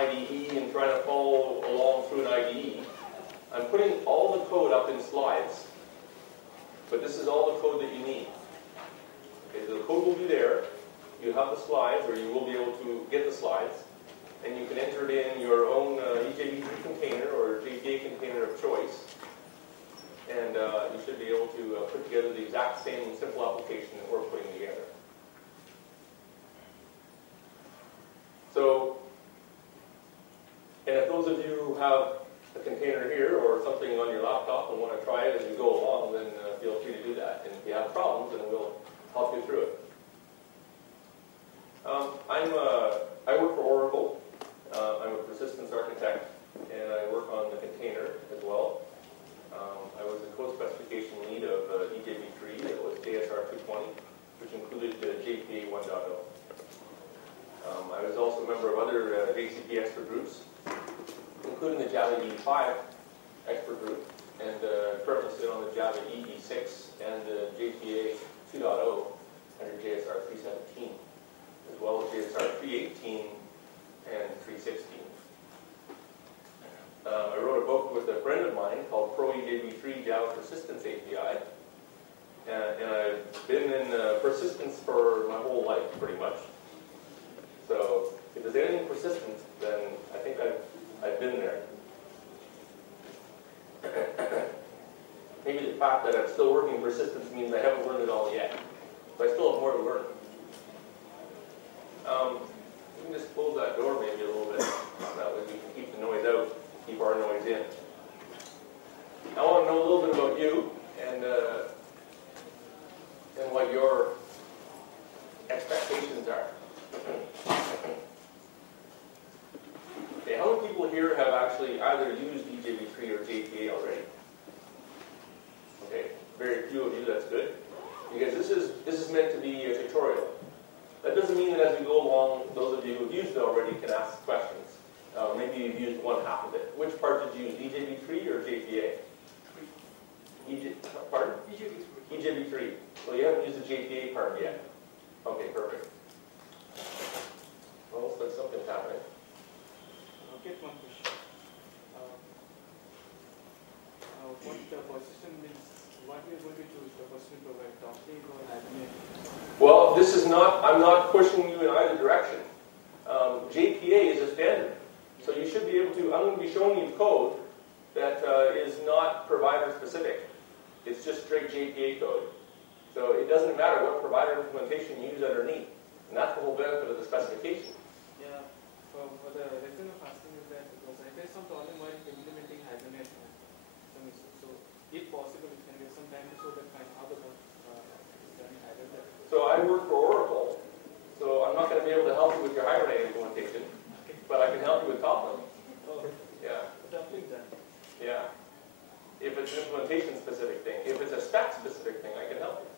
IDE and trying to follow along through an IDE, I'm putting all the code up in slides, but this is all the code that you need. Okay, so the code will be there. You have the slides, or you will be able to get the slides, and you can enter it in your own EJB 3 container or JPA container of choice, and you should be able to put together the exact same simple application that we're putting together. So, and if those of you who have a container here or something on your laptop and want to try it as you go along, then feel free to do that. And if you have problems, then we'll help you through it. I work for Oracle. I'm a persistence architect, and I work on the container as well. I was the co-specification lead of EJB 3, that was JSR 220, which included JPA 1.0. I was also a member of other JCP expert groups, including the Java EJB 5 expert group, and currently sit on the Java EJB 6 and the JPA 2.0 under JSR 3.17, as well as JSR 3.18 and 3.16. I wrote a book with a friend of mine called Pro EJB 3 Java Persistence API, and I've been in persistence for my whole life, pretty much. So if there's anything persistent, then I think I've been there. Maybe the fact that I'm still working in persistence means I haven't learned it all yet. So I still have more to learn. We can just close that door maybe a little bit. That way we can keep the noise out, keep our noise in. I want to know a little bit about you and what your expectations are. Okay, how many people here have actually either used EJB 3 or JPA already? Okay, very few of you, that's good. Because this is meant to be a tutorial. That doesn't mean that as we go along, those of you who've used it already can ask questions. Maybe you've used one half of it. Which part did you use, EJB 3 or JPA? Pardon? EJB 3. So you haven't used the JPA part yet. Okay, perfect. Well, looks like something's happening. I'll get one question. What the persistent means, what we are going to choose, the persistent provide topic or admin? Well, this is not, I'm not pushing you in either direction. JPA is a standard. So you should be able to, I'm going to be showing you code that is not provider specific. It's just straight JPA code. So it doesn't matter what provider implementation you use underneath. And that's the whole benefit of the specification. Yeah, for the reason of asking is that because I faced some problem while implementing Hibernate. So if possible, it can get some time to show that how the work is done in Hibernate. So I work for Oracle, so I'm not going to be able to help you with your Hibernate implementation, but I can help you with Kotlin. Oh, yeah. Kotlin then. Yeah. If it's an implementation specific thing, if it's a spec specific thing, I can help you.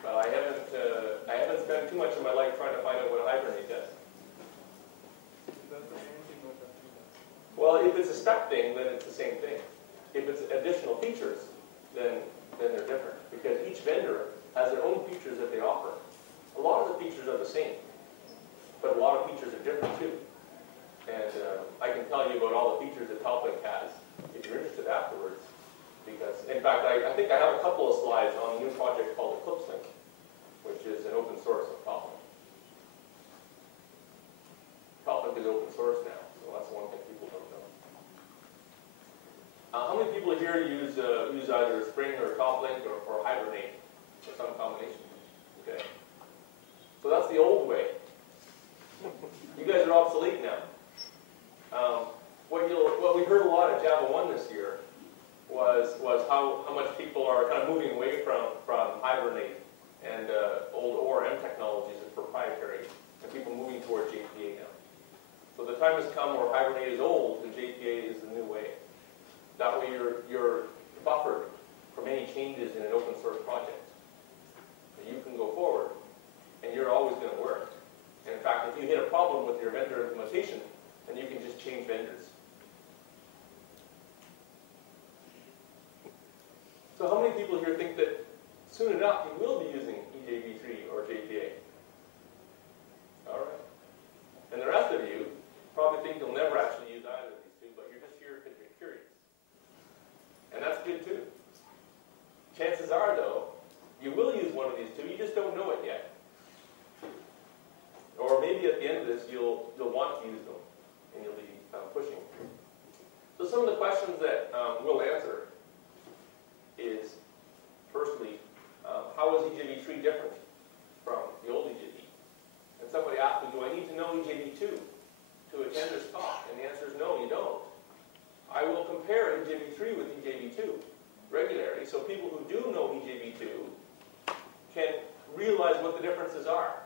But I haven't spent too much of my life trying to find out what Hibernate does. That's the same thing what Kotlin does. Well, if it's a spec thing, then it's the same thing. If it's additional features, then they're different. Because each vendor has their own features that they offer. A lot of the features are the same, but a lot of features are different too. And I can tell you about all the features that Kotlin has if you're interested afterwards. Because, in fact, I think I have a couple of slides on a new project called Eclipse Link, which is an open source of Kotlin. Kotlin is open source now, so that's one thing people don't know. How many people here use either Spring or Kotlin or Hibernate or some combination? Okay. So that's the old way. You guys are obsolete now. What we heard a lot at Java 1 this year was how much people are kind of moving away from Hibernate and old ORM technologies as proprietary, and people moving toward JPA now. So the time has come where Hibernate is old and JPA is the new way. That way you're buffered from any changes in an open source project. So you can go forward, and you're always going to work. And in fact, if you hit a problem with your vendor implementation, then you can just change vendors. So how many people here think that soon enough you will be using EJB 3 or JPA? All right. And the rest of you probably think you'll never You will use one of these two, you just don't know it yet. Or maybe at the end of this, you'll want to use them, and you'll be pushing. So some of the questions that we'll answer is, firstly, how is EJB 3 different from the old EJB? And somebody asked me, do I need to know EJB 2 to attend this talk? And the answer is no, you don't. I will compare EJB 3 with EJB 2 regularly, so people who do know EJB 2 can realize what the differences are.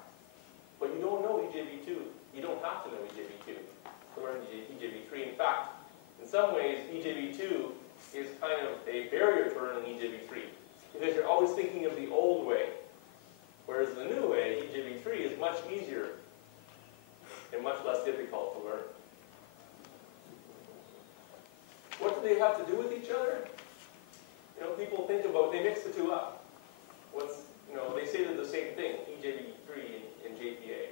But you don't know EJB 2. You don't have to know EJB 2 to learn EJB 3. In fact, in some ways, EJB 2 is kind of a barrier to learning EJB 3 because you're always thinking of the old way. Whereas the new way, EJB 3, is much easier and much less difficult to learn. What do they have to do with each other? You know, people think about, they mix the two up. They say they're the same thing, EJB 3 and JPA.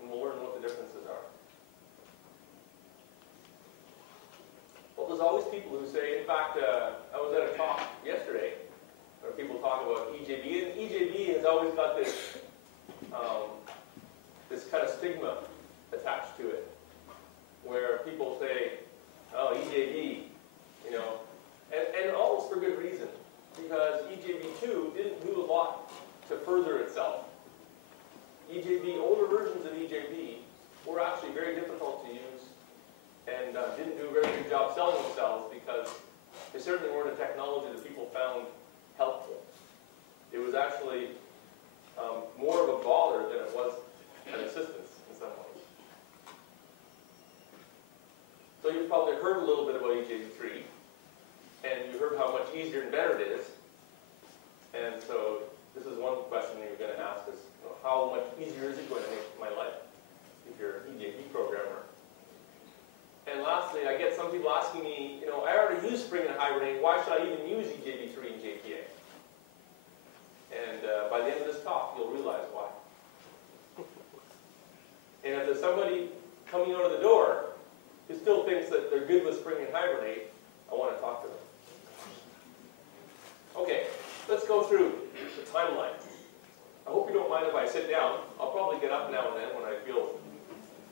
And we'll learn what the differences are. Well, there's always people who say, in fact, I was at a talk yesterday where people talk about EJB, and EJB has always got this, this kind of stigma attached to it, where people say, oh, EJB, and almost for good reason, because EJB 2 didn't do a lot to further itself. Older versions of EJB were actually very difficult to use and didn't do a very good job selling themselves because they certainly weren't a technology that people found helpful. It was actually more of a bother than it was an assistance in some ways. So you've probably heard a little bit about EJB 3, and you heard how much easier and better it is. And so this is one question you're going to ask is, how much easier is it going to make my life if you're an EJB programmer? And lastly, I get some people asking me, I already use Spring and Hibernate, why should I even use EJB 3 and JPA? And by the end of this talk, you'll realize why. And if there's somebody coming out of the door who still thinks that they're good with Spring and Hibernate, I want to talk to them. Okay, let's go through the timeline. I hope you don't mind if I sit down. I'll probably get up now and then when I feel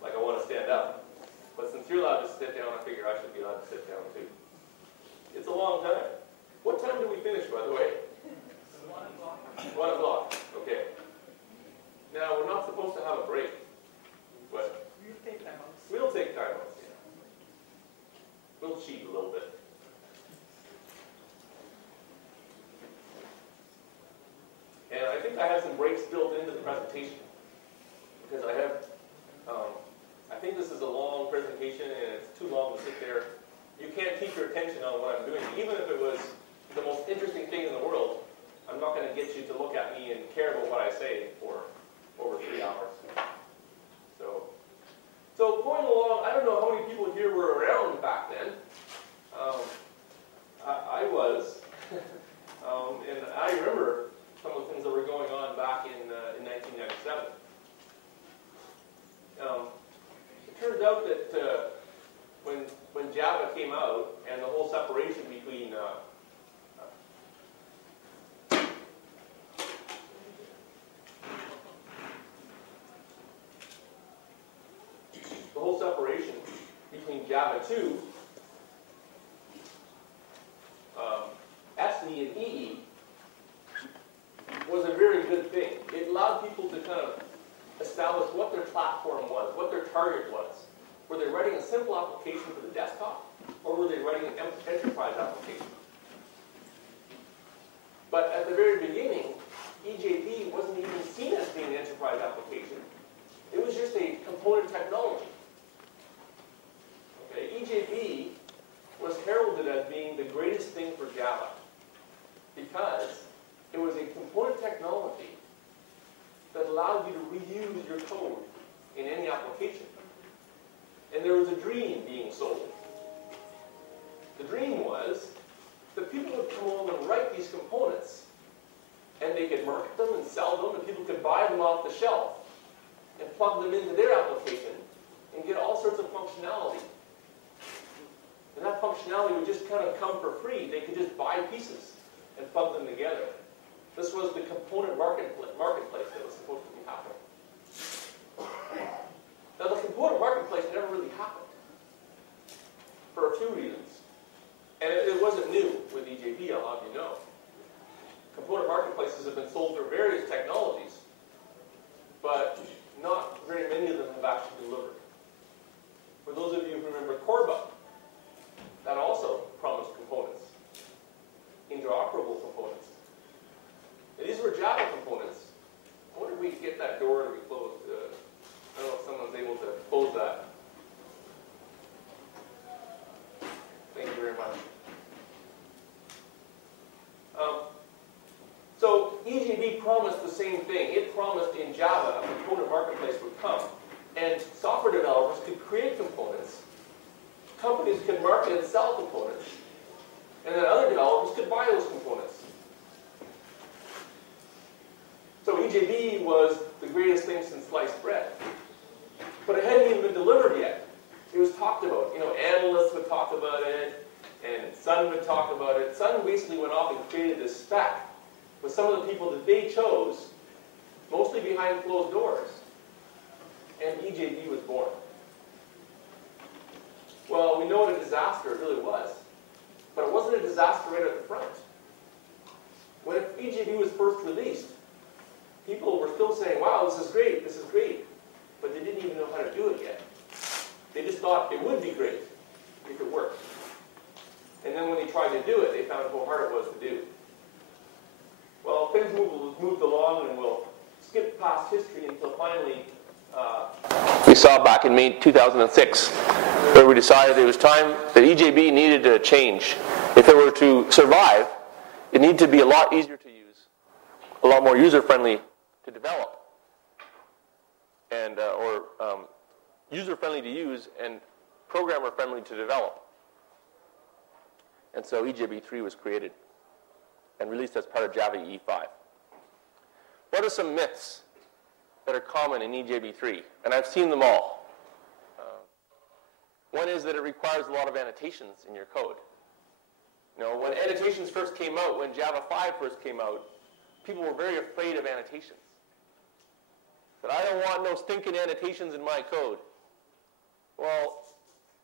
like I want to stand up. But since you're allowed to sit down, I figure I should be allowed to sit down too. It's a long time. What time do we finish, by the way? 1 o'clock. 1 o'clock, okay. Now, we're not supposed to have a break, but We'll take time out. we'll take time outs, yeah. We'll cheat a little bit. And I think I have some breaks built into the presentation because I have, I think this is a long presentation and it's too long to sit there. You can't keep your attention on what I'm doing. Even if it was the most interesting thing in the world, I'm not going to get you to look at me and care about what I say for over 3 hours. So going along, I don't know how many people here were around back then. I was, and I remember some of the things that were going on back in 1997. It turns out that when Java came out and the whole separation between Java 2, SE and EE was a very good thing. It allowed people to kind of establish what their platform was, what their target was. Were they writing a simple application for the desktop, or were they writing an enterprise application? But at the very beginning, EJB wasn't even seen as being an enterprise application. It was just a component technology. Okay, EJB was heralded as being the greatest thing for Java because it was a component technology that allowed you to reuse your code in any application. And there was a dream being sold. The dream was that people would come along and write these components, and they could market them and sell them, and people could buy them off the shelf and plug them into their application and get all sorts of functionality. And that functionality would just kind of come for free. They could just buy pieces and plug them together. This was the component marketplace that was supposed to be happening. Now, the component marketplace never really happened for a few reasons. And it wasn't new with EJB, I'll have you know. Component marketplaces have been sold through various technologies, but not very many of them have actually delivered. For those of you who remember Corba, that also promised components, interoperable components. And these were Java components. I wonder if we could get that door to be closed. I don't know if someone's able to close that. Thank you very much. So EJB promised the same thing. It promised in Java a component marketplace would come, and software developers could create components, companies could market and sell components, and then other developers could buy those components. So EJB was the greatest thing since sliced bread. But it hadn't even been delivered yet. It was talked about. You know, analysts would talk about it, and Sun would talk about it. Sun basically went off and created this spec with some of the people that they chose, mostly behind closed doors. And EJB was born. Well, we know what a disaster it really was. But it wasn't a disaster right at the front. When EJB was first released, people were still saying, wow, this is great, this is great. But they didn't even know how to do it yet. They just thought it would be great if it worked. And then when they tried to do it, they found how hard it was to do. Well, things moved along, and we'll skip past history until finally we saw back in May 2006, where we decided it was time that EJB needed to change. If it were to survive, it needed to be a lot easier to use, a lot more user-friendly to develop, and user-friendly to use and programmer-friendly to develop. And so EJB 3 was created and released as part of Java EE 5. What are some myths that are common in EJB 3? And I've seen them all. One is that it requires a lot of annotations in your code. You know, when annotations first came out, when Java 5 first came out, people were very afraid of annotations. But I don't want no stinking annotations in my code. Well,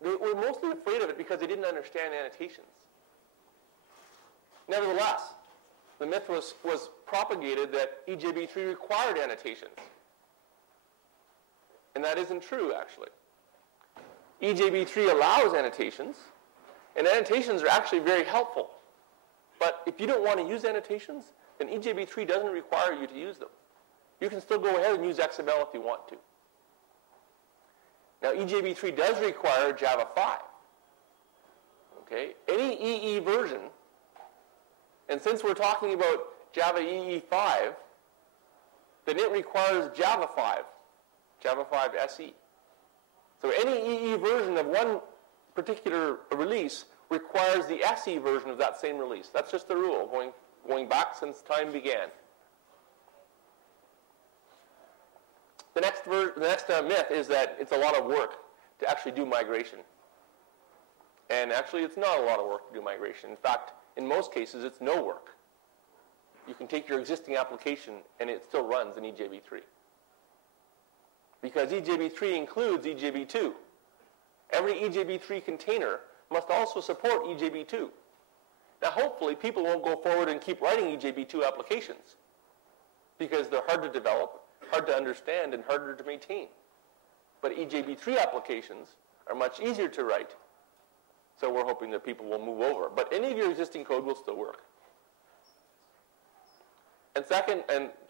they were mostly afraid of it because they didn't understand annotations. Nevertheless, the myth was propagated that EJB 3 required annotations. And that isn't true, actually. EJB 3 allows annotations, and annotations are actually very helpful. But if you don't want to use annotations, then EJB 3 doesn't require you to use them. You can still go ahead and use XML if you want to. Now, EJB 3 does require Java 5. Okay? Any EE version, and since we're talking about Java EE 5, then it requires Java 5, Java 5 SE. So any EE version of one particular release requires the SE version of that same release. That's just the rule, going back since time began. The next myth is that it's a lot of work to actually do migration. And actually, it's not a lot of work to do migration. In fact, in most cases, it's no work. You can take your existing application, and it still runs in EJB 3. Because EJB 3 includes EJB 2. Every EJB 3 container must also support EJB 2. Now, hopefully, people won't go forward and keep writing EJB 2 applications because they're hard to develop, hard to understand, and harder to maintain. But EJB 3 applications are much easier to write. So we're hoping that people will move over. But any of your existing code will still work. And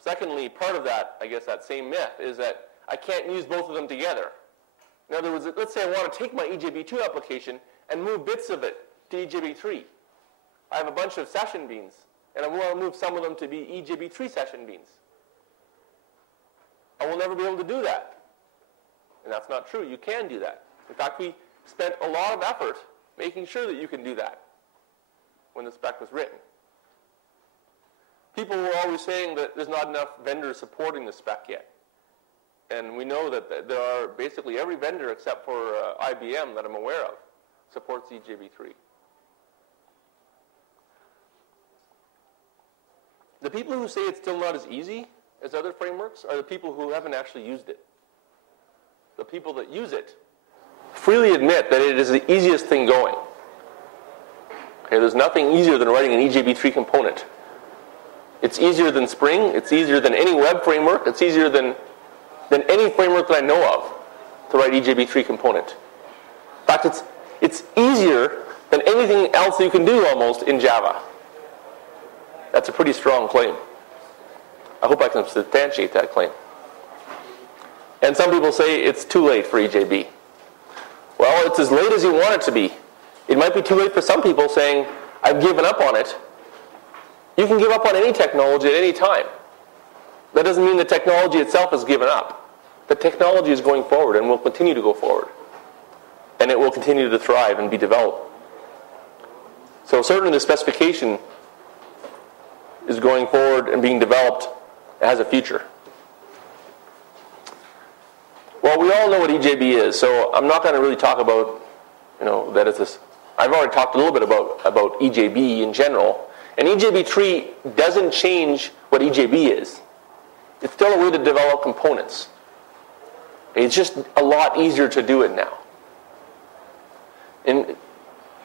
secondly, part of that, I guess, that same myth is that I can't use both of them together. In other words, let's say I want to take my EJB 2 application and move bits of it to EJB 3. I have a bunch of session beans, and I want to move some of them to be EJB 3 session beans. I will never be able to do that. And that's not true. You can do that. In fact, we spent a lot of effort making sure that you can do that when the spec was written. People were always saying that there's not enough vendors supporting the spec yet. And we know that there are basically every vendor except for IBM that I'm aware of supports EJB 3. The people who say it's still not as easy as other frameworks are the people who haven't actually used it. The people that use it freely admit that it is the easiest thing going. Okay, there's nothing easier than writing an EJB 3 component. It's easier than Spring. It's easier than any web framework. It's easier than any framework that I know of to write EJB 3 component. In fact, it's easier than anything else you can do almost in Java. That's a pretty strong claim. I hope I can substantiate that claim. And some people say it's too late for EJB. Well, it's as late as you want it to be. It might be too late for some people saying, I've given up on it. You can give up on any technology at any time. That doesn't mean the technology itself is given up. The technology is going forward and will continue to go forward. And it will continue to thrive and be developed. So certainly the specification is going forward and being developed. It has a future. Well, we all know what EJB is, so I'm not going to really talk about, that it's this. I've already talked a little bit about EJB in general. And EJB 3 doesn't change what EJB is. It's still a way to develop components. It's just a lot easier to do it now. And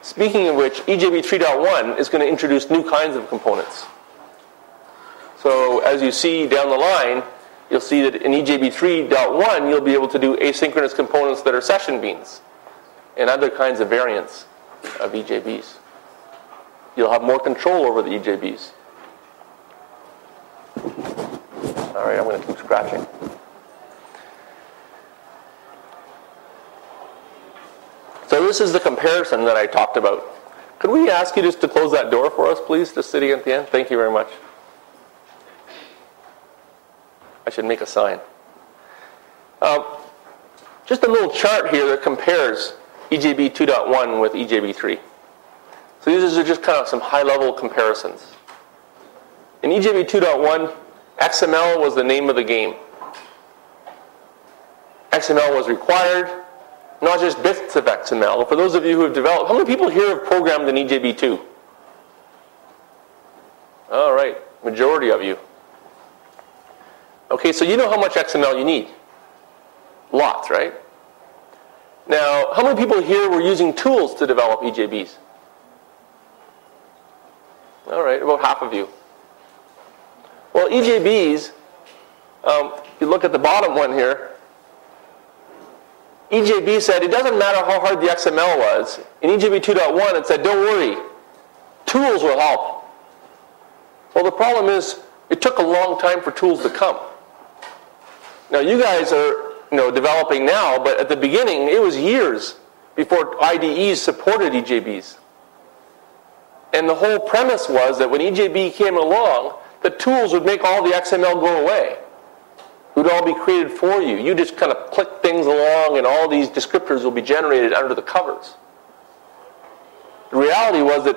speaking of which, EJB 3.1 is going to introduce new kinds of components. So as you see down the line, you'll see that in EJB 3.1, you'll be able to do asynchronous components that are session beans and other kinds of variants of EJBs. You'll have more control over the EJBs. All right, I'm going to keep scratching. So this is the comparison that I talked about. Could we ask you just to close that door for us, please, just sitting at the end? Thank you very much. I should make a sign. Just a little chart here that compares EJB 2.1 with EJB 3. So these are just kind of some high-level comparisons. In EJB 2.1, XML was the name of the game. XML was required, not just bits of XML. For those of you who have developed, how many people here have programmed in EJB 2? All right, majority of you. Okay, so you know how much XML you need. Lots, right? Now, how many people here were using tools to develop EJBs? All right, about half of you. Well, EJBs, if you look at the bottom one here, EJB said it doesn't matter how hard the XML was. In EJB 2.1, it said, don't worry, tools will help. Well, the problem is, it took a long time for tools to come. Now, you guys are developing now, but at the beginning, it was years before IDEs supported EJBs. And the whole premise was that when EJB came along, the tools would make all the XML go away. It would all be created for you. You just kind of click things along, and all these descriptors will be generated under the covers. The reality was that,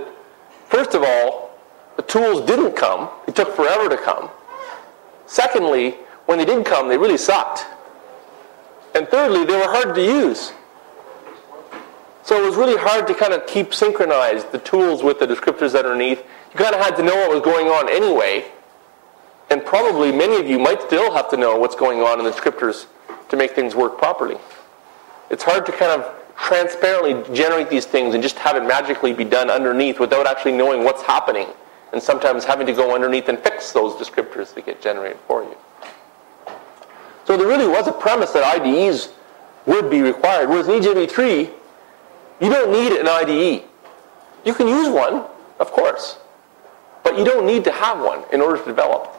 first of all, the tools didn't come. It took forever to come. Secondly, when they did come, they really sucked. And thirdly, they were hard to use. So it was really hard to kind of keep synchronized the tools with the descriptors underneath. You kind of had to know what was going on anyway. And probably many of you might still have to know what's going on in the descriptors to make things work properly. It's hard to kind of transparently generate these things and just have it magically be done underneath without actually knowing what's happening. And sometimes having to go underneath and fix those descriptors that get generated for you. So there really was a premise that IDEs would be required. Whereas in EJB 3, you don't need an IDE. You can use one, of course. But you don't need to have one in order to develop.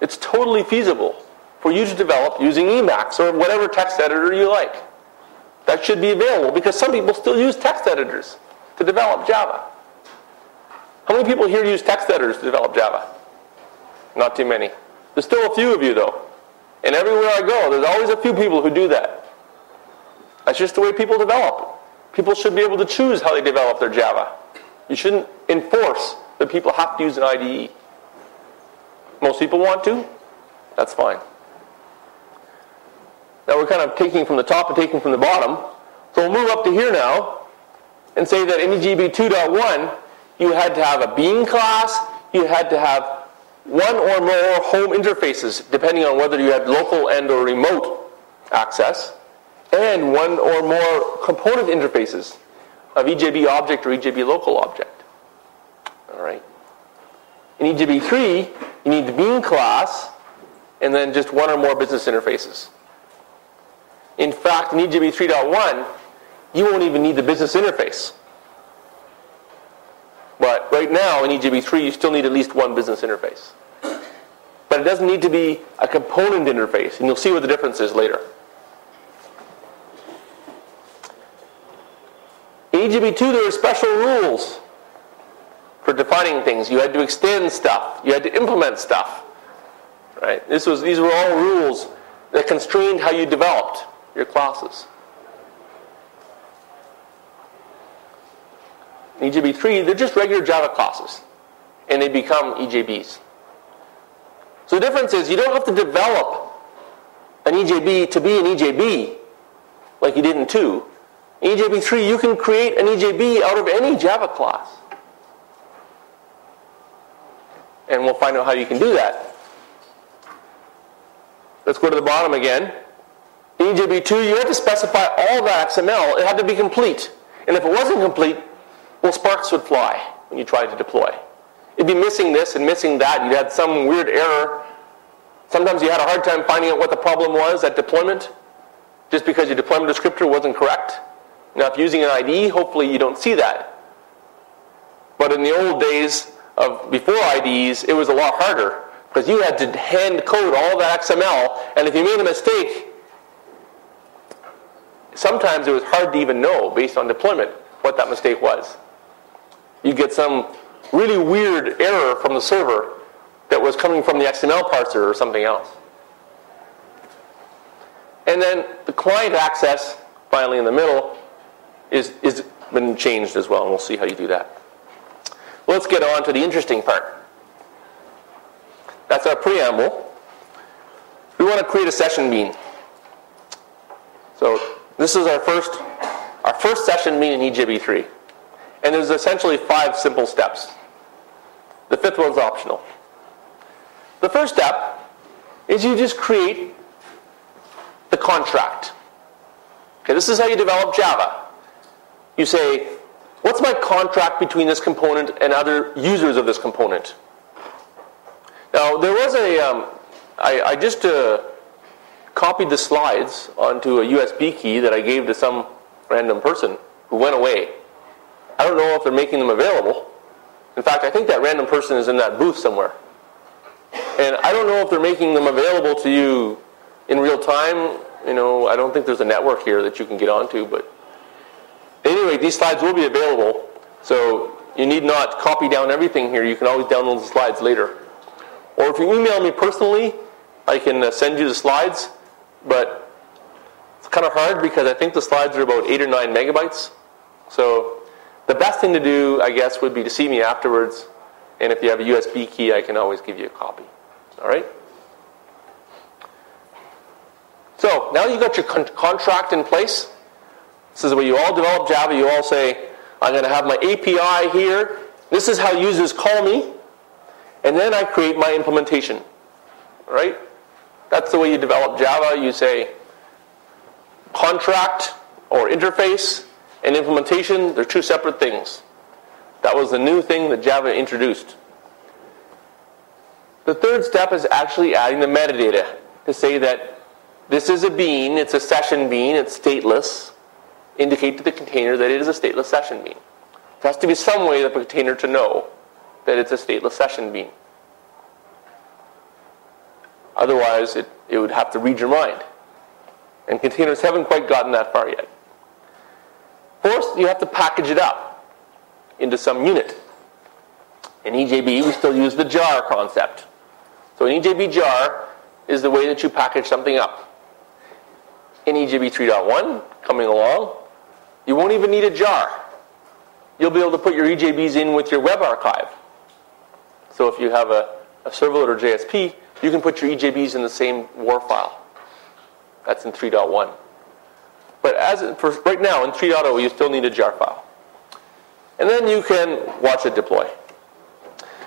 It's totally feasible for you to develop using Emacs or whatever text editor you like. That should be available because some people still use text editors to develop Java. How many people here use text editors to develop Java? Not too many. There's still a few of you though. And everywhere I go, there's always a few people who do that. That's just the way people develop. People should be able to choose how they develop their Java. You shouldn't enforce that people have to use an IDE. Most people want to. That's fine. Now we're kind of taking from the top and taking from the bottom. So we'll move up to here now and say that in EJB 2.1, you had to have a bean class, you had to have one or more home interfaces, depending on whether you have local and or remote access, and one or more component interfaces of EJB object or EJB local object. All right. In EJB 3, you need the bean class and then just one or more business interfaces. In fact, in EJB 3.1, you won't even need the business interface. But right now, in EJB 3, you still need at least one business interface. But it doesn't need to be a component interface, and you'll see what the difference is later. In EJB 2, there are special rules for defining things. You had to extend stuff. You had to implement stuff. Right? These were all rules that constrained how you developed your classes. In EJB 3, they're just regular Java classes, and they become EJBs. So the difference is you don't have to develop an EJB to be an EJB like you did in 2. In EJB 3, you can create an EJB out of any Java class. And we'll find out how you can do that. Let's go to the bottom again. In EJB 2, you had to specify all the XML. It had to be complete. And if it wasn't complete, well, sparks would fly when you tried to deploy. You'd be missing this and missing that. You'd had some weird error. Sometimes you had a hard time finding out what the problem was at deployment, just because your deployment descriptor wasn't correct. Now, if you're using an IDE, hopefully you don't see that. But in the old days of before IDEs, it was a lot harder, because you had to hand code all that XML, and if you made a mistake, sometimes it was hard to even know, based on deployment, what that mistake was. You get some really weird error from the server that was coming from the XML parser or something else. And then the client access, finally in the middle, is been changed as well, and we'll see how you do that. Let's get on to the interesting part. That's our preamble. We want to create a session bean. So this is our first session bean in EJB 3. And there's essentially 5 simple steps. The 5th one's optional. The first step is you just create the contract. Okay, this is how you develop Java. You say, what's my contract between this component and other users of this component? Now, there was I just copied the slides onto a USB key that I gave to some random person who went away. I don't know if they're making them available. In fact, I think that random person is in that booth somewhere. And I don't know if they're making them available to you in real time. You know, I don't think there's a network here that you can get onto. But anyway, these slides will be available. So you need not copy down everything here. You can always download the slides later. Or if you email me personally, I can send you the slides. But it's kind of hard because I think the slides are about 8 or 9 megabytes. So the best thing to do, I guess, would be to see me afterwards. And if you have a USB key, I can always give you a copy. All right? So now you've got your contract in place. This is the way you all develop Java. You all say, I'm going to have my API here. This is how users call me. And then I create my implementation. All right? That's the way you develop Java. You say contract or interface and implementation, they're 2 separate things. That was the new thing that Java introduced. The 3rd step is actually adding the metadata to say that this is a bean, it's a session bean, it's stateless. Indicate to the container that it is a stateless session bean. There has to be some way for the container to know that it's a stateless session bean. Otherwise, it would have to read your mind. And containers haven't quite gotten that far yet. 4th, you have to package it up into some unit. In EJB, we still use the jar concept. So in EJB jar is the way that you package something up. In EJB 3.1, coming along, you won't even need a jar. You'll be able to put your EJBs in with your web archive. So if you have a servlet or JSP, you can put your EJBs in the same WAR file. That's in 3.1. But for right now, in 3.0, you still need a jar file. And then you can watch it deploy.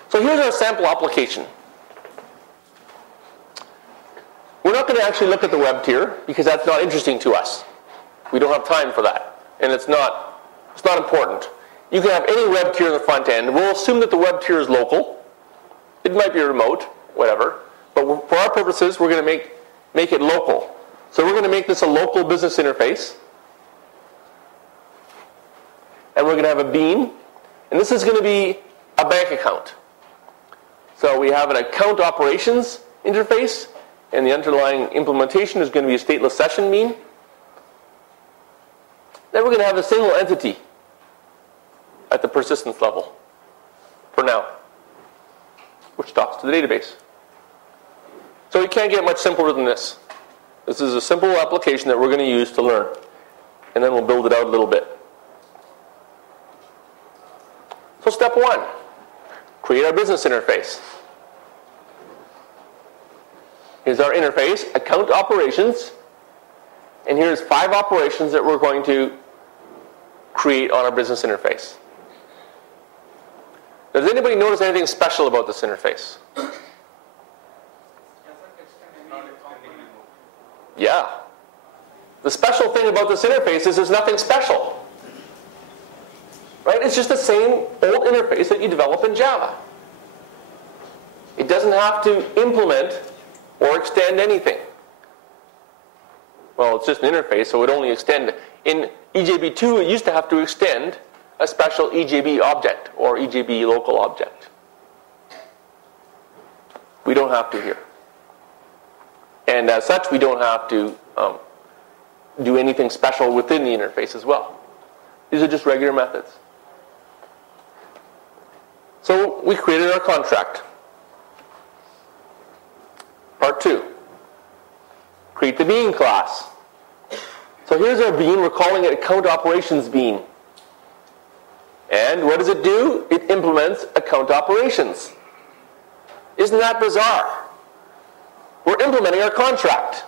So here's our sample application. We're not going to actually look at the web tier because that's not interesting to us. We don't have time for that, and it's not important. You can have any web tier in the front end. We'll assume that the web tier is local. It might be remote, whatever. But for our purposes, we're going to make it local. So we're going to make this a local business interface. And we're going to have a bean. And this is going to be a bank account. So we have an account operations interface. And the underlying implementation is going to be a stateless session bean. Then we're going to have a single entity at the persistence level for now, which talks to the database. So we can't get much simpler than this. This is a simple application that we're going to use to learn. And then we'll build it out a little bit. So step 1, create our business interface. Here's our interface, account operations. And here's 5 operations that we're going to create on our business interface. Does anybody notice anything special about this interface? Yeah. The special thing about this interface is there's nothing special. Right? It's just the same old interface that you develop in Java. It doesn't have to implement or extend anything. Well, it's just an interface, so it would only extend. In EJB 2, it used to have to extend a special EJB object or EJB local object. We don't have to here. And as such, we don't have to do anything special within the interface as well. These are just regular methods. So we created our contract. Part 2. Create the bean class. So here's our bean. We're calling it account operations bean. And what does it do? It implements account operations. Isn't that bizarre? We're implementing our contract.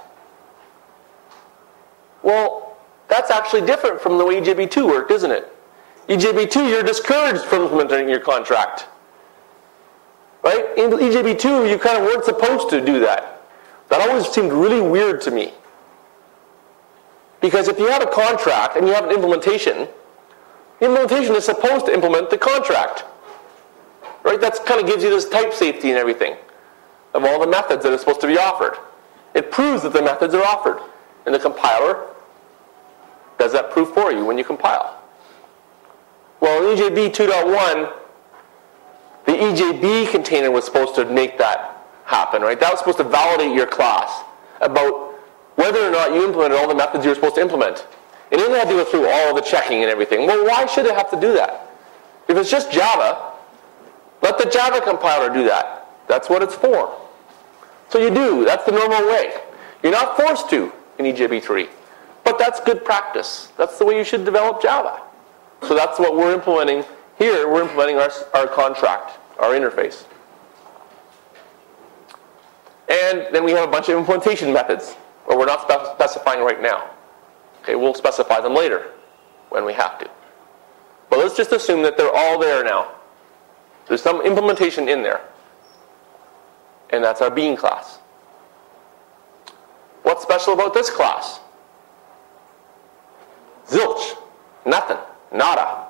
Well, that's actually different from the way EJB 2 worked, isn't it? EJB 2, you're discouraged from implementing your contract. Right? In EJB 2, you kind of weren't supposed to do that. That always seemed really weird to me. Because if you have a contract and you have an implementation, the implementation is supposed to implement the contract. Right? That kind of gives you this type safety and everything of all the methods that are supposed to be offered. It proves that the methods are offered. And the compiler does that proof for you when you compile. Well, in EJB 2.1, the EJB container was supposed to make that happen, right? That was supposed to validate your class about whether or not you implemented all the methods you were supposed to implement. And then they had to go through all of the checking and everything. Well, why should it have to do that? If it's just Java, let the Java compiler do that. That's what it's for. So you do. That's the normal way. You're not forced to in EJB 3. But that's good practice. That's the way you should develop Java. So that's what we're implementing here. We're implementing our contract, our interface. And then we have a bunch of implementation methods, but we're not specifying right now. Okay, we'll specify them later when we have to. But let's just assume that they're all there now. There's some implementation in there. And that's our bean class. What's special about this class? Zilch. Nothing. Nada.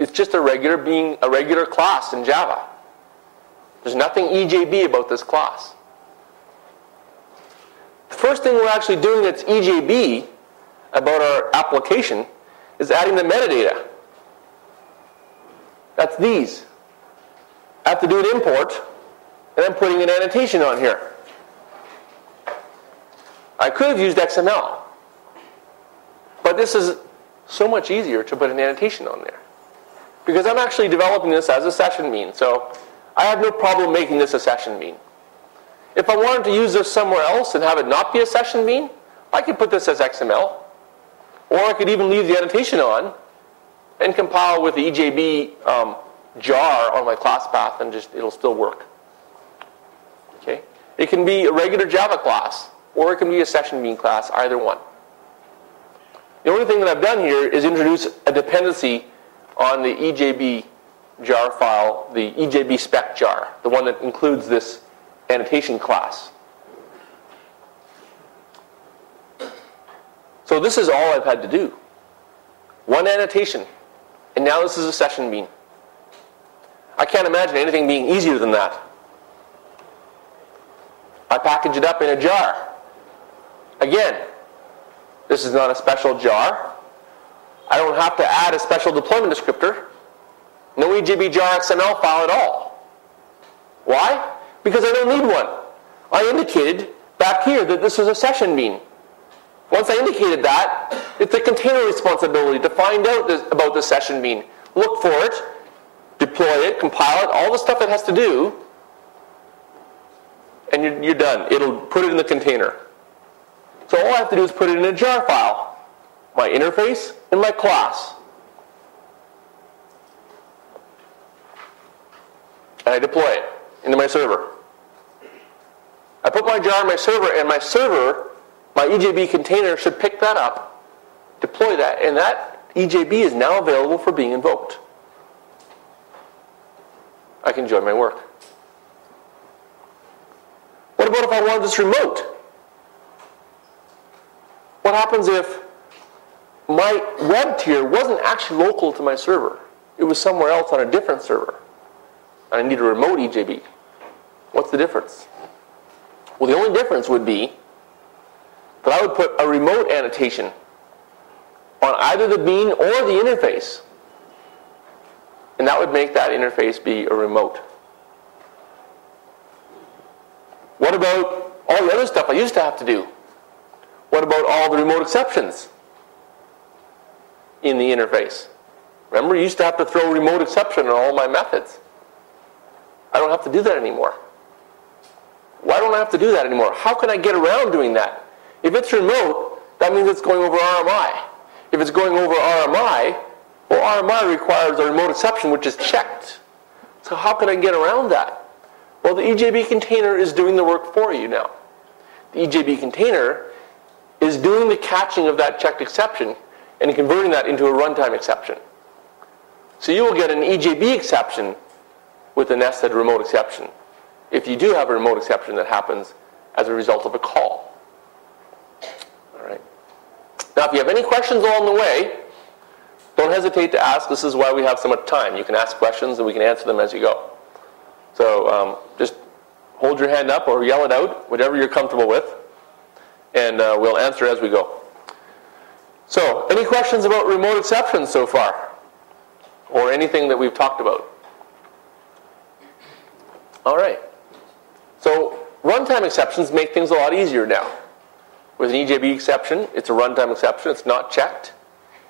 It's just a regular class in Java. There's nothing EJB about this class. The first thing we're actually doing that's EJB about our application is adding the metadata. That's these. I have to do an import, and I'm putting an annotation on here. I could have used XML, but this is so much easier to put an annotation on there. Because I'm actually developing this as a session bean, so I have no problem making this a session bean. If I wanted to use this somewhere else and have it not be a session bean, I could put this as XML. Or I could even leave the annotation on and compile with the Ejb Jar on my class path, and it'll still work. Okay? It can be a regular Java class, or it can be a session bean class, either one. The only thing that I've done here is introduce a dependency on the Ejb Jar file, the Ejb spec jar, the one that includes this annotation class. So this is all I've had to do. One annotation. And now this is a session bean. I can't imagine anything being easier than that. I package it up in a jar. Again, this is not a special jar. I don't have to add a special deployment descriptor. No Ejb Jar XML file at all. Why? Because I don't need one. I indicated back here that this is a session bean. Once I indicated that, it's the container responsibility to find out about the session bean. Look for it, deploy it, compile it, all the stuff it has to do, and you're done. It'll put it in the container. So all I have to do is put it in a jar file, my interface and my class. And I deploy it into my server. I put my jar in my server, and my server, my EJB container, should pick that up, deploy that, and that EJB is now available for being invoked. I can enjoy my work. What about if I wanted this remote? What happens if my web tier wasn't actually local to my server? It was somewhere else on a different server. And I need a remote EJB. What's the difference? Well, the only difference would be that I would put a remote annotation on either the bean or the interface. And that would make that interface be a remote. What about all the other stuff I used to have to do? What about all the remote exceptions in the interface? Remember, you used to have to throw remote exception on all my methods. I don't have to do that anymore. Why don't I have to do that anymore? How can I get around doing that? If it's remote, that means it's going over RMI. If it's going over RMI, well, RMI requires a remote exception, which is checked. So how can I get around that? Well, the EJB container is doing the work for you now. The EJB container is doing the catching of that checked exception and converting that into a runtime exception. So you will get an EJB exception with a nested remote exception if you do have a remote exception that happens as a result of a call. All right. Now, if you have any questions along the way, don't hesitate to ask. This is why we have so much time. You can ask questions and we can answer them as you go. So just hold your hand up or yell it out, whatever you're comfortable with, and we'll answer as we go. So, any questions about remote exceptions so far? Or anything that we've talked about? All right. So, runtime exceptions make things a lot easier now. With an EJB exception, it's a runtime exception. It's not checked.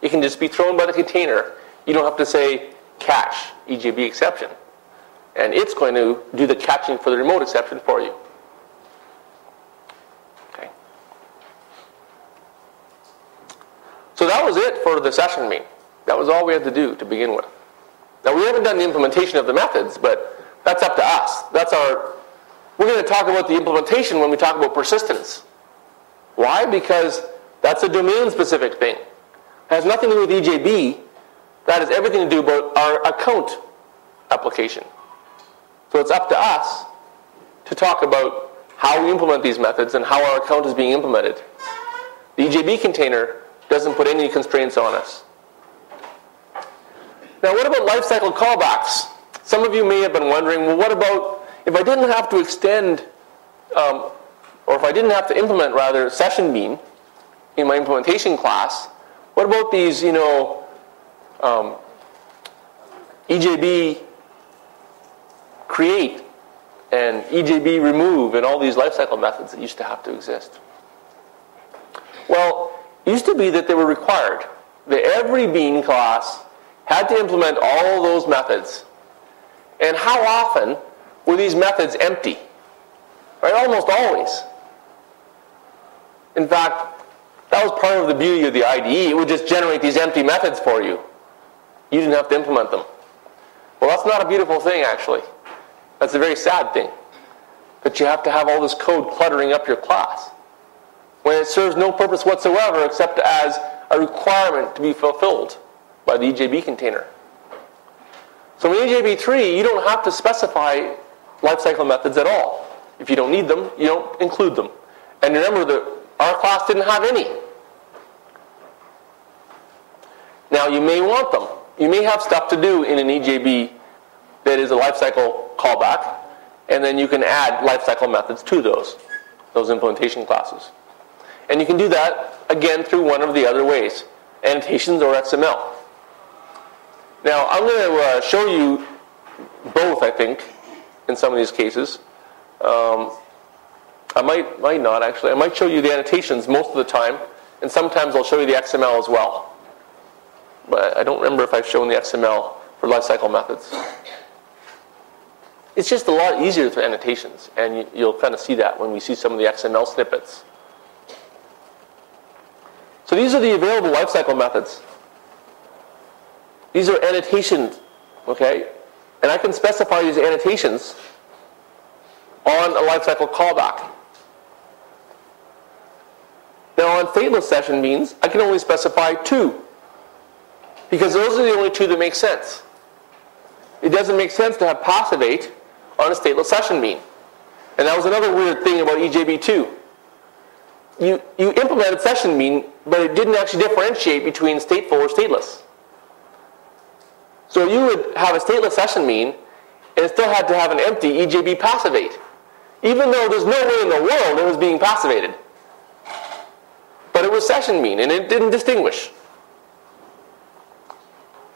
It can just be thrown by the container. You don't have to say catch EJB exception. And it's going to do the catching for the remote exception for you. Okay. So that was it for the session bean. That was all we had to do to begin with. Now, we haven't done the implementation of the methods, but that's up to us. We're going to talk about the implementation when we talk about persistence. Why? Because that's a domain-specific thing. It has nothing to do with EJB. That has everything to do about our account application. So it's up to us to talk about how we implement these methods and how our account is being implemented. The EJB container doesn't put any constraints on us. Now, what about lifecycle callbacks? Some of you may have been wondering, well, what about if I didn't have to extend, or if I didn't have to implement, rather, session bean in my implementation class, what about these, EJB create and EJB remove and all these lifecycle methods that used to have to exist? Well, it used to be that they were required. That every bean class had to implement all those methods. And how often were these methods empty? Right? Almost always. In fact, that was part of the beauty of the IDE. It would just generate these empty methods for you. You didn't have to implement them. Well, that's not a beautiful thing, actually. That's a very sad thing. That you have to have all this code cluttering up your class when it serves no purpose whatsoever except as a requirement to be fulfilled by the EJB container. So in EJB 3, you don't have to specify lifecycle methods at all. If you don't need them, you don't include them. And remember that our class didn't have any. Now you may want them. You may have stuff to do in an EJB that is a lifecycle callback, and then you can add lifecycle methods to those implementation classes. And you can do that, again, through one of the other ways, annotations or XML. Now, I'm going to show you both, I think, in some of these cases. I might not, actually. I might show you the annotations most of the time, and sometimes I'll show you the XML as well. But I don't remember if I've shown the XML for lifecycle methods. It's just a lot easier with annotations, and you'll kind of see that when we see some of the XML snippets. So these are the available lifecycle methods. These are annotations, okay? And I can specify these annotations on a lifecycle callback. Now on stateless session means I can only specify 2, because those are the only 2 that make sense. It doesn't make sense to have passivate on a stateless session mean. And that was another weird thing about EJB 2. You implemented session mean, but it didn't actually differentiate between stateful or stateless. So you would have a stateless session mean, and it still had to have an empty EJB passivate, even though there's no way in the world it was being passivated. But it was session mean, and it didn't distinguish.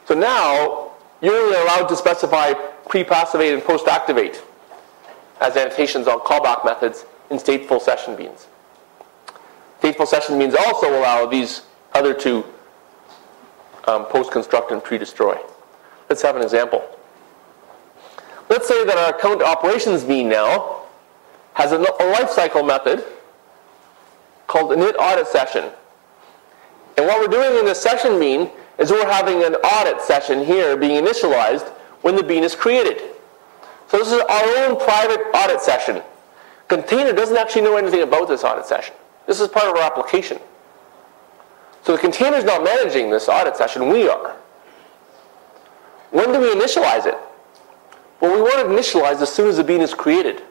So now, you're only allowed to specify pre-passivate and post-activate as annotations on callback methods in stateful session beans. Stateful session beans also allow these other 2, post-construct and pre-destroy. Let's have an example. Let's say that our count operations bean now has a lifecycle method called init audit session. And what we're doing in this session bean is we're having an audit session here being initialized when the bean is created. So this is our own private audit session. Container doesn't actually know anything about this audit session. This is part of our application. So the container is not managing this audit session, we are. When do we initialize it? Well, we want it initialized as soon as the bean is created.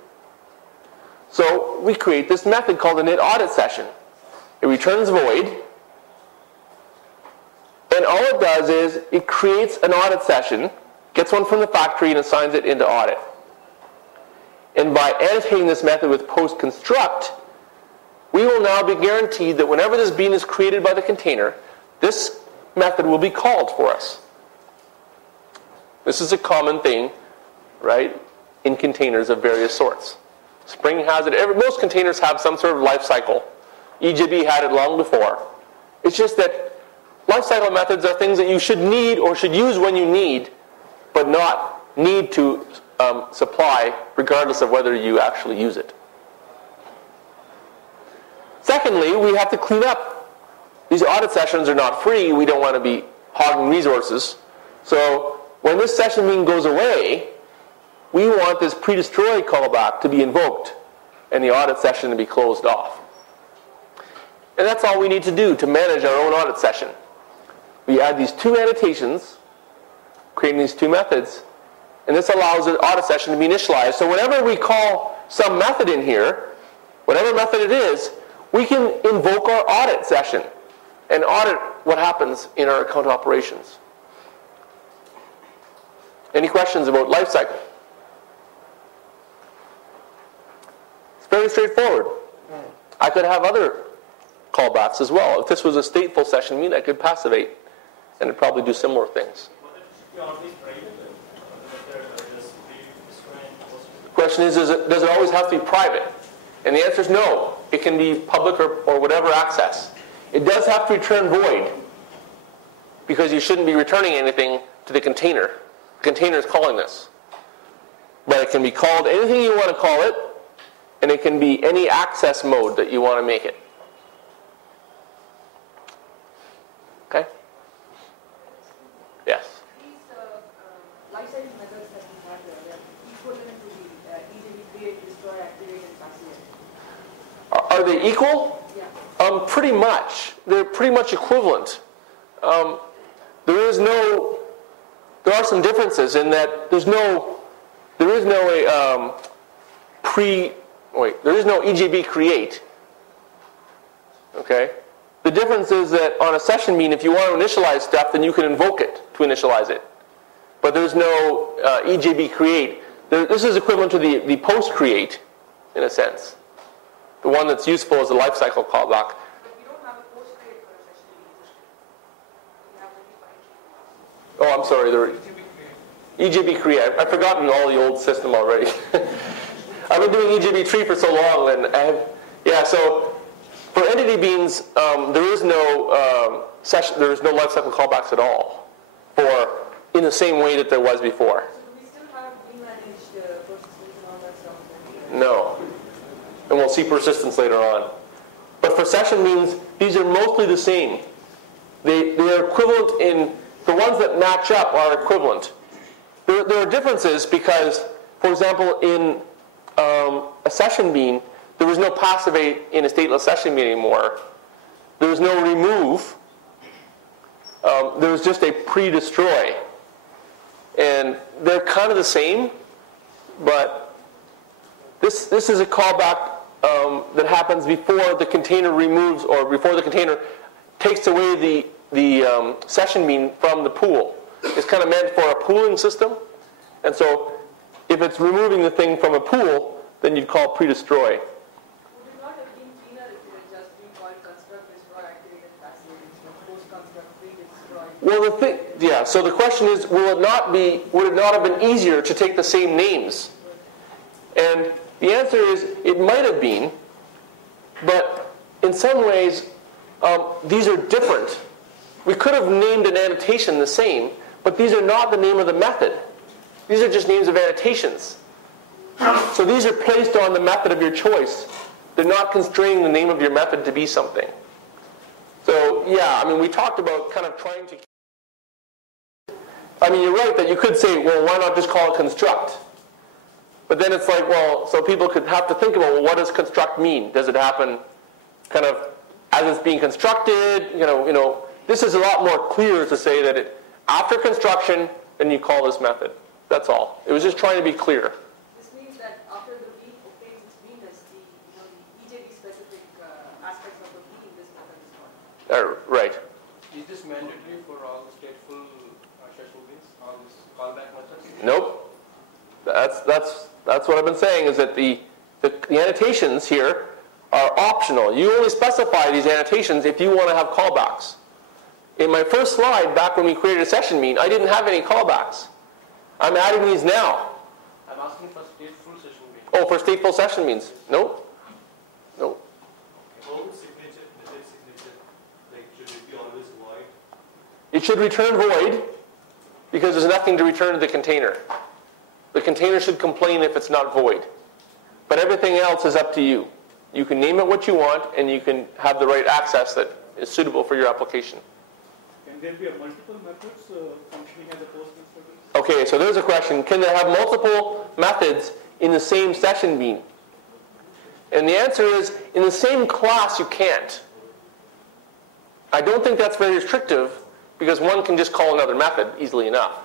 So we create this method called init audit session. It returns void, and all it does is it creates an audit session, gets one from the factory, and assigns it into audit. And by annotating this method with post-construct, we will now be guaranteed that whenever this bean is created by the container, this method will be called for us. This is a common thing, right, in containers of various sorts. Spring has it. Most containers have some sort of life cycle. EJB had it long before. It's just that life cycle methods are things that you should need or should use when you need, but not need to supply regardless of whether you actually use it. Secondly, we have to clean up. These audit sessions are not free. We don't want to be hogging resources. So when this session bean goes away, we want this pre-destroy callback to be invoked and the audit session to be closed off. And that's all we need to do to manage our own audit session. We add these 2 annotations, creating these 2 methods, and this allows the audit session to be initialized. So whenever we call some method in here, whatever method it is, we can invoke our audit session and audit what happens in our account operations. Any questions about lifecycle? It's very straightforward. I could have other callbacks as well. If this was a stateful session mean, I could passivate, and it'd probably do similar things. The question is, does it always have to be private? And the answer is no. It can be public or whatever access. It does have to return void, because you shouldn't be returning anything to the container. The container is calling this. But it can be called anything you want to call it, and it can be any access mode that you want to make it. Okay? Yes? These lifecycle methods that we have here, they're equivalent to the EJB create, destroy, activate, and passivate. Are they equal? Yeah. Pretty much. They're pretty much equivalent. There are some differences in that there is no EJB create. Okay? The difference is that on a session bean, if you want to initialize stuff, then you can invoke it to initialize it. But there's no EJB create. This is equivalent to the post create, in a sense. The one that's useful as a lifecycle callback. But we don't have a post create for a session bean. We have only Oh, I'm sorry. EJB create. I've forgotten all the old system already. I've been doing EJB 3 for so long, and I have, yeah. So for entity beans, there is no lifecycle callbacks at all, in the same way that there was before. So do we still have bean-managed persistence and all that stuff? No, and we'll see persistence later on. But for session beans, these are mostly the same. They are equivalent in the ones that match up are equivalent. There are differences because, for example, in a session bean, there was no passivate in a stateless session bean anymore. There was no remove. There was just a pre-destroy. And they're kind of the same, but this is a callback that happens before the container removes or before the container takes away the session bean from the pool. It's kind of meant for a pooling system. And so if it's removing the thing from a pool, then you'd call pre-destroy. Would it not have been cleaner if it had just been called construct, destroy, activate, and passive instead of post construct, pre-destroy? Well, so the question is, would it not have been easier to take the same names? And the answer is, it might have been, but in some ways, these are different. We could have named an annotation the same, but these are not the name of the method. These are just names of annotations. So these are placed on the method of your choice. They're not constraining the name of your method to be something. So yeah, I mean, we talked about kind of trying to... I mean, you're right that you could say, well, why not just call it construct? But then it's like, well, so people could have to think about, well, what does construct mean? Does it happen kind of as it's being constructed? You know, this is a lot more clear to say that after construction, then you call this method. That's all. It was just trying to be clear. This means that after the bean obtains its beanness, the EJB specific aspects of the bean, this method is called. Right. Is this mandatory for all the stateful session beans, all these callback methods? Nope. That's what I've been saying, is that the annotations here are optional. You only specify these annotations if you want to have callbacks. In my first slide, back when we created a session bean, I didn't have any callbacks. I'm adding these now. I'm asking for stateful session beans. Oh, for stateful session beans? Nope. Nope. Home signature, method signature, like should it be always void? It should return void because there's nothing to return to the container. The container should complain if it's not void. But everything else is up to you. You can name it what you want, and you can have the right access that is suitable for your application. Can there be multiple methods functioning as a post constructor? Okay, so there's a question. Can there have multiple methods in the same session bean? And the answer is, in the same class, you can't. I don't think that's very restrictive, because one can just call another method easily enough.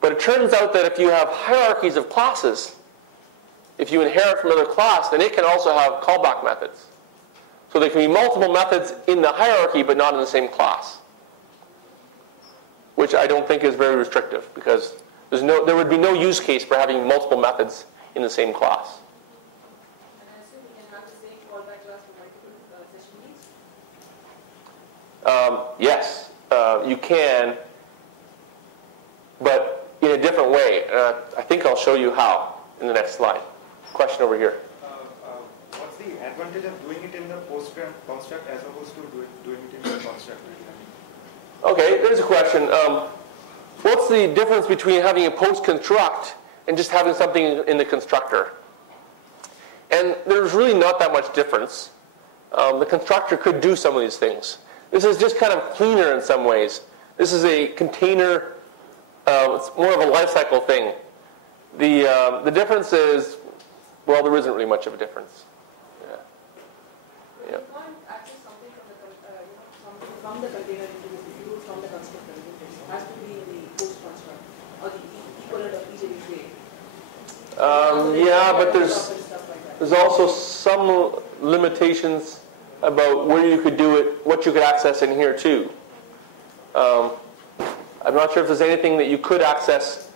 But it turns out that if you have hierarchies of classes, if you inherit from another class, then it can also have callback methods. So there can be multiple methods in the hierarchy, but not in the same class, which I don't think is very restrictive, because there would be no use case for having multiple methods in the same class. And I assume we can have the same callback class for multiple session beans? Yes, you can, but in a different way. I think I'll show you how in the next slide. Question over here. What's the advantage of doing it in the post-construct as opposed to doing it in the construct? Okay, there's a question. What's the difference between having a post-construct and just having something in the constructor? And there's really not that much difference. The constructor could do some of these things. This is just kind of cleaner in some ways. This is a container. It's more of a lifecycle thing. The difference is, well, there isn't really much of a difference. Yeah. You can't access something from the container into this, if you do it from the constructor. It has to be in the post construct or the equivalent of EJB create. Yeah, but there's also some limitations. about where you could do it, what you could access in here too. I'm not sure if there's anything that you could access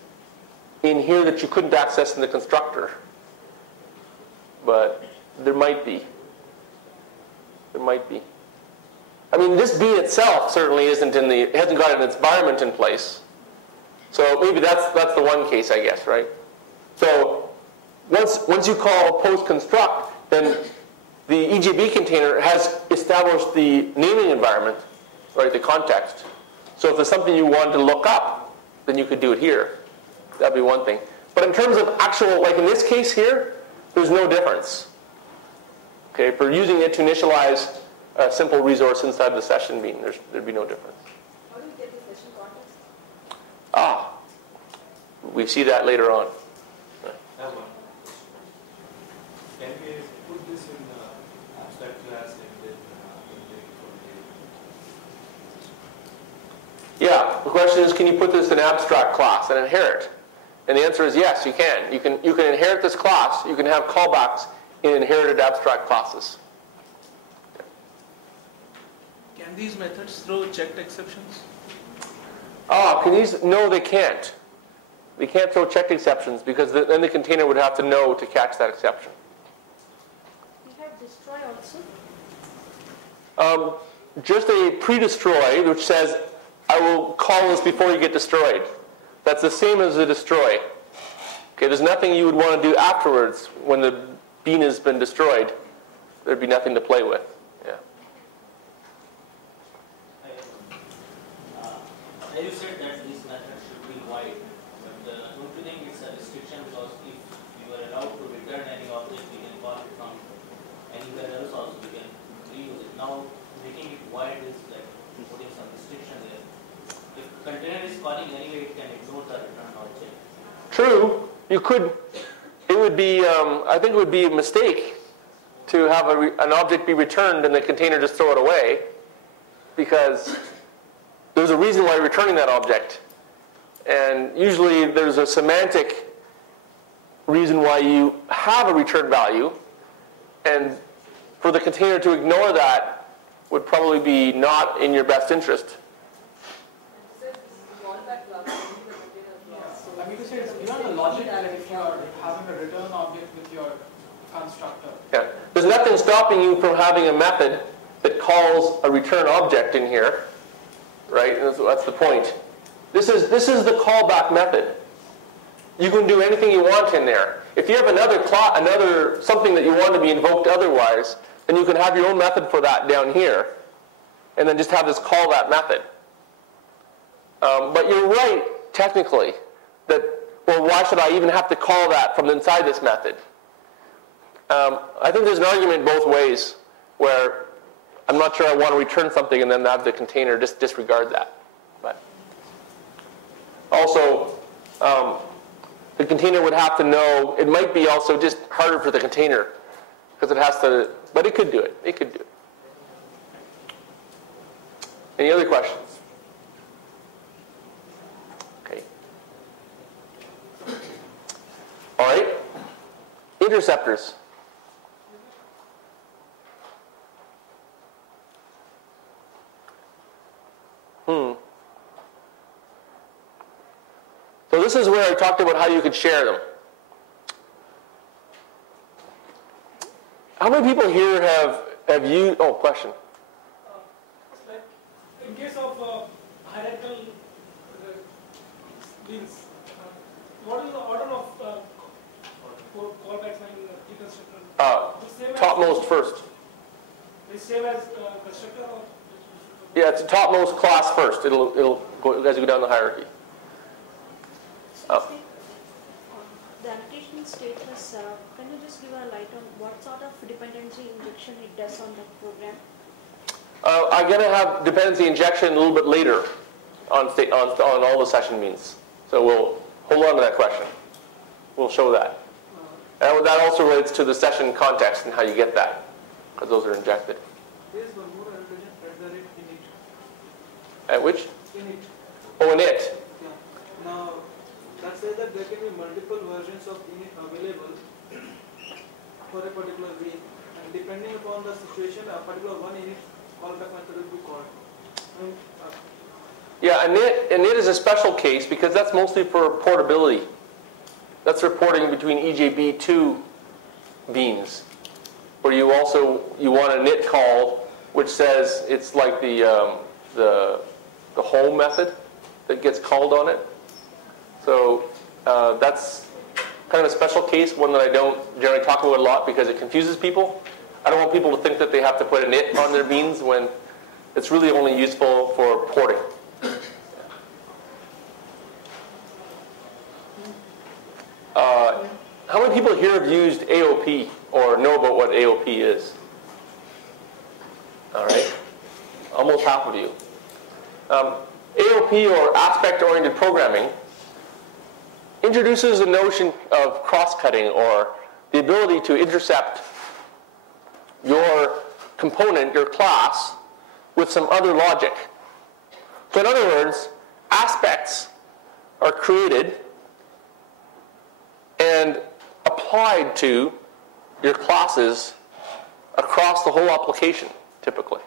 in here that you couldn't access in the constructor, but there might be. There might be. I mean, this bean itself certainly isn't in the, it hasn't got an environment in place. So maybe that's the one case, I guess, right? So once you call post construct, then the EJB container has established the naming environment, right, the context. So if there's something you wanted to look up, then you could do it here. That'd be one thing. But in terms of actual, like in this case here, there's no difference. Okay, for using it to initialize a simple resource inside the session bean, there'd be no difference. How do you get the session context? We see that later on. I have one. Can we put this in abstract class and then take it from there? Yeah, the question is, can you put this in abstract class and inherit? And the answer is yes, you can. You can inherit this class. You can have callbacks in inherited abstract classes. Can these methods throw checked exceptions? Can these? No, they can't. They can't throw checked exceptions because then the container would have to know to catch that exception. We have destroy also. Just a pre-destroy, which says, I will call this before you get destroyed. That's the same as a destroy. Okay, there's nothing you would want to do afterwards when the bean has been destroyed. There'd be nothing to play with. Yeah. You said that this method should be wide, but don't you think it's a restriction because if you are allowed to return any object, we can call it from anywhere else also, we can reuse it. Now, making it wide is like putting some restriction there. If container is calling anyway, it can ignore the return object. True. You could. It would be. I think it would be a mistake to have an object be returned and the container just throw it away, because there's a reason why you're returning that object, and usually there's a semantic reason why you have a return value, and for the container to ignore that would probably be not in your best interest. I mean to say, it's beyond the logic that if you are having a return object with your constructor. Yeah. There's nothing stopping you from having a method that calls a return object in here, right? And that's the point. This is the callback method. You can do anything you want in there. If you have another something that you want to be invoked otherwise, then you can have your own method for that down here, and then just have this call that method. But you're right, technically, that, well, why should I even have to call that from inside this method? I think there's an argument both ways, where I'm not sure I want to return something and then have the container just disregard that. But also, the container would have to know, it might be also just harder for the container, because it has to, but it could do it. It could do it. Any other questions? Okay. All right. Interceptors. So this is where I talked about how you could share them. How many people here have used, question. Like in case of hierarchical beans, what is the order of callbacks in Interceptor? Topmost first. The same as constructor or? Yeah, it's topmost class first. It'll go as you go down the hierarchy. The annotation status, can you just give a light on what sort of dependency injection it does on the program? I'm going to have dependency injection a little bit later on all the session means. So we'll hold on to that question. We'll show that. And that also relates to the session context and how you get that, because those are injected. There is one more annotation at the rate init. At which? Init. Oh, init. Yeah. Now, that says that there can be multiple versions of init available for a particular bean, and depending upon the situation, a particular one init callback method will be called. Yeah, a init is a special case because that's mostly for portability. That's reporting between EJB 2 beans, where you want a init call which says it's like the home method that gets called on it. So that's kind of a special case, one that I don't generally talk about a lot because it confuses people. I don't want people to think that they have to put an init on their beans when it's really only useful for porting. How many people here have used AOP or know about what AOP is? All right, almost half of you. AOP, or aspect-oriented programming, introduces the notion of cross-cutting, or the ability to intercept your component, your class, with some other logic. So in other words, aspects are created and applied to your classes across the whole application, typically.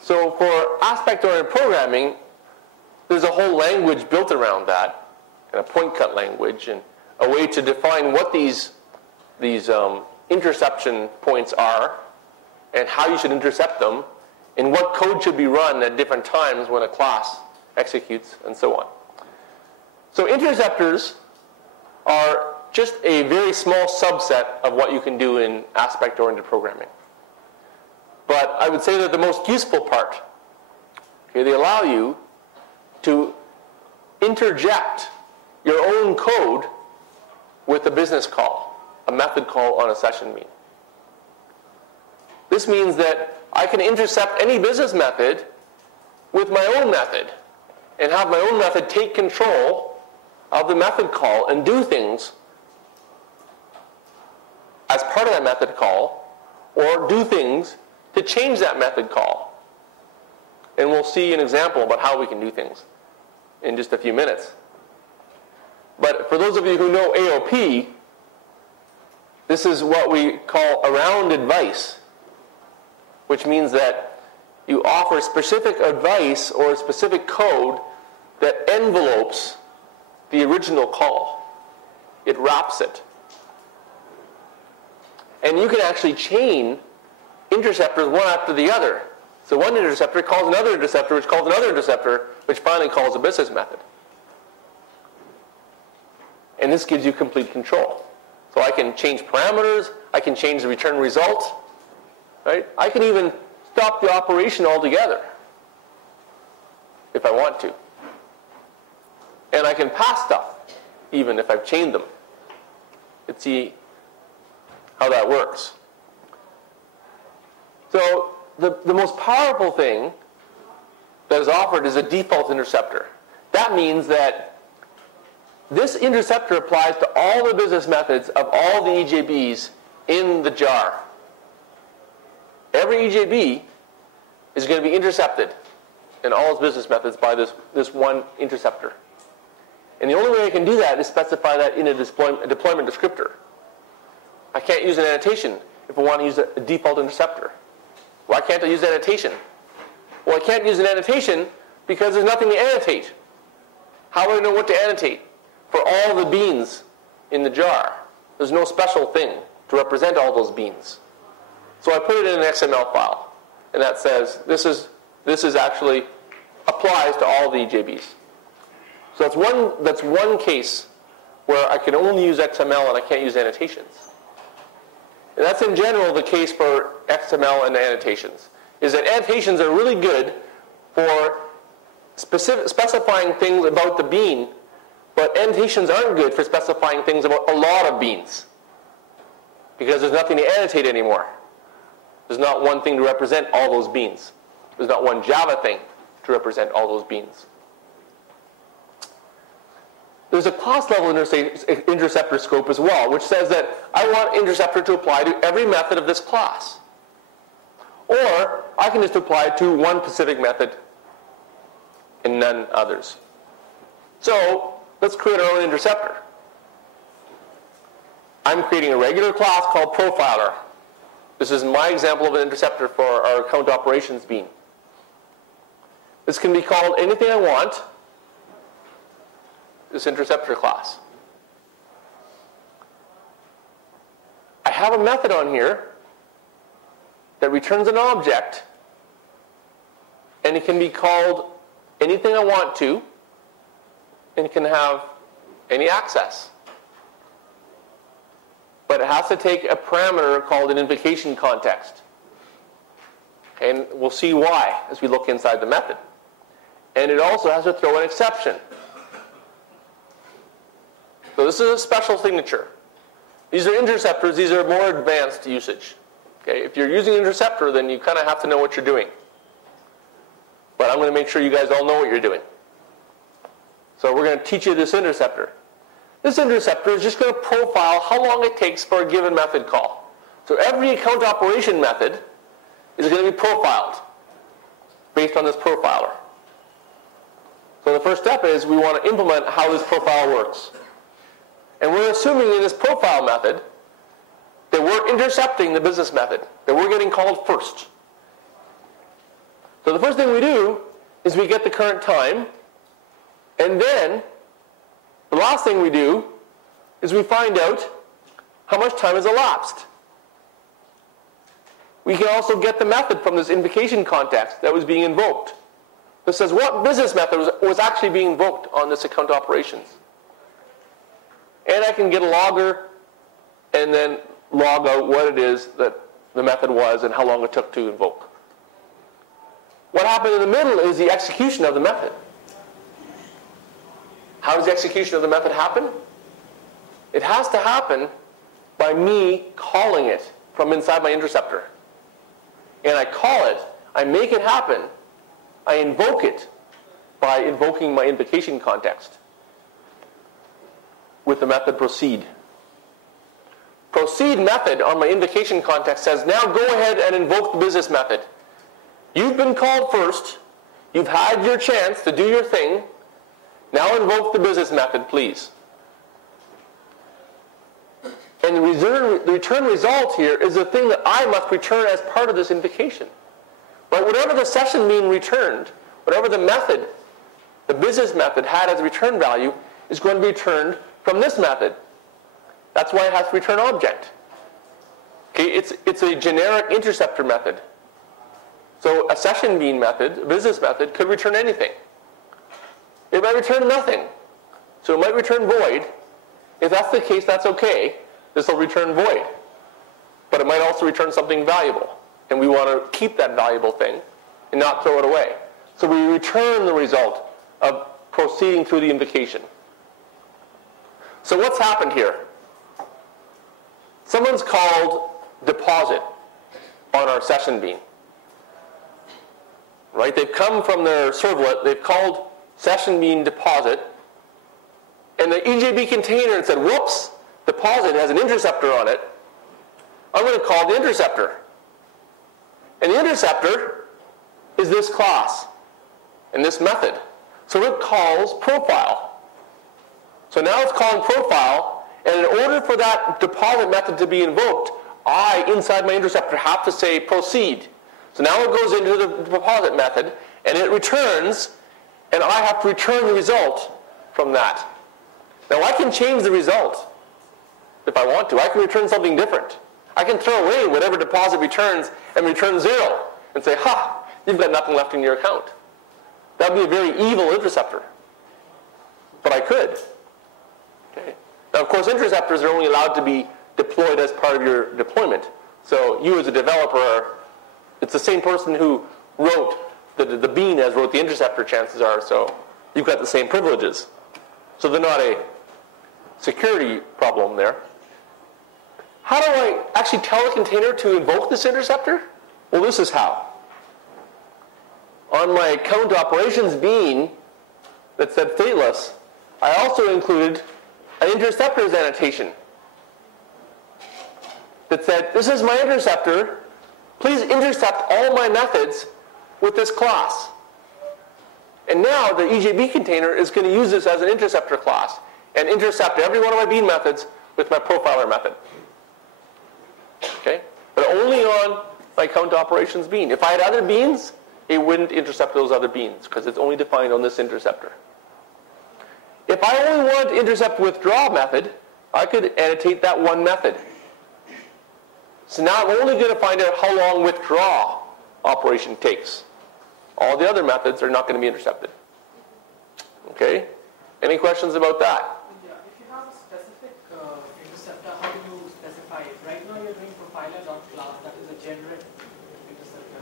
So for aspect-oriented programming, there's a whole language built around that, and a point-cut language, and a way to define what these interception points are, and how you should intercept them, and what code should be run at different times when a class executes, and so on. So interceptors are just a very small subset of what you can do in aspect-oriented programming. But I would say that the most useful part, okay, they allow you to interject your own code with a business call, a method call on a session mean. This means that I can intercept any business method with my own method and have my own method take control of the method call and do things as part of that method call, or do things to change that method call. And we'll see an example about how we can do things in just a few minutes. But for those of you who know AOP, this is what we call around advice, which means that you offer specific advice or specific code that envelopes the original call. It wraps it. And you can actually chain interceptors one after the other. So one interceptor calls another interceptor, which calls another interceptor, which finally calls a business method. And this gives you complete control. So I can change parameters, I can change the return result, right? I can even stop the operation altogether if I want to. And I can pass stuff, even if I've chained them. Let's see how that works. So the most powerful thing that is offered is a default interceptor. That means that this interceptor applies to all the business methods of all the EJBs in the jar. Every EJB is going to be intercepted in all its business methods by this one interceptor. And the only way I can do that is specify that in a deployment descriptor. I can't use an annotation if I want to use a default interceptor. Why can't I use an annotation? Well, I can't use an annotation because there's nothing to annotate. How do I know what to annotate for all the beans in the jar? There's no special thing to represent all those beans. So I put it in an XML file, and that says this is actually applies to all the EJBs. So that's one case where I can only use XML and I can't use annotations. And that's in general the case for XML and annotations, is that annotations are really good for specifying things about the bean, but annotations aren't good for specifying things about a lot of beans, because there's nothing to annotate anymore. There's not one thing to represent all those beans. There's not one Java thing to represent all those beans. There's a class-level interceptor scope as well, which says that I want interceptor to apply to every method of this class. Or I can just apply it to one specific method and none others. So let's create our own interceptor. I'm creating a regular class called profiler. This is my example of an interceptor for our count operations bean. This can be called anything I want, this interceptor class. I have a method on here that returns an object, and it can be called anything I want to, and it can have any access. But it has to take a parameter called an invocation context. And we'll see why as we look inside the method. And it also has to throw an exception. So this is a special signature. These are interceptors. These are more advanced usage. Okay? If you're using interceptor, then you kind of have to know what you're doing. But I'm going to make sure you guys all know what you're doing. So we're going to teach you this interceptor. This interceptor is just going to profile how long it takes for a given method call. So every count operation method is going to be profiled based on this profiler. So the first step is we want to implement how this profile works. And we're assuming in this profile method that we're intercepting the business method, that we're getting called first. So the first thing we do is we get the current time, and then the last thing we do is we find out how much time has elapsed. We can also get the method from this invocation context that was being invoked. This says what business method was actually being invoked on this account operations. And I can get a logger and then log out what it is that the method was and how long it took to invoke. What happened in the middle is the execution of the method. How does the execution of the method happen? It has to happen by me calling it from inside my interceptor. And I call it, I make it happen, I invoke it by invoking my invocation context with the method proceed. Proceed method on my invocation context says, now go ahead and invoke the business method. You've been called first, you've had your chance to do your thing, now invoke the business method, please. And the return result here is the thing that I must return as part of this invocation. But whatever the session mean returned, whatever the method, the business method had as a return value, is going to be returned from this method. That's why it has to return object. Okay, it's a generic interceptor method. So a session bean method, a business method, could return anything. It might return nothing. So it might return void. If that's the case, that's okay. This will return void. But it might also return something valuable. And we want to keep that valuable thing and not throw it away. So we return the result of proceeding through the invocation. So what's happened here? Someone's called deposit on our session bean. Right? They've come from their servlet, they've called session bean deposit, and the EJB container said, whoops, deposit has an interceptor on it. I'm going to call the interceptor. And the interceptor is this class and this method. So it calls profile. So now it's calling profile, and in order for that deposit method to be invoked, I, inside my interceptor, have to say proceed. So now it goes into the deposit method, and it returns, and I have to return the result from that. Now I can change the result if I want to. I can return something different. I can throw away whatever deposit returns and return 0 and say, ha, you've got nothing left in your account. That would be a very evil interceptor. But I could. Okay. Now, of course, interceptors are only allowed to be deployed as part of your deployment. So you as a developer, it's the same person who wrote the bean as wrote the interceptor, chances are, so you've got the same privileges. So they're not a security problem there. How do I actually tell a container to invoke this interceptor? Well, this is how. On my count operations bean that said stateless, I also included an interceptors annotation that said, this is my interceptor, please intercept all my methods with this class. And now the EJB container is going to use this as an interceptor class and intercept every one of my bean methods with my profiler method. Okay? But only on my count operations bean. If I had other beans, it wouldn't intercept those other beans because it's only defined on this interceptor. If I only want to intercept withdraw method, I could annotate that one method. So now I'm only going to find out how long withdraw operation takes. All the other methods are not going to be intercepted. Okay? Any questions about that? Yeah, if you have a specific interceptor, how do you specify it? Right now you're doing profiler.class, that is a generic interceptor.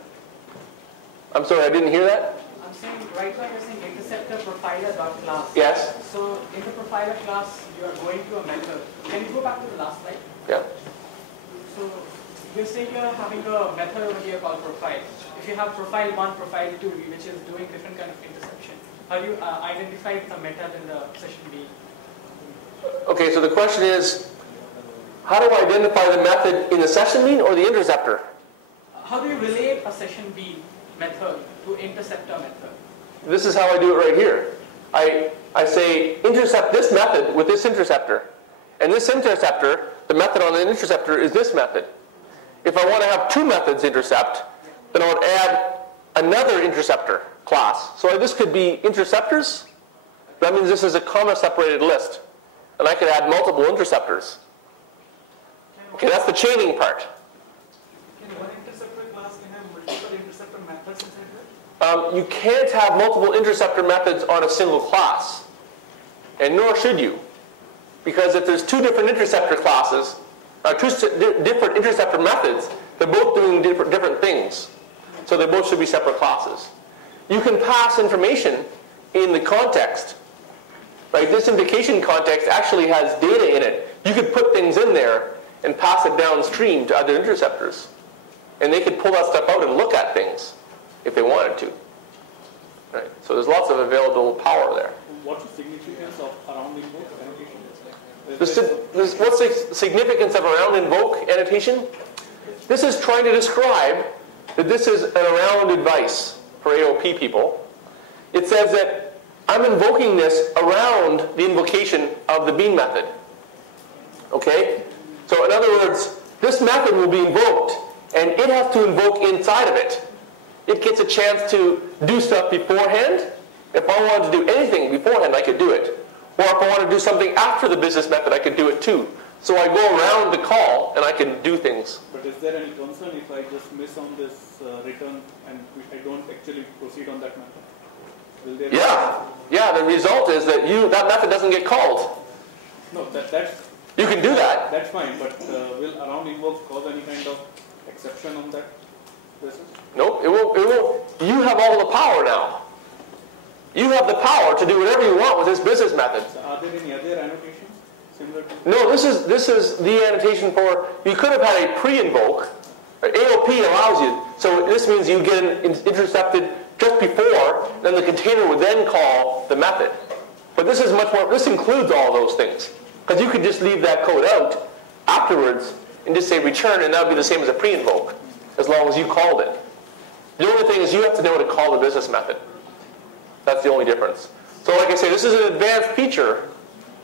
I'm sorry, I didn't hear that? I'm saying right now you're saying interceptor profiler.class. Yes. So in the profiler class, you are going to a method. Can you go back to the last slide? Yeah. So you're saying you're having a method over here called profile. If you have profile 1, profile 2, which is doing different kind of interception, how do you identify the method in the session B? Okay, so the question is, how do I identify the method in the session bean or the interceptor? How do you relate a session B method to interceptor method? This is how I do it right here. I say intercept this method with this interceptor. And this interceptor, the method on the interceptor is this method. If I want to have two methods intercept, then I would add another interceptor class. So this could be interceptors. That means this is a comma separated list. And I could add multiple interceptors. Okay, that's the chaining part. Can one interceptor class can have multiple interceptor methods inside that? You can't have multiple interceptor methods on a single class. And nor should you. Because if there's two different interceptor classes, two different interceptor methods, they're both doing different things. So they both should be separate classes. You can pass information in the context. Right? This invocation context actually has data in it. You could put things in there and pass it downstream to other interceptors. And they could pull that stuff out and look at things if they wanted to. Right? So there's lots of available power there. What's the significance of around invoke annotation? What's the significance of around invoke annotation? This is trying to describe that this is an around advice for AOP people. It says that I'm invoking this around the invocation of the bean method. Okay? So in other words, this method will be invoked, and it has to invoke inside of it. It gets a chance to do stuff beforehand. If I wanted to do anything beforehand, I could do it. Or if I want to do something after the business method, I could do it too. So I go around the call, and I can do things. But is there any concern if I just miss on this return and I don't actually proceed on that method? Will there Yeah, the result is that that method doesn't get called. No, that's... You can do that. That's fine, but will around invoke cause any kind of exception on that basis? Nope, it won't. You have all the power now. You have the power to do whatever you want with this business method. So are there any other annotations similar to? No, this is the annotation for, you could have had a pre-invoke. AOP allows you, so this means you get intercepted just before, then the container would then call the method. But this is much more, this includes all those things. Because you could just leave that code out afterwards and just say return, and that would be the same as a pre-invoke, as long as you called it. The only thing is you have to know how to call the business method. That's the only difference. So like I say, this is an advanced feature.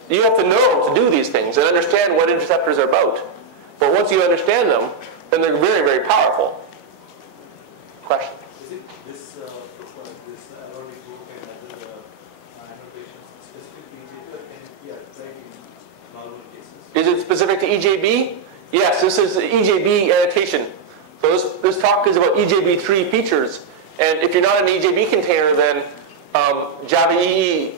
You have to know to do these things and understand what interceptors are about. But once you understand them, then they're very, very powerful. Question? Is it this around invoke and other annotations specific to EJB, or can it be applied in normal cases? Is it specific to EJB? Yes, this is the EJB annotation. So this talk is about EJB 3 features. And if you're not an EJB container, then Java EE,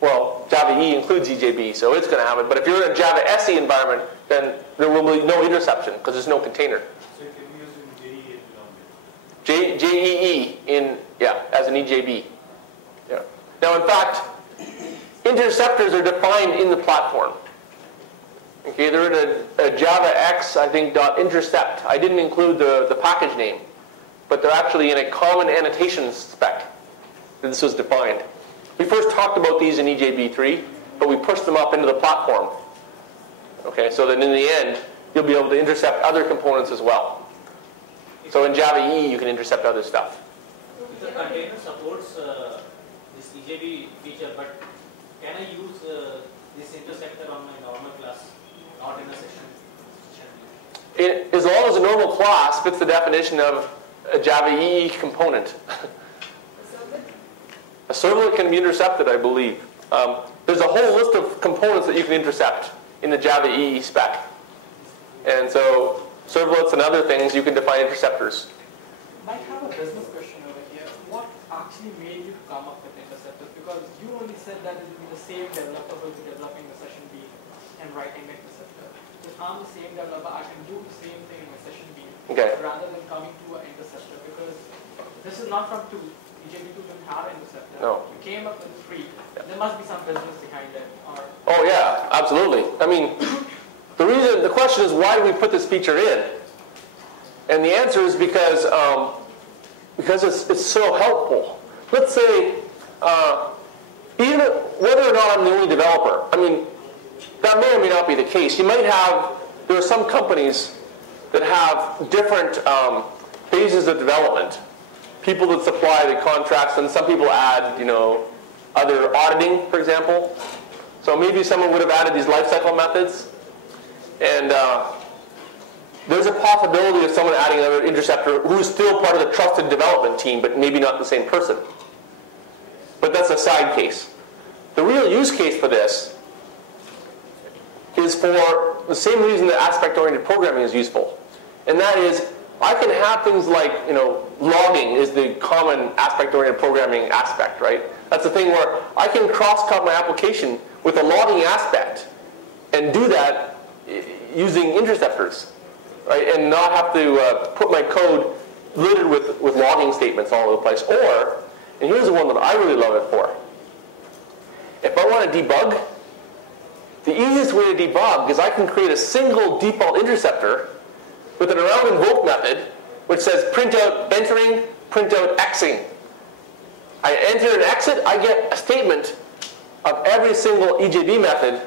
well, Java EE includes EJB, so it's going to have it. But if you're in a Java SE environment, then there will be no interception because there's no container. So it can be used in JEE JEE as an EJB. Yeah. Now, in fact, interceptors are defined in the platform. Okay, they're in a Java X, I think, .intercept. I didn't include the package name, but they're actually in a common annotation spec that this was defined. We first talked about these in EJB 3, but we pushed them up into the platform. Okay, so that in the end, you'll be able to intercept other components as well. So in Java EE, you can intercept other stuff. The container supports this EJB feature, but can I use this interceptor on my normal class? not in a session. As long as a normal class fits the definition of a Java EE component. A servlet can be intercepted, I believe. There's a whole list of components that you can intercept in the Java EE spec. And so servlets and other things, you can define interceptors. Might have a business question over here. What actually made you come up with interceptors? Because you only said that it will be the same developer who will be developing the session B and writing the interceptor. If I'm the same developer, I can do the same thing in the session B rather than coming to an interceptor, because this is not from 2. EJB 2 didn't have interceptor. No. You came up with 3. There must be some business behind it. Or oh yeah, absolutely. I mean, the question is, why do we put this feature in? And the answer is because it's so helpful. Let's say, even whether or not I'm the only developer, I mean, that may or may not be the case. You might have, there are some companies that have different phases of development. People that supply the contracts, and some people add, other auditing, for example. So maybe someone would have added these lifecycle methods. And there's a possibility of someone adding another interceptor who is still part of the trusted development team, but maybe not the same person. But that's a side case. The real use case for this is for the same reason that aspect-oriented programming is useful. And that is, I can have things like, logging is the common aspect-oriented programming aspect, right? That's the thing where I can cross-cut my application with a logging aspect and do that using interceptors, right? And not have to put my code littered with logging statements all over the place. Or, and here's the one that I really love it for. If I want to debug, the easiest way to debug is I can create a single default interceptor with an around invoke method which says print out entering, print out xing. I enter and exit, I get a statement of every single EJB method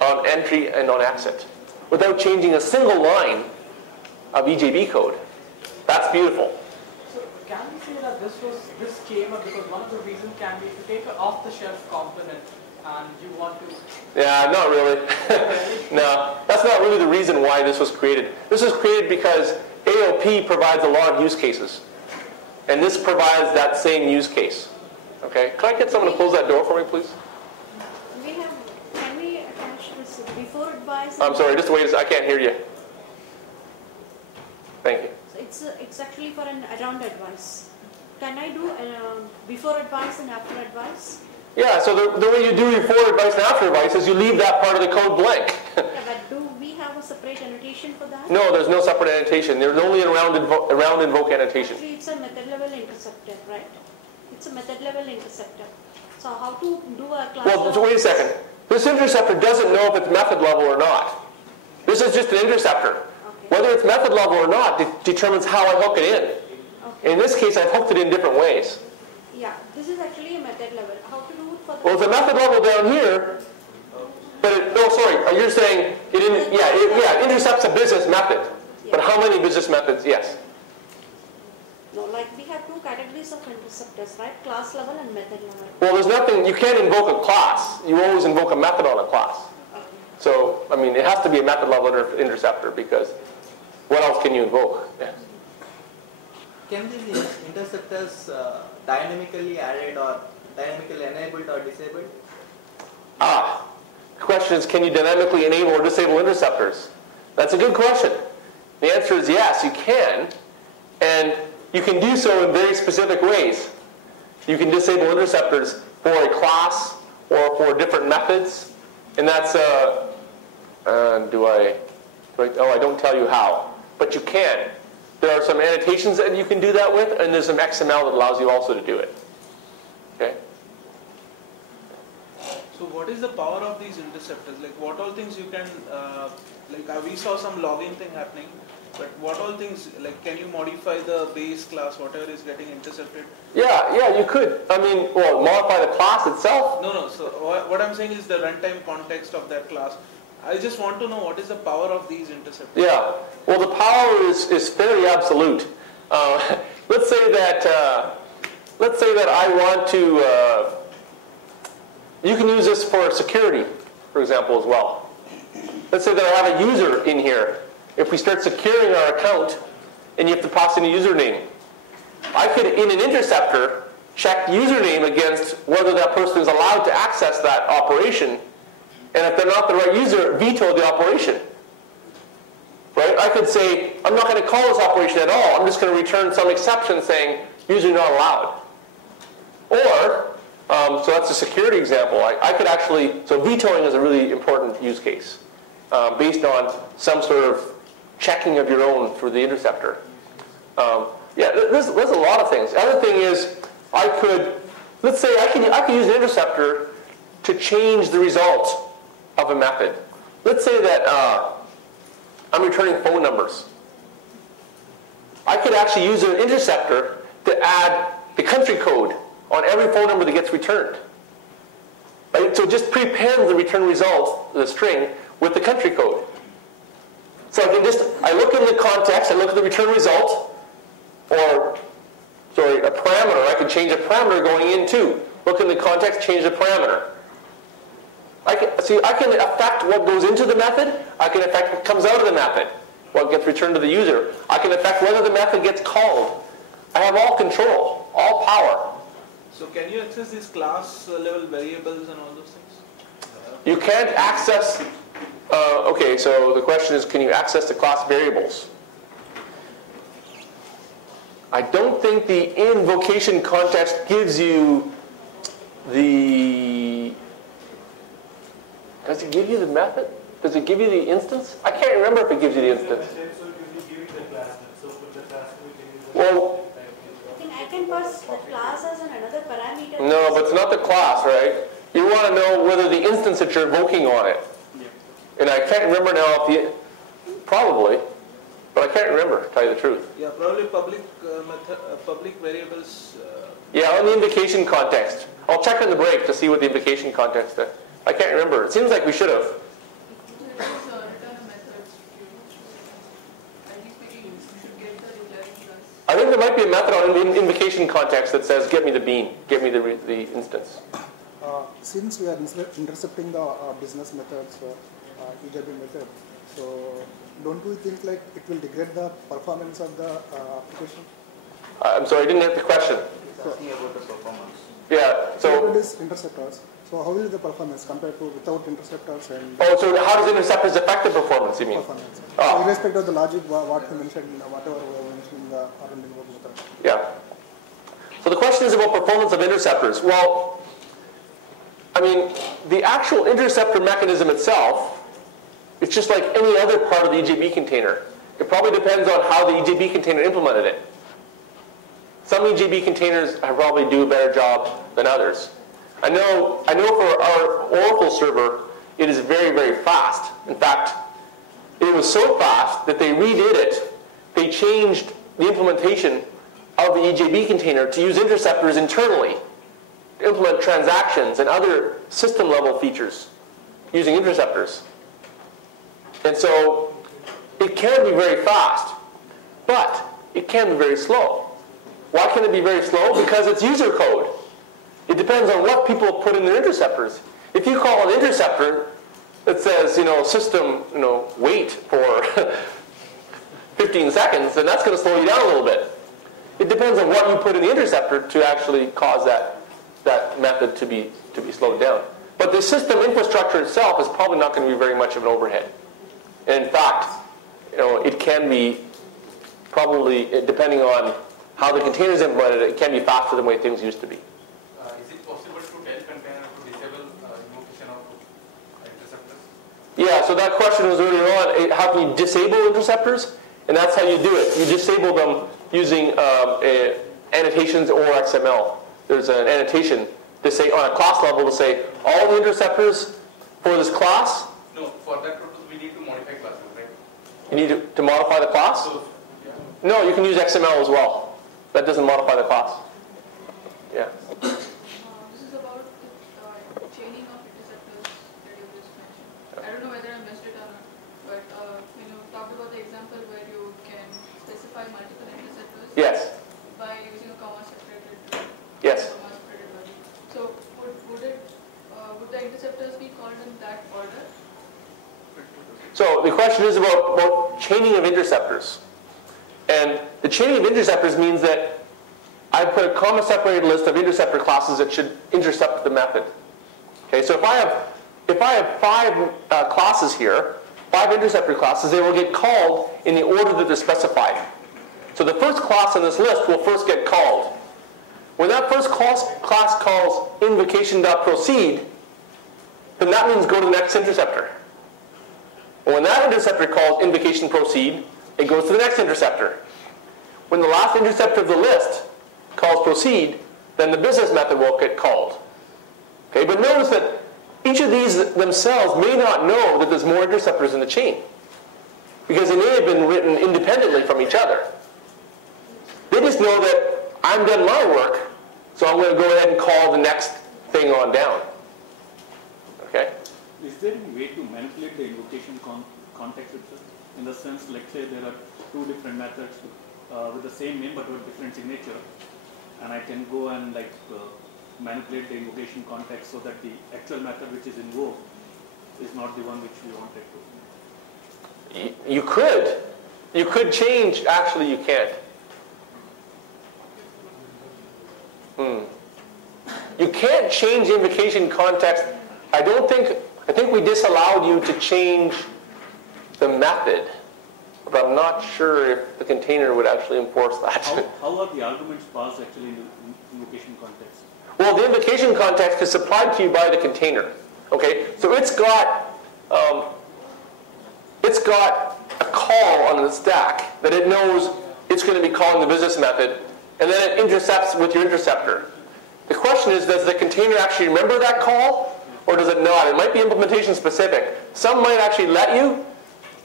on entry and on exit without changing a single line of EJB code. That's beautiful. so can we say that this came up because one of the reasons can be if you take an off-the-shelf component and you want to... Yeah, not really. No, that's not really the reason why this was created. This was created because AOP provides a lot of use cases. And this provides that same use case. Okay? Can I get someone to close that door for me, please? Can we attach this before advice? I'm sorry, just wait a second. I can't hear you. Thank you. So it's actually for an around advice. Can I do before advice and after advice? Yeah, so the way you do before advice and after advice is you leave that part of the code blank. Yeah, but do we have a separate annotation for that? No, there's no separate annotation. There's only a round invoke annotation. Actually, it's a method level interceptor, right? It's a method level interceptor. So how to do a class? Well, so wait a second. This interceptor doesn't know if it's method level or not. This is just an interceptor. Okay. Whether it's method level or not determines how I hook it in. Okay. In this case, I've hooked it in different ways. Yeah, this is actually a method level. How to do it for the... Well, it's a method level down here, but you're saying it intercepts a business method. But how many business methods? Yes. No, like we have two categories of interceptors, right? Class level and method level. Well, there's nothing, you can't invoke a class. You always invoke a method on a class. Okay. So, I mean, it has to be a method level interceptor because what else can you invoke? Yeah. Can these interceptors dynamically added or dynamically enabled or disabled? The question is, can you dynamically enable or disable interceptors? That's a good question. The answer is yes, you can. And you can do so in very specific ways. You can disable interceptors for a class or for different methods. And that's, I don't tell you how. But you can. There are some annotations that you can do that with, and there's some XML that allows you also to do it. Okay? So what is the power of these interceptors? Like what all things you can, we saw some logging thing happening, but what all things, like can you modify the base class, whatever is getting intercepted? Yeah, you could. I mean, well, modify the class itself? No, so what I'm saying is the runtime context of that class. I just want to know what is the power of these interceptors. Yeah, well the power is fairly absolute. Let's say that I want to, you can use this for security, for example, as well. let's say that I have a user in here. If we start securing our account and you have to pass in a username, I could, in an interceptor, check username against whether that person is allowed to access that operation, and if they're not the right user, veto the operation. Right? I could say, I'm not going to call this operation at all. I'm just going to return some exception saying, user not allowed. Or, so that's a security example. I could actually, so vetoing is a really important use case based on some sort of checking of your own through the interceptor. Yeah, there's a lot of things. The other thing is, I could, let's say I could use an interceptor to change the result of a method. Let's say that I'm returning phone numbers. I could actually use an interceptor to add the country code on every phone number that gets returned. Right? So it just prepends the return result, the string, with the country code. So I look in the context, I look at the return result, or, sorry, a parameter. I can change a parameter going in too. Look in the context, change the parameter. I can affect what goes into the method. I can affect what comes out of the method, what gets returned to the user. I can affect whether the method gets called. I have all control, all power. So can you access these class level variables and all those things? You can't access, okay, so the question is, can you access the class variables? I don't think the invocation context gives you the, does it give you the method? Does it give you the instance? I can't remember if it gives you the instance. Well, I can pass the class as another parameter. no, but it's not the class, right? You want to know whether the instance that you're invoking on it. And I can't remember now if probably, but I can't remember, to tell you the truth. Yeah, probably public variables. Yeah, on the invocation context. I'll check on the break to see what the invocation context is. I can't remember. It seems like we should have. I think there might be a method on the invocation context that says, get me the bean, get me the instance. Since we are intercepting the business methods, EJB method, so don't we think like it will degrade the performance of the application? I'm sorry, I didn't get the question. He's asking about the performance. Yeah, so it is interceptors. So how is the performance compared to without interceptors and? Oh, so how does interceptors affect the performance? You mean? Performance. Oh. So irrespective of the logic, what you mentioned, whatever we mentioned in the R&D method. Yeah. So the question is about performance of interceptors. Well, I mean, the actual interceptor mechanism itself, it's just like any other part of the EJB container. It probably depends on how the EJB container implemented it. Some EJB containers probably do a better job than others. I know for our Oracle server, it is very, very fast. In fact, it was so fast that they redid it. They changed the implementation of the EJB container to use interceptors internally, to implement transactions and other system-level features using interceptors. And so it can be very fast, but it can be very slow. Why can it be very slow? Because it's user code. It depends on what people put in their interceptors. If you call an interceptor that says, system, wait for 15 seconds, then that's going to slow you down a little bit. It depends on what you put in the interceptor to actually cause that method to be slowed down. But the system infrastructure itself is probably not going to be very much of an overhead. And in fact, it can be probably, depending on how the container is implemented, it can be faster than the way things used to be. Is it possible to tell container to disable invocation of interceptors? Yeah, so that question was earlier on. How can you disable interceptors? And that's how you do it. You disable them using annotations or XML. There's an annotation to say, on a class level, to say, all the interceptors for this class. No, for that purpose, we need to modify classes, right? You need to modify the class? So, yeah. No, you can use XML as well. That doesn't modify the class. Yeah. This is about the chaining of interceptors that you just mentioned. I don't know whether I missed it or not, but when you talked about the example where you can specify multiple interceptors Yes. by using a comma-separated Yes. logic. So would the interceptors be called in that order? the question is about chaining of interceptors. And the chaining of interceptors means that I put a comma-separated list of interceptor classes that should intercept the method. Okay, so if I have 5 classes here, 5 interceptor classes, they will get called in the order that they're specified. So the first class on this list will first get called. When that first class calls invocation.proceed, then that means go to the next interceptor. And when that interceptor calls invocation proceed, it goes to the next interceptor. When the last interceptor of the list calls proceed, then the business method will get called. Okay, but notice that each of these themselves may not know that there's more interceptors in the chain, because they may have been written independently from each other. They just know that I'm done my work, so I'm going to go ahead and call the next thing on down. Okay? Is there any way to manipulate the invocation context itself? In the sense, let's say there are 2 different methods with the same name but with different signature, and I can go and manipulate the invocation context so that the actual method which is invoked is not the one which we wanted to. You could. You could change. Actually, you can't. You can't change invocation context. I think we disallowed you to change the method, but I'm not sure if the container would actually enforce that. How are the arguments passed actually in the invocation context? Well, the invocation context is supplied to you by the container. Okay, so it's got a call on the stack that it knows it's going to be calling the business method, and then it intercepts with your interceptor. The question is, does the container actually remember that call, or does it not? It might be implementation specific. Some might actually let you,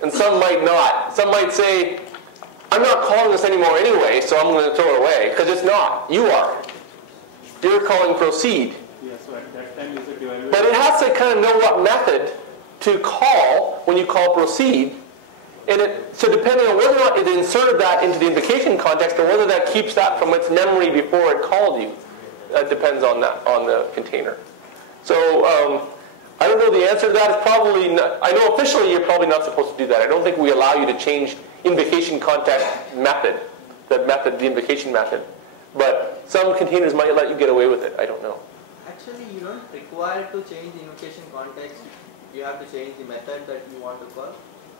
and some might not. Some might say, I'm not calling this anymore anyway, so I'm going to throw it away, because it's not. You are. You're calling proceed. Yeah, so at that time is it divided? But it has to kind of know what method to call when you call proceed. And so depending on whether or not it inserted that into the invocation context or whether that keeps that from its memory before it called you, that depends on the container. So I don't know the answer to that. It's probably not, I know officially you're probably not supposed to do that. I don't think we allow you to change invocation context method, the invocation method. But some containers might let you get away with it. I don't know. Actually, you don't require to change the invocation context. You have to change the method that you want to call.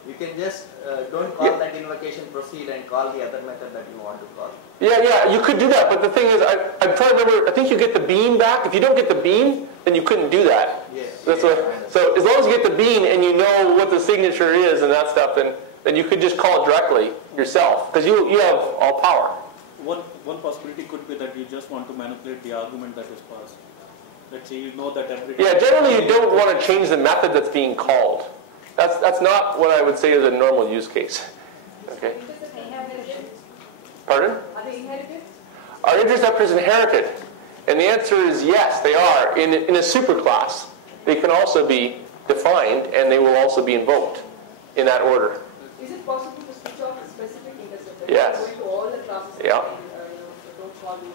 You can just don't call that invocation proceed and call the other method that you want to call. Yeah, you could do that. But the thing is, I'm trying to remember, I think you get the bean back. If you don't get the bean, then you couldn't do that. Yes. So as long as you get the bean and you know what the signature is and that stuff, then you could just call it directly yourself, because you have all power. One possibility could be that you just want to manipulate the argument that is passed. Let's say you know that every time. Yeah, generally you don't want to change the method that's being called. That's not what I would say is a normal use case. Okay. Pardon? Are they inherited? Are interceptors inherited? And the answer is yes, they are. In a superclass, they can also be defined and they will also be invoked in that order. Is it possible to switch off a specific interceptor? Yes. Going to all the classes. Yeah. Don't call these.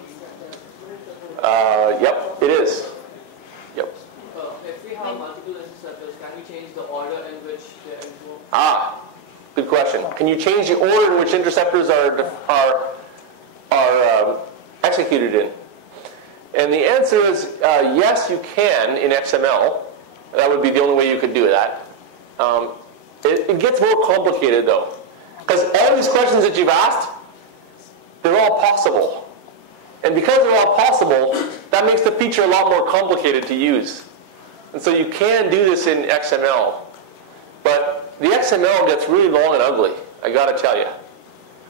Yep, it is. Yep. If we have multiple interceptors, can we change the order in which they are invoked? Good question. Can you change the order in which interceptors are executed in? And the answer is yes, you can in XML. That would be the only way you could do that. It gets more complicated though, because all these questions that you've asked, they're all possible. And because they're all possible, that makes the feature a lot more complicated to use. And so you can do this in XML. But the XML gets really long and ugly, I gotta tell you.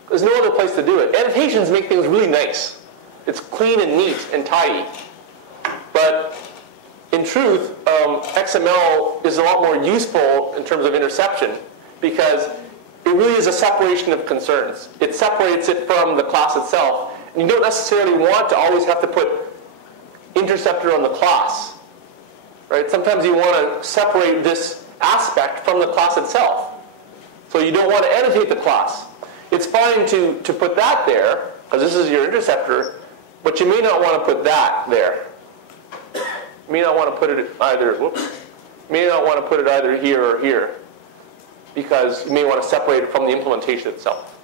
There's no other place to do it. Annotations make things really nice. It's clean and neat and tidy. But in truth, XML is a lot more useful in terms of interception because it really is a separation of concerns. It separates it from the class itself. And you don't necessarily want to always have to put interceptor on the class. Right? Sometimes you want to separate this aspect from the class itself. So you don't want to annotate the class. It's fine to put that there, because this is your interceptor, but you may not want to put that there. You may not want to put it either, may not want to put it either here or here. because you may want to separate it from the implementation itself.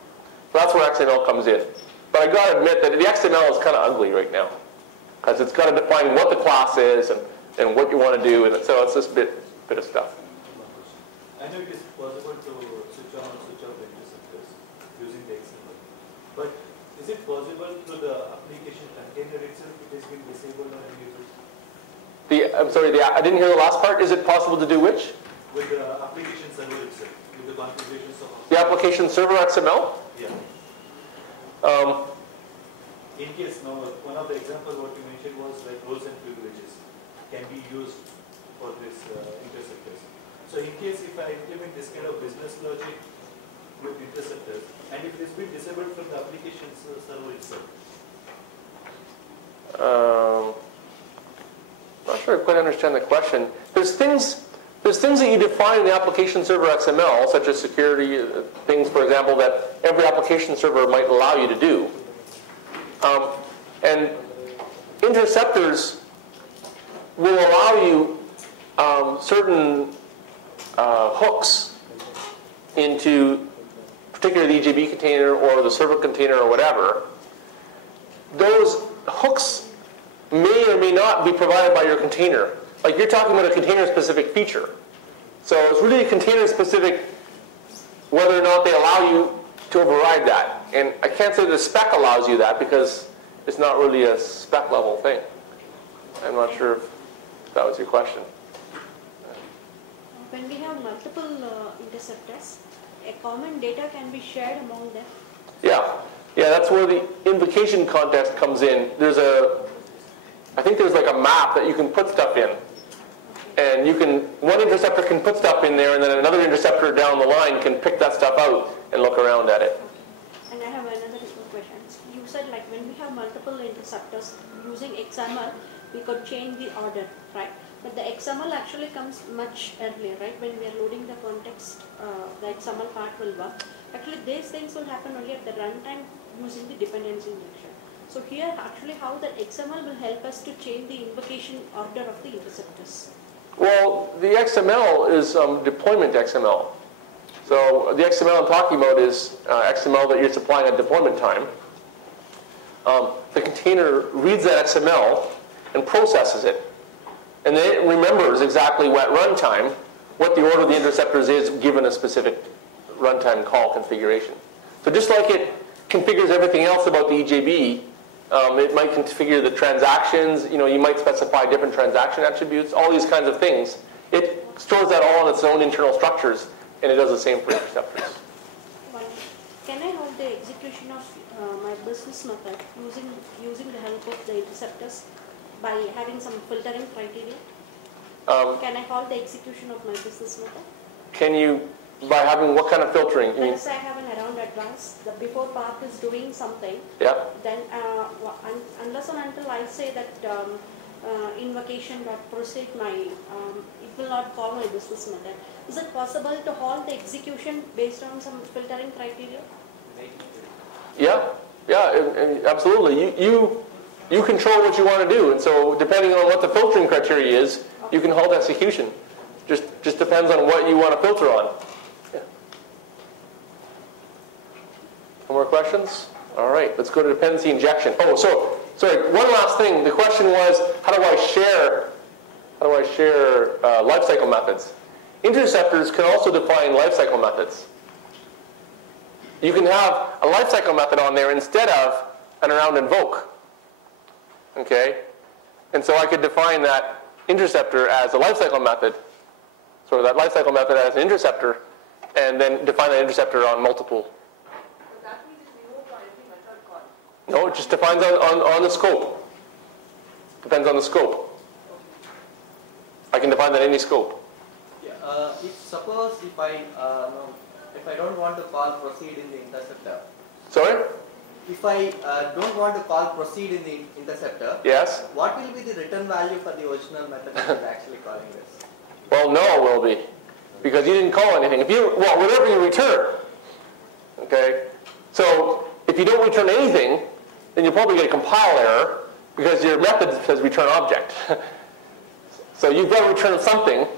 So that's where XML comes in. But I got to admit that the XML is kind of ugly right now, because it's got to define what the class is and what you want to do, and so it's this bit of stuff. I know it is possible to switch on and switch off the interceptors using the XML, but is it possible to the application container itself it has been disabled or enabled? I'm sorry, I didn't hear the last part. Is it possible to do which? With the application server itself, with the configurations of the application server XML? Yeah. In case now, one of the examples what you mentioned was like roles and privileges can be used for this interceptors. So in case if I implement this kind of business logic with interceptors, and if it has been disabled from the application server itself. Not sure I quite understand the question. There's things that you define in the application server XML, such as security things, for example, that every application server might allow you to do. And interceptors will allow you certain hooks into particularly the EJB container or the server container or whatever. Those hooks may or may not be provided by your container. Like you're talking about a container-specific feature. So it's really container-specific whether or not they allow you to override that. And I can't say the spec allows you that because it's not really a spec level thing. I'm not sure if that was your question. When we have multiple interceptors, a common data can be shared among them. Yeah, that's where the invocation context comes in. I think there's like a map that you can put stuff in. And one interceptor can put stuff in there, and then another interceptor down the line can pick that stuff out and look around at it. And I have another question. You said like when we have multiple interceptors using XML, we could change the order, right? But the XML actually comes much earlier, right? When we are loading the context, the XML part will work. Actually, these things will happen only at the runtime using the dependency injection. So here, actually, how the XML will help us to change the invocation order of the interceptors? Well, the XML is deployment XML. So the XML I'm talking about is XML that you're supplying at deployment time. The container reads that XML and processes it. And then it remembers exactly at runtime what the order of the interceptors is given a specific runtime call configuration. So just like it configures everything else about the EJB, it might configure the transactions. You might specify different transaction attributes, all these kinds of things. It stores that all on its own internal structures, and it does the same for interceptors. Can I hold the execution of my business method using the help of the interceptors by having some filtering criteria? Can I hold the execution of my business method? Can you, by having what kind of filtering? Let's say I have an around advance, the before part is doing something, then unless and until I say that invocation.proceed it will not call my business method. Is it possible to hold the execution based on some filtering criteria? Yeah, absolutely. You control what you want to do, and so depending on what the filtering criteria is, you can hold execution. Just depends on what you want to filter on. Yeah. No more questions? All right, let's go to dependency injection. Oh, sorry. One last thing. The question was, how do I share lifecycle methods? Interceptors can also define lifecycle methods. You can have a lifecycle method on there instead of an around invoke. Okay, and so I could define that interceptor as a lifecycle method, so that lifecycle method as an interceptor, and then define that interceptor on multiple. So that means it's removed on every method call. No, it just depends on the scope. Depends on the scope. I can define that in any scope. Yeah. Suppose if I don't want to call proceed in the interceptor. Sorry? If I don't want to call proceed in the interceptor, yes. What will be the return value for the original method that is actually calling this? Well, no, it will be, because you didn't call anything. Whatever you return. Okay. So if you don't return anything, then you'll probably get a compile error because your method says return object. So you've got to return something,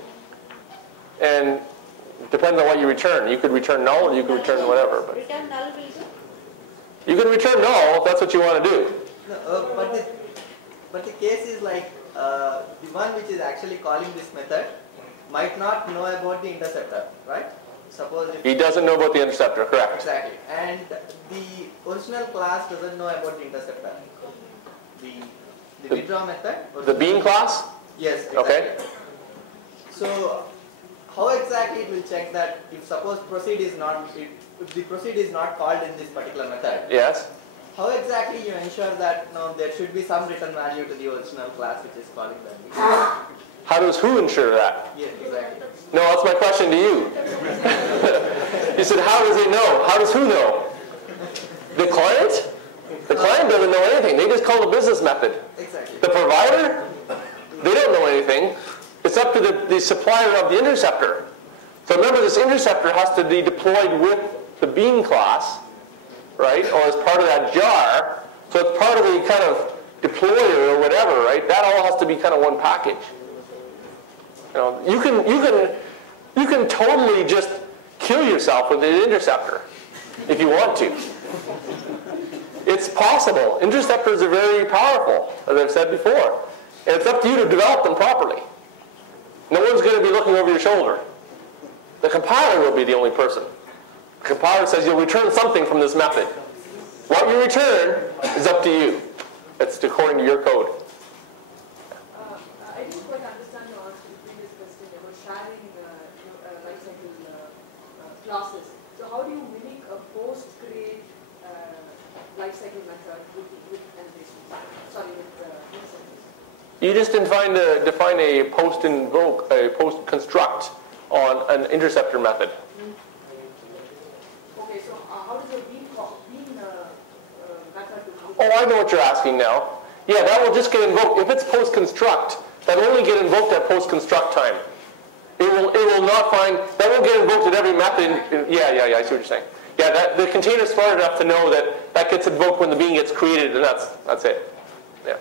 and Depends on what you return. You could return null or you could return whatever. But Return null will do? you can return null if that's what you want to do. No, but the case is like the one which is actually calling this method might not know about the interceptor, right? Suppose if He doesn't know about the interceptor, correct? exactly, and the original class doesn't know about the interceptor. The withdraw method. The bean class? Yes. Exactly. Okay. So how exactly it will check that if suppose proceed is not if the proceed is not called in this particular method? Yes. How exactly you ensure that no, there should be some return value to the original class which is calling that? How does who ensure that? Yes, exactly. No, that's my question to you. You said, how does it know? How does who know? The client? The client doesn't know anything. They just call the business method. Exactly. The provider? They don't know anything. It's up to the supplier of the interceptor. So remember, this interceptor has to be deployed with the bean class, right? Or as part of that jar. So it's part of the kind of deployer or whatever, right? That all has to be kind of one package. You know, you can totally just kill yourself with an interceptor if you want to. It's possible. Interceptors are very powerful, as I've said before. And it's up to you to develop them properly. No one's going to be looking over your shoulder. The compiler will be the only person. The compiler says you'll return something from this method. What you return is up to you. It's according to your code. I didn't quite understand your answer to the previous question about sharing lifecycle classes. So how do you mimic a post-create lifecycle method with annotations? Sorry, with interceptors. You just define a post invoke, a post construct on an interceptor method. Okay, so how does your bean method do? Oh, I know what you're asking now. Yeah, that will just get invoked. If it's post construct, that'll only get invoked at post construct time. It will not find, that won't get invoked at every method. Yeah, I see what you're saying. Yeah, the container's smart enough to know that gets invoked when the bean gets created, and that's it. Yeah.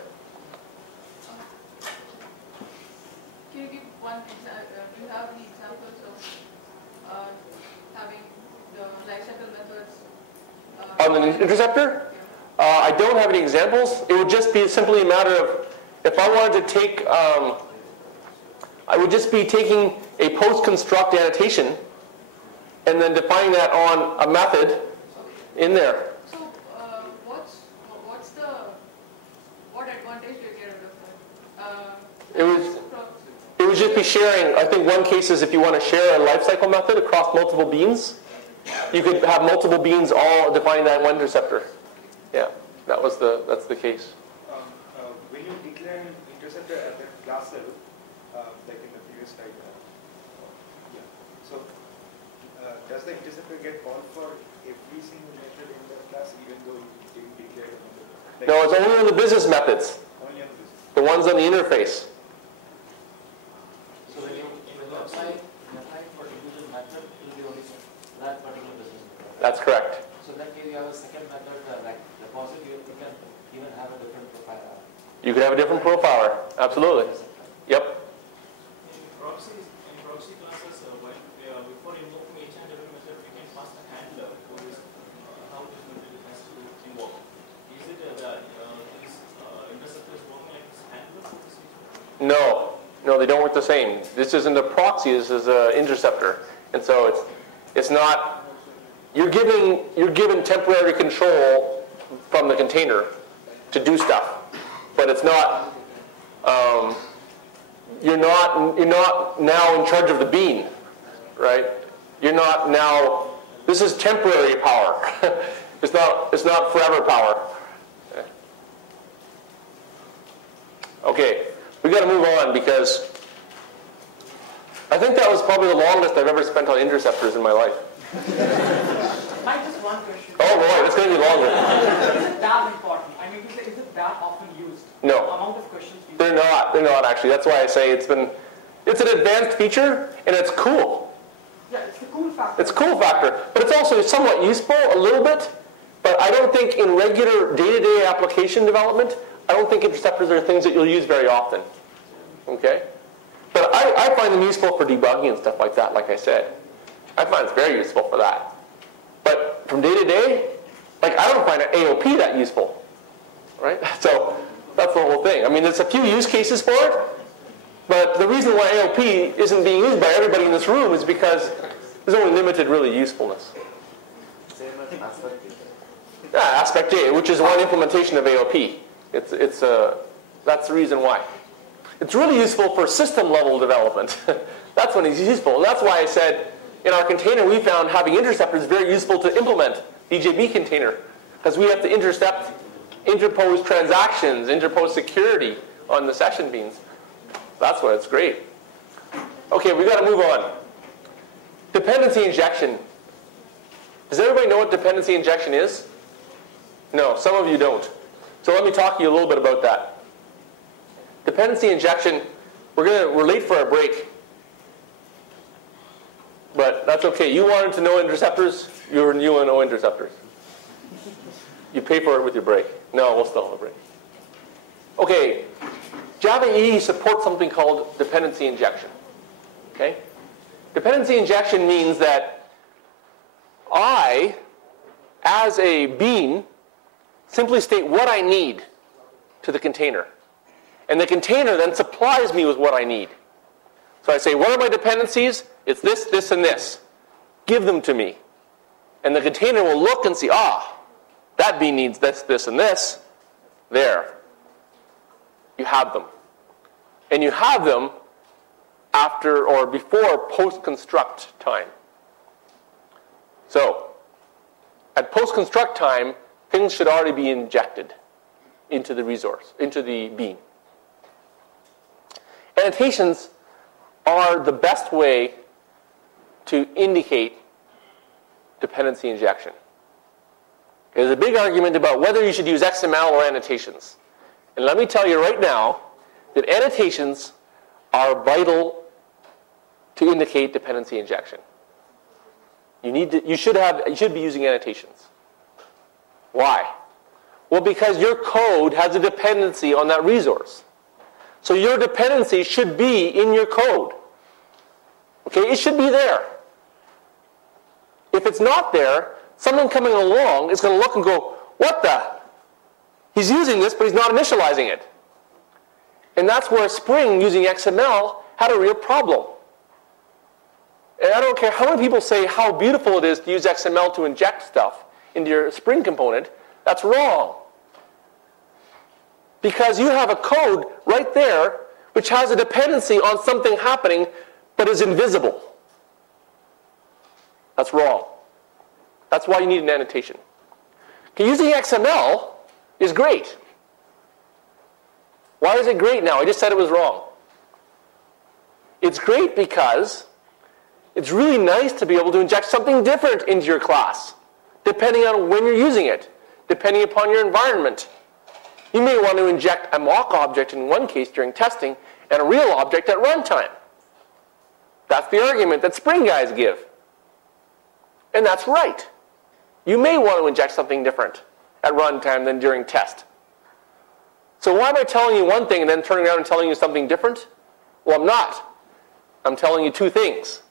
Can you give one example? Do you have any examples of having the lifecycle methods? On the interceptor? I don't have any examples. It would just be simply a matter of, if I wanted to take, I would just be taking a post-construct annotation and then defining that on a method in there. So, what advantage do you get out of that? It would just be sharing. I think one case is if you want to share a lifecycle method across multiple beans, you could have multiple beans all defining that one interceptor. Yeah, that's the case. When you declare an interceptor at the class level, like in the previous slide, so does the interceptor get called for every single method in the class, even though you didn't declare it? Like No, it's only on the business methods. Only on the business. The ones on the interface. So when you apply for individual method, it will be only that particular business method. That's correct. So in that case, you have a second method like deposit. You can even have a different profile. You could have a different profiler. Absolutely. Yep. In proxy classes, before invoking each and every method, we can pass the handler who is how this method has to invoke. Is it that these interceptors working like this handler? No, they don't work the same. This isn't a proxy. This is an interceptor, and so it's not. You're given temporary control from the container to do stuff, but it's not. You're not now in charge of the bean, right? You're not now. This is temporary power. It's not forever power. Okay, we got to move on because I think that was probably the longest I've ever spent on interceptors in my life. Mike, just one question. Oh boy, it's going to be longer. Is it that important? I mean, is it that often used? No. The amount of questions you They're not actually. That's why I say it's an advanced feature and it's cool. Yeah, it's the cool factor. It's a cool factor, but it's also somewhat useful a little bit. But I don't think in regular day-to-day application development, I don't think interceptors are things that you'll use very often. Okay? But I find them useful for debugging and stuff like that, like I said. I find it's very useful for that. But from day to day, like I don't find an AOP that useful, right? So that's the whole thing. I mean, there's a few use cases for it, but the reason why AOP isn't being used by everybody in this room is because there's only limited really usefulness. Same as aspect data. Yeah, aspect data, which is one implementation of AOP. That's the reason why. It's really useful for system level development. That's when it's useful. And that's why I said in our container we found having interceptors very useful to implement the EJB container. Because we have to intercept, interpose transactions, interpose security on the session beans. That's why it's great. Okay, we've got to move on. Dependency injection. Does everybody know what dependency injection is? No, some of you don't. So let me talk to you a little bit about that. Dependency injection, we're late for our break. But that's okay. You wanted to know interceptors, you want to know interceptors. You pay for it with your break. No, we'll still have a break. Okay, Java EE supports something called dependency injection. Okay? Dependency injection means that I, as a bean, simply state what I need to the container. And the container then supplies me with what I need. So I say, what are my dependencies? It's this, this, and this. Give them to me. And the container will look and see, that bean needs this, this, and this. There. You have them. And you have them after or before post-construct time. So, at post-construct time, things should already be injected into the resource, into the bean. Annotations are the best way to indicate dependency injection. There's a big argument about whether you should use XML or annotations. And let me tell you right now that annotations are vital to indicate dependency injection. You should be using annotations. Why? Well, because your code has a dependency on that resource. So your dependency should be in your code. Okay, it should be there. If it's not there, someone coming along is going to look and go, what the? He's using this, but he's not initializing it. And that's where Spring using XML had a real problem. And I don't care how many people say how beautiful it is to use XML to inject stuff into your Spring component. That's wrong. Because you have a code right there which has a dependency on something happening but is invisible. That's wrong. That's why you need an annotation. Okay, using XML is great. Why is it great now? I just said it was wrong. It's great because it's really nice to be able to inject something different into your class, depending on when you're using it, depending upon your environment. You may want to inject a mock object in one case during testing and a real object at runtime. That's the argument that Spring guys give. And that's right. You may want to inject something different at runtime than during test. So why am I telling you one thing and then turning around and telling you something different? Well, I'm not. I'm telling you two things.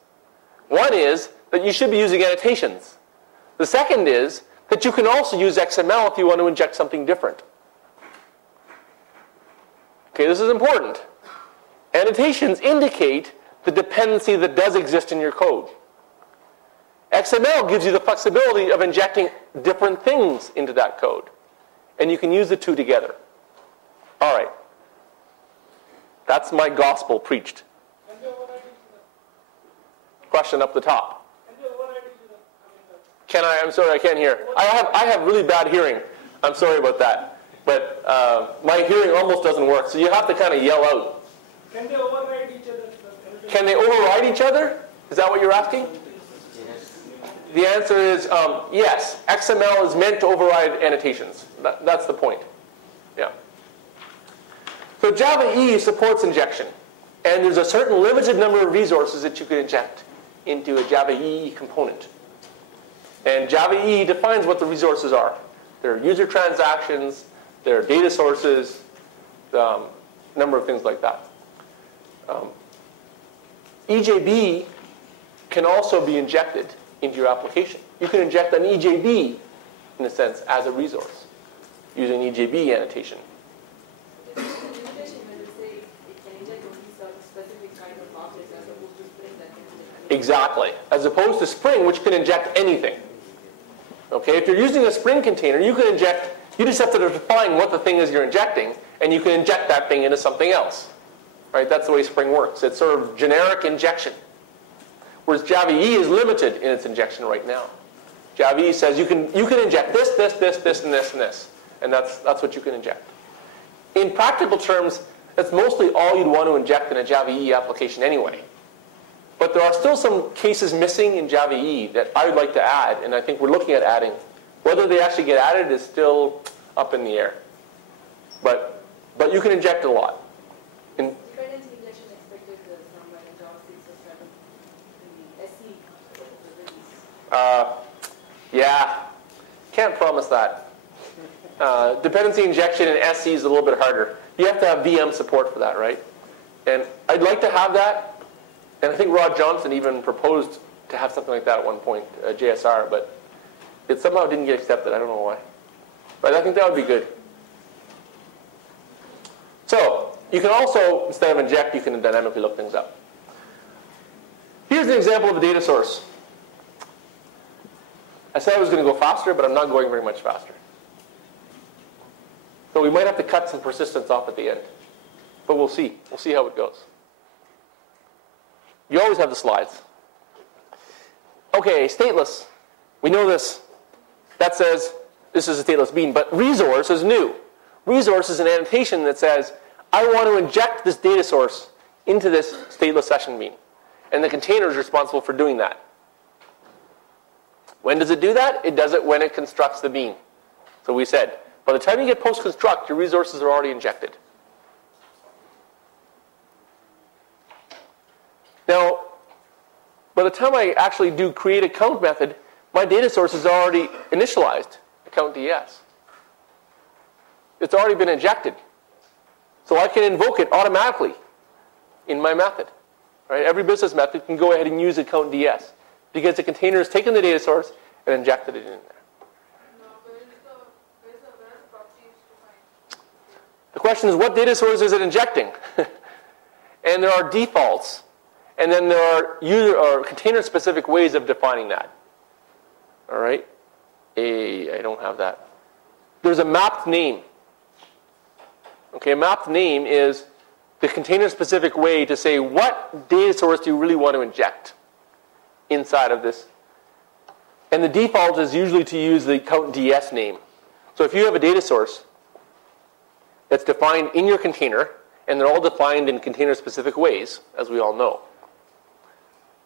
One is that you should be using annotations. The second is that you can also use XML if you want to inject something different. Okay, this is important. Annotations indicate the dependency that does exist in your code. XML gives you the flexibility of injecting different things into that code. And you can use the two together. All right. That's my gospel preached. Question up the top. Can I? I'm sorry, I can't hear. I have really bad hearing. I'm sorry about that. But my hearing almost doesn't work, so you have to kind of yell out. Can they override each other? Can they override each other? Is that what you're asking? Yes. The answer is yes. XML is meant to override annotations. That's the point. Yeah. So Java EE supports injection. And there's a certain limited number of resources that you can inject into a Java EE component. And Java EE defines what the resources are. There are user transactions, there are data sources, a number of things like that. EJB can also be injected into your application. You can inject an EJB, in a sense, as a resource using EJB annotation. This is the limitation when you say it can inject only certain specific kind of objects as opposed to Spring that can inject. Exactly. As opposed to Spring, which can inject anything. Okay, if you're using a Spring container, you can inject, you just have to define what the thing is you're injecting, and you can inject that thing into something else. Right? That's the way Spring works. It's sort of generic injection. Whereas Java EE is limited in its injection right now. Java EE says you can inject this, and this, and this. And that's what you can inject. In practical terms, that's mostly all you'd want to inject in a Java EE application anyway. But there are still some cases missing in Java EE that I would like to add, and I think we're looking at adding. Whether they actually get added is still up in the air. But you can inject a lot. Dependency injection expected somewhere in Java 6 or 7 in the SE release. Yeah, can't promise that. Dependency injection in SE is a little bit harder. You have to have VM support for that, right? And I'd like to have that. And I think Rod Johnson even proposed to have something like that at one point, JSR, but it somehow didn't get accepted. I don't know why. But I think that would be good. So you can also, instead of inject, you can dynamically look things up. Here's an example of a data source. I said I was going to go faster, but I'm not going very much faster. So we might have to cut some persistence off at the end. But we'll see. We'll see how it goes. You always have the slides. Okay, stateless. We know this. That says this is a stateless bean, but resource is new. Resource is an annotation that says, I want to inject this data source into this stateless session bean. And the container is responsible for doing that. When does it do that? It does it when it constructs the bean. So we said, by the time you get post-construct, your resources are already injected. Now, by the time I actually do create account method, my data source is already initialized, account DS. It's already been injected. So I can invoke it automatically in my method. Right? Every business method can go ahead and use account DS because the container has taken the data source and injected it in there. The question is, what data source is it injecting? And there are defaults. And then there are user or container-specific ways of defining that. All right? I don't have that. There's a mapped name. Okay, a mapped name is the container-specific way to say what data source do you really want to inject inside of this. And the default is usually to use the account DS name. So if you have a data source that's defined in your container, and they're all defined in container-specific ways, as we all know,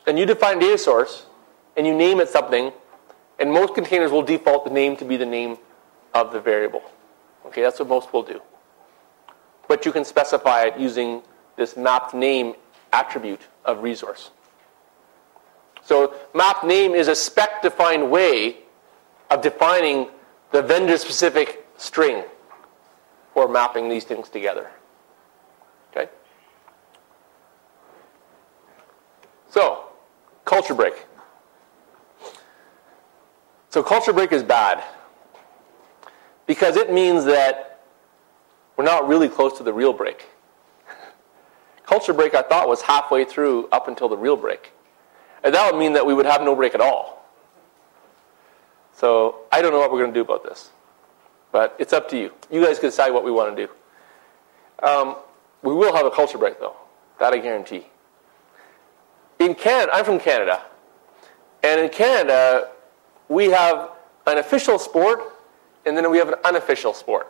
and you define data source, and you name it something, and most containers will default the name to be the name of the variable. Okay, that's what most will do. But you can specify it using this mapped name attribute of resource. So mapped name is a spec-defined way of defining the vendor-specific string for mapping these things together. Okay? So, culture break. So culture break is bad because it means that we're not really close to the real break. Culture break, I thought, was halfway through up until the real break. And that would mean that we would have no break at all. So I don't know what we're going to do about this. But it's up to you. You guys can decide what we want to do. We will have a culture break, though. That I guarantee. In Canada, I'm from Canada. And in Canada, we have an official sport, and then we have an unofficial sport.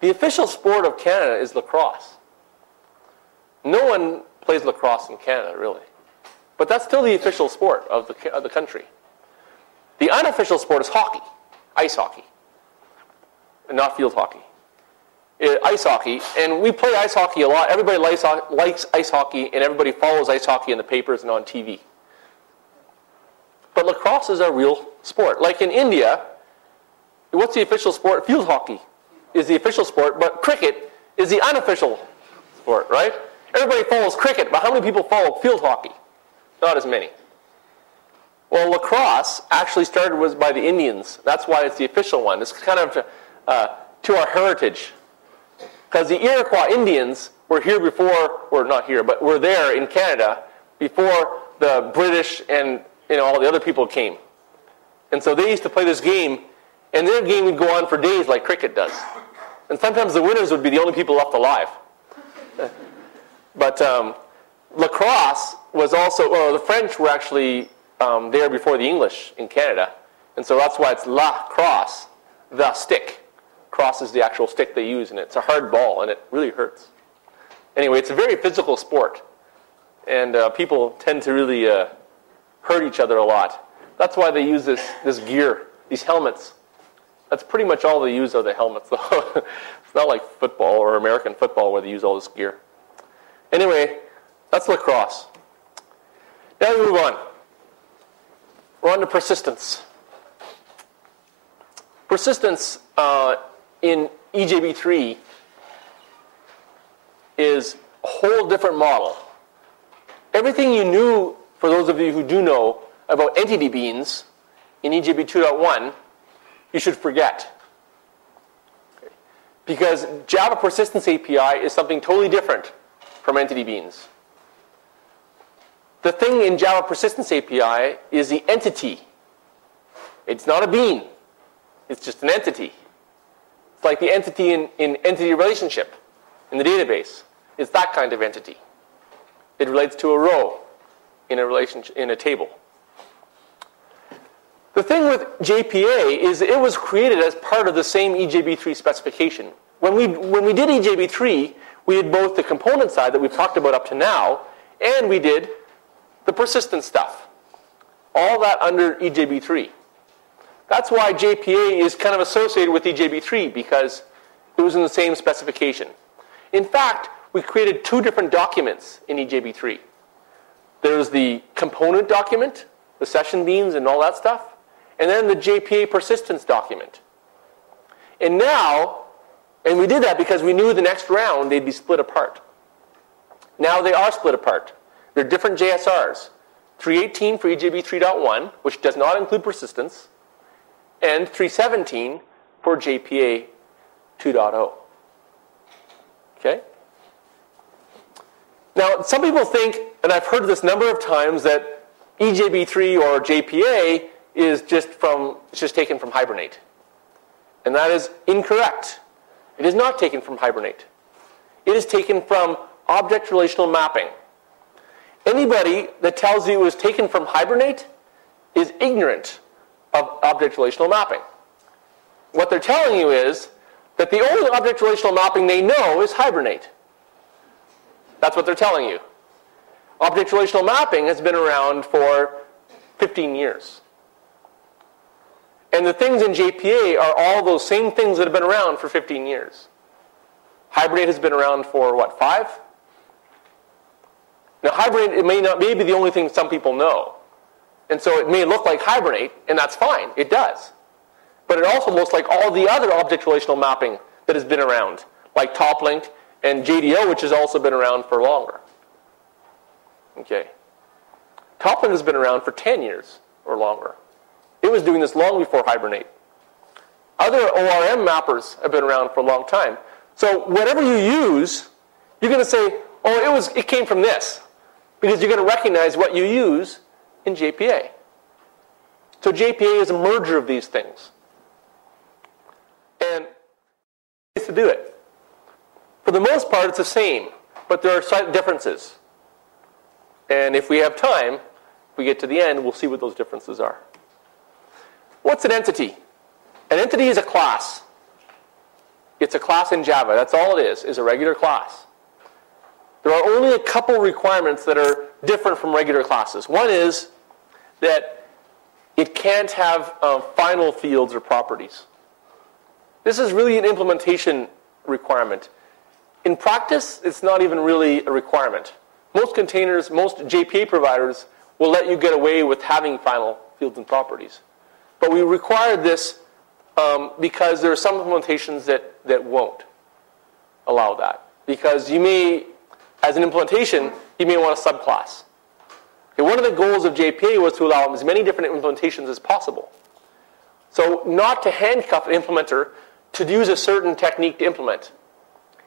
The official sport of Canada is lacrosse. No one plays lacrosse in Canada, really. But that's still the official sport of the country. The unofficial sport is hockey, ice hockey, and not field hockey. Ice hockey, and we play ice hockey a lot. Everybody likes ice hockey, and everybody follows ice hockey in the papers and on TV. But lacrosse is a real sport. Like in India, what's the official sport? Field hockey is the official sport, but cricket is the unofficial sport, right? Everybody follows cricket, but how many people follow field hockey? Not as many. Well, lacrosse actually started was by the Indians. That's why it's the official one. It's kind of to our heritage. Because the Iroquois Indians were here before, or not here, but were there in Canada before the British and all the other people came. And so they used to play this game, and their game would go on for days like cricket does. And sometimes the winners would be the only people left alive. But lacrosse was also, well, the French were actually there before the English in Canada. And so that's why it's lacrosse, the stick. Crosse is the actual stick they use, and it's a hard ball, and it really hurts. Anyway, it's a very physical sport. And people tend to really hurt each other a lot. That's why they use this gear, these helmets. That's pretty much all they use are the helmets, though. It's not like football or American football where they use all this gear. Anyway, that's lacrosse. Now we move on. We're on to persistence. Persistence in EJB 3 is a whole different model. Everything you knew, for those of you who do know, about entity beans in EJB 2.1, you should forget. Because Java Persistence API is something totally different from entity beans. The thing in Java Persistence API is the entity. It's not a bean. It's just an entity. It's like the entity in entity relationship in the database. It's that kind of entity. It relates to a row in a relationship, in a table. The thing with JPA is it was created as part of the same EJB 3 specification. When we did EJB 3, we did both the component side that we've talked about up to now, and we did the persistent stuff. All that under EJB 3. That's why JPA is kind of associated with EJB 3, because it was in the same specification. In fact, we created two different documents in EJB 3. There's the component document, the session beans and all that stuff, and then the JPA persistence document. And now, and we did that because we knew the next round they'd be split apart. Now they are split apart. They're different JSRs. 318 for EJB 3.1, which does not include persistence, and 317 for JPA 2.0. Okay? Now, some people think, and I've heard this number of times, that EJB 3 or JPA is just taken from Hibernate. And that is incorrect. It is not taken from Hibernate. It is taken from object-relational mapping. Anybody that tells you it was taken from Hibernate is ignorant of object-relational mapping. What they're telling you is that the only object-relational mapping they know is Hibernate. That's what they're telling you. Object-relational mapping has been around for 15 years. And the things in JPA are all those same things that have been around for 15 years. Hibernate has been around for, what, 5? Now, Hibernate may be the only thing some people know. And so it may look like Hibernate, and that's fine. It does. But it also looks like all the other object-relational mapping that has been around, like TopLink and JDO, which has also been around for longer. Okay. TopLink has been around for 10 years or longer. It was doing this long before Hibernate. Other ORM mappers have been around for a long time. So whatever you use, you're going to say, oh, it came from this. Because you're going to recognize what you use in JPA. So JPA is a merger of these things. And ways to do it. For the most part, it's the same, but there are slight differences. And if we have time, if we get to the end, we'll see what those differences are. What's an entity? An entity is a class. It's a class in Java. That's all it is a regular class. There are only a couple requirements that are different from regular classes. One is that it can't have final fields or properties. This is really an implementation requirement. In practice, it's not even really a requirement. Most containers, most JPA providers will let you get away with having final fields and properties. But we required this because there are some implementations that won't allow that. Because you may, as an implementation, you may want a subclass. And one of the goals of JPA was to allow as many different implementations as possible. So not to handcuff an implementer to use a certain technique to implement.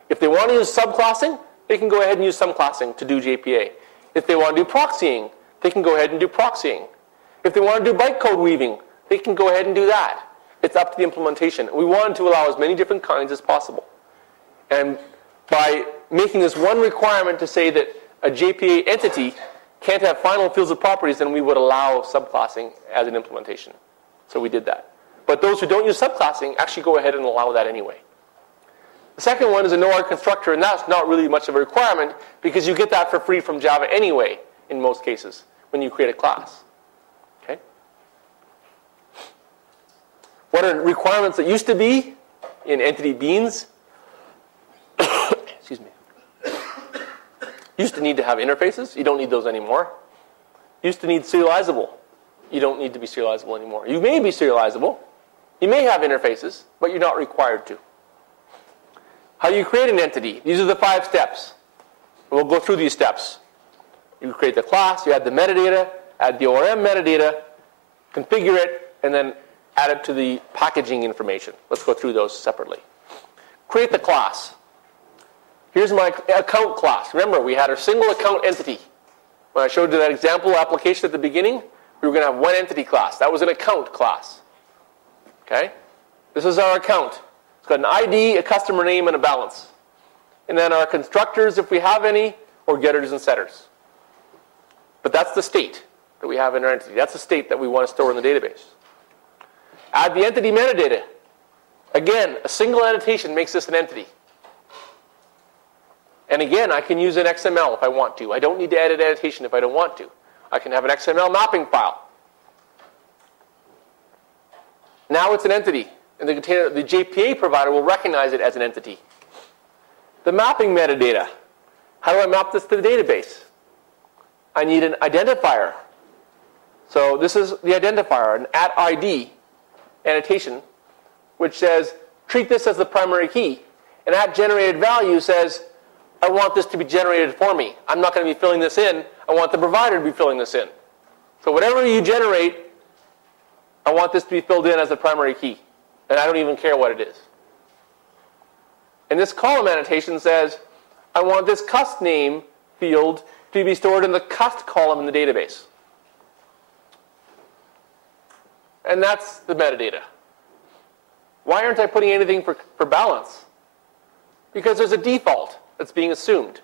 If they want to use subclassing, they can go ahead and use subclassing to do JPA. If they want to do proxying, they can go ahead and do proxying. If they want to do bytecode weaving, they can go ahead and do that. It's up to the implementation. We wanted to allow as many different kinds as possible. And by making this one requirement to say that a JPA entity can't have final fields of properties, then we would allow subclassing as an implementation. So we did that. But those who don't use subclassing actually go ahead and allow that anyway. The second one is a no-R constructor, and that's not really much of a requirement because you get that for free from Java anyway in most cases when you create a class. Okay? What are requirements that used to be in entity beans? Excuse me. Used to need to have interfaces. You don't need those anymore. Used to need serializable. You don't need to be serializable anymore. You may be serializable. You may have interfaces, but you're not required to. How do you create an entity? These are the 5 steps. We'll go through these steps. You create the class, you add the metadata, add the ORM metadata, configure it, and then add it to the packaging information. Let's go through those separately. Create the class. Here's my account class. Remember, we had our single account entity. When I showed you that example application at the beginning, we were going to have one entity class. That was an account class. Okay? This is our account. It's got an ID, a customer name, and a balance. And then our constructors, if we have any, or getters and setters. But that's the state that we have in our entity. That's the state that we want to store in the database. Add the entity metadata. Again, a single annotation makes this an entity. And again, I can use an XML if I want to. I don't need to add an annotation if I don't want to. I can have an XML mapping file. Now it's an entity. And the container, the JPA provider will recognize it as an entity. The mapping metadata. How do I map this to the database? I need an identifier. So this is the identifier, an @ID annotation, which says, treat this as the primary key. And @generated value says, I want this to be generated for me. I'm not going to be filling this in. I want the provider to be filling this in. So whatever you generate, I want this to be filled in as the primary key. And I don't even care what it is. And this column annotation says, I want this cust name field to be stored in the cust column in the database. And that's the metadata. Why aren't I putting anything for balance? Because there's a default that's being assumed.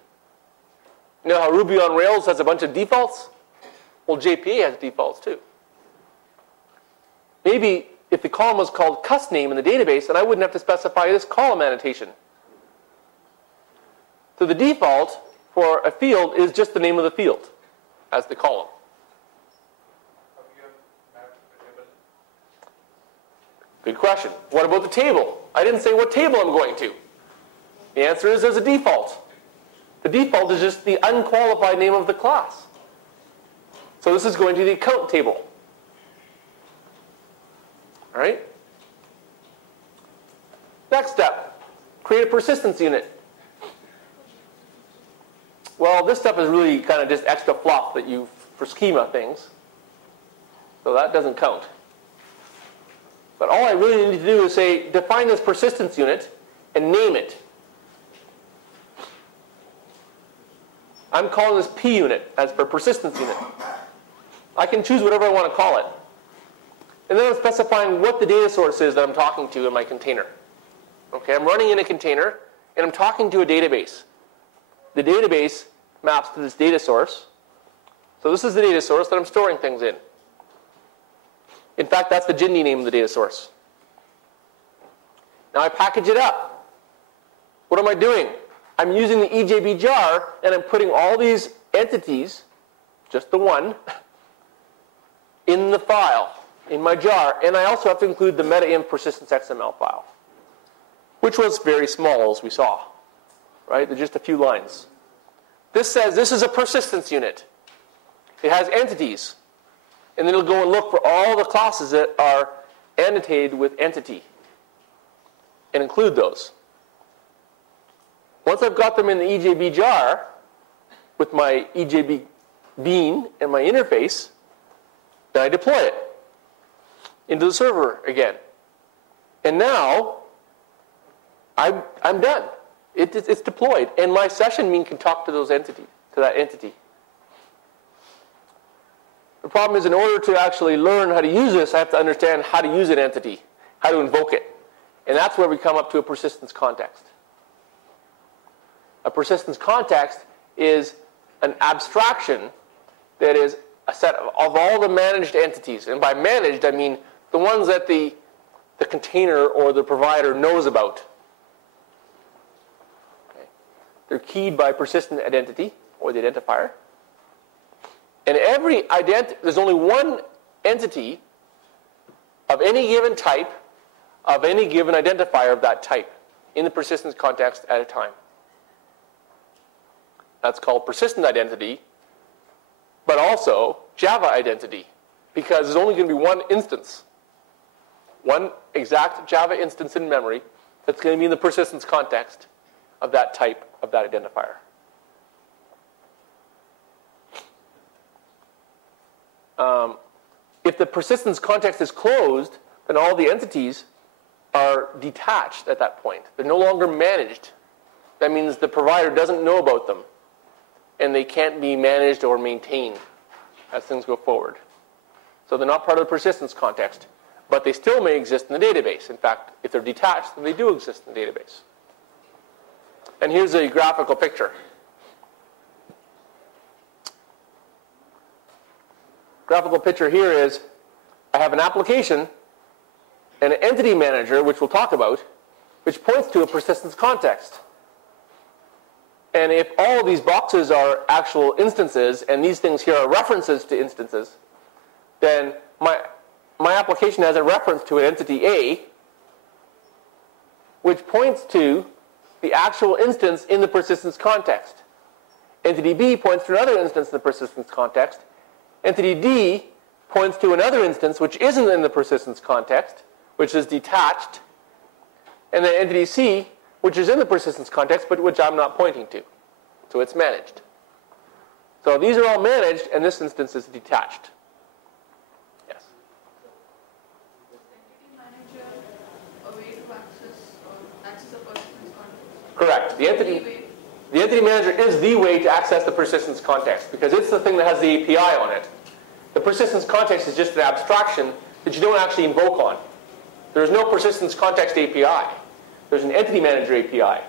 You know how Ruby on Rails has a bunch of defaults? Well, JPA has defaults too. Maybe if the column was called cust name in the database, then I wouldn't have to specify this column annotation. So the default for a field is just the name of the field as the column. Good question. What about the table? I didn't say what table I'm going to. The answer is there's a default. The default is just the unqualified name of the class. So this is going to the account table. All right? Next step, create a persistence unit. Well, this stuff is really kind of just extra fluff that you for schema things. So that doesn't count. But all I really need to do is say, define this persistence unit and name it. I'm calling this P unit as for persistence unit. I can choose whatever I want to call it. And then I'm specifying what the data source is that I'm talking to in my container. Okay, I'm running in a container, and I'm talking to a database. The database maps to this data source. So this is the data source that I'm storing things in. In fact, that's the Jindy name of the data source. Now I package it up. What am I doing? I'm using the Ejb Jar, and I'm putting all these entities, just the one, in the file, in my jar. And I also have to include the meta-inf persistence XML file, which was very small, as we saw. Right? They're just a few lines. This says this is a persistence unit. It has entities. And then it'll go and look for all the classes that are annotated with entity and include those. Once I've got them in the Ejb Jar with my Ejb bean and my interface, then I deploy it into the server again. And now I'm done. It's deployed, and my session bean can talk to those entities, to that entity. The problem is, in order to actually learn how to use this, I have to understand how to use an entity, how to invoke it. And that's where we come up to a persistence context. A persistence context is an abstraction that is a set of all the managed entities. And by managed, I mean the ones that the container or the provider knows about. Okay. They're keyed by persistent identity, or the identifier. And there's only one entity of any given type, of any given identifier of that type, in the persistence context at a time. That's called persistent identity, but also Java identity, because there's only going to be one instance, one exact Java instance in memory that's going to be in the persistence context of that type, of that identifier. If the persistence context is closed, then all the entities are detached at that point. They're no longer managed. That means the provider doesn't know about them, and they can't be managed or maintained as things go forward. So they're not part of the persistence context, but they still may exist in the database. In fact, if they're detached, then they do exist in the database. And here's a graphical picture. Graphical picture here is, I have an application and an entity manager, which we'll talk about, which points to a persistence context. And if all of these boxes are actual instances, and these things here are references to instances, then my application has a reference to an entity A, which points to the actual instance in the persistence context. Entity B points to another instance in the persistence context. Entity D points to another instance which isn't in the persistence context, which is detached. And then entity C, which is in the persistence context, but which I'm not pointing to. So it's managed. So these are all managed, and this instance is detached. Yes? Is entity manager a way to access a persistence context? Correct. The entity manager is the way to access the persistence context, because it's the thing that has the API on it. The persistence context is just an abstraction that you don't actually invoke on. There's no persistence context API. There's an entity manager API.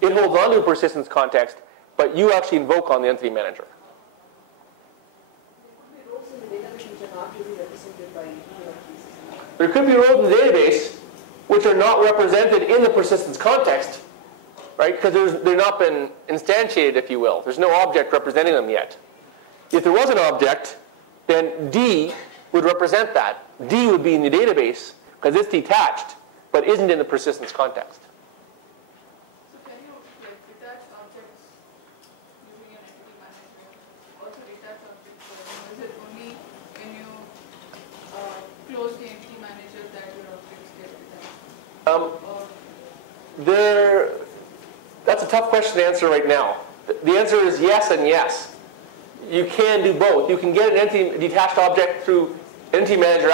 It holds onto a persistence context, but you actually invoke on the entity manager. There could be roles in the database which are not represented in the persistence context, right? Because they've not been instantiated, if you will. There's no object representing them yet. If there was an object, then D would represent that. D would be in the database because it's detached, but isn't in the persistence context. So can you detach objects using an entity manager? Also detach objects, or is it only when you close the entity manager that your objects get detached? That's a tough question to answer right now. The answer is yes and yes. You can do both. You can get an entity detached object through entity manager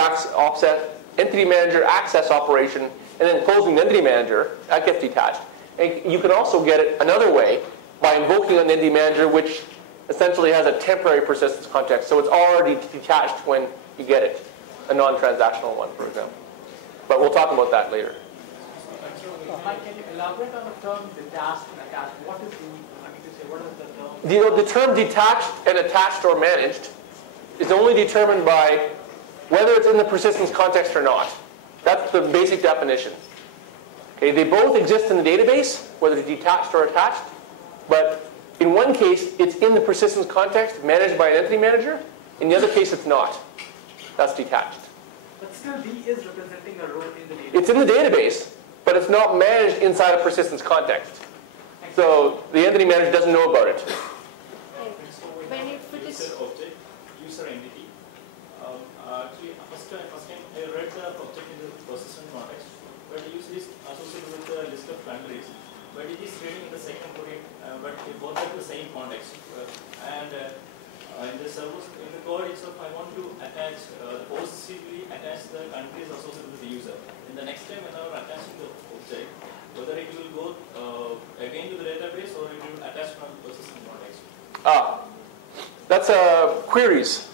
access operation, and then closing the entity manager, that gets detached. And you can also get it another way by invoking an entity manager, which essentially has a temporary persistence context. So it's already detached when you get it, a non-transactional one, for example. But we'll talk about that later. Mike, can you elaborate on the term detached and attached? What is what is the term? The term detached and attached or managed is only determined by whether it's in the persistence context or not. That's the basic definition. Okay, they both exist in the database, whether it's detached or attached, but in one case, it's in the persistence context managed by an entity manager. In the other case, it's not. That's detached. But still, D is representing a role in the database. It's in the database, but it's not managed inside a persistence context. So the entity manager doesn't know about it. When it is object, user entity. Actually, first time I read the object in the persistent context, but the user is associated with the list of binaries. But it is reading in the second bullet, but both are the same context. And in the servers, in the code itself, I want to attach, positively attach the countries associated with the user. In the next time, whenever attaching the object, whether it will go again to the database or it will attach from the persistent context. That's queries.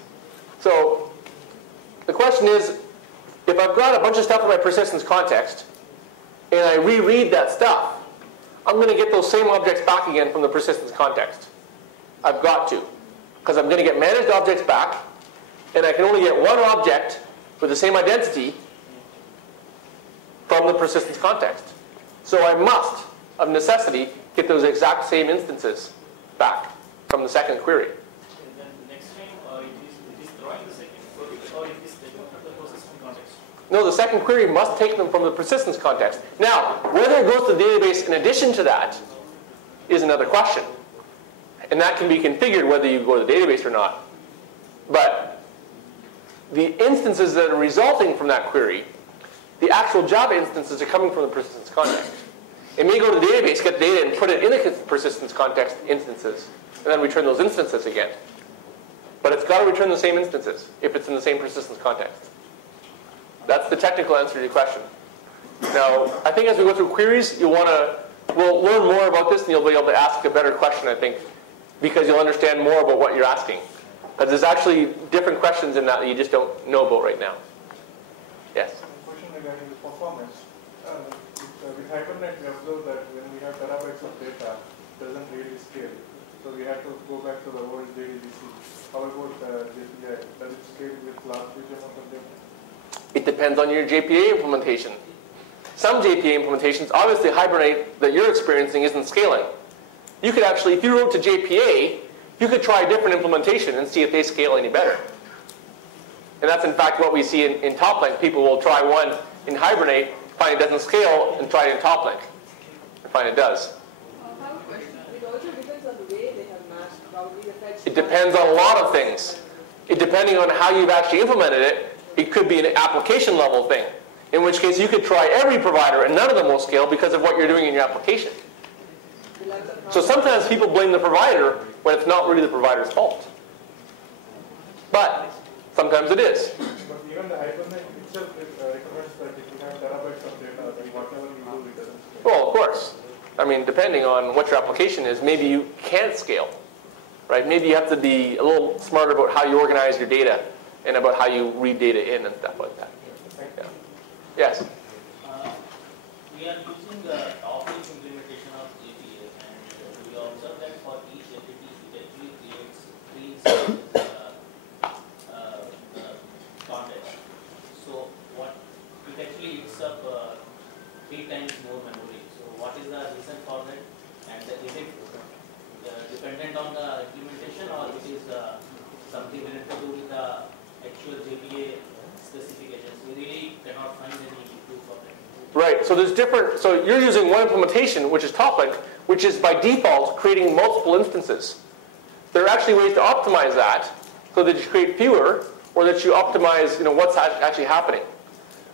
So the question is, if I've got a bunch of stuff in my persistence context, and I reread that stuff, I'm going to get those same objects back again from the persistence context. I've got to. Because I'm going to get managed objects back, and I can only get one object with the same identity from the persistence context. So I must, of necessity, get those exact same instances back from the second query. And then the next time, it is drawing the second query, or it is taken from the persistent context? No, the second query must take them from the persistence context. Now, whether it goes to the database in addition to that is another question. And that can be configured whether you go to the database or not. But the instances that are resulting from that query, the actual Java instances are coming from the persistence context. It may go to the database, get data, and put it in the persistence context instances, and then return those instances again. But it's got to return the same instances if it's in the same persistence context. That's the technical answer to your question. Now, I think as we go through queries, we'll learn more about this, and you'll be able to ask a better question, I think, because you'll understand more about what you're asking. Because there's actually different questions in that you just don't know about right now. Yes? Question regarding the performance. With Hibernate, we observe that when we have terabytes of data, it doesn't really scale. So we have to go back to the old JDBC. How about JPA? Does it scale with large amount of data? It depends on your JPA implementation. Some JPA implementations, obviously Hibernate that you're experiencing isn't scaling. You could actually, if you wrote to JPA, you could try a different implementation and see if they scale any better. And that's in fact what we see in TopLink. People will try one in Hibernate, find it doesn't scale, and try it in TopLink, and find it does. I have a question. It also depends on the way they have matched, probably the fetch. It depends on a lot of things. Depending on how you've actually implemented it, it could be an application level thing. In which case you could try every provider and none of them will scale because of what you're doing in your application. So sometimes people blame the provider when it's not really the provider's fault. But sometimes it is. But even the Hibernate itself recommends that if you have terabytes of data, then whatever you do, it doesn't scale. Well, of course. I mean, depending on what your application is, maybe you can't scale. Right? Maybe you have to be a little smarter about how you organize your data and about how you read data in and stuff like that. Yeah. Yes? We are using the top-level implementation of JPA, and we observe that for each entity, it actually creates 3 instances context. So what it actually eats up 3 times more memory. So what is the reason for that? And is it dependent on the implementation, or it is something related to with the actual JPA specifications? We really cannot find any proof of it. Right. So there's different. So you're using one implementation, which is TopLink, which is by default creating multiple instances. There are actually ways to optimize that so that you create fewer, or that you optimize, what's actually happening.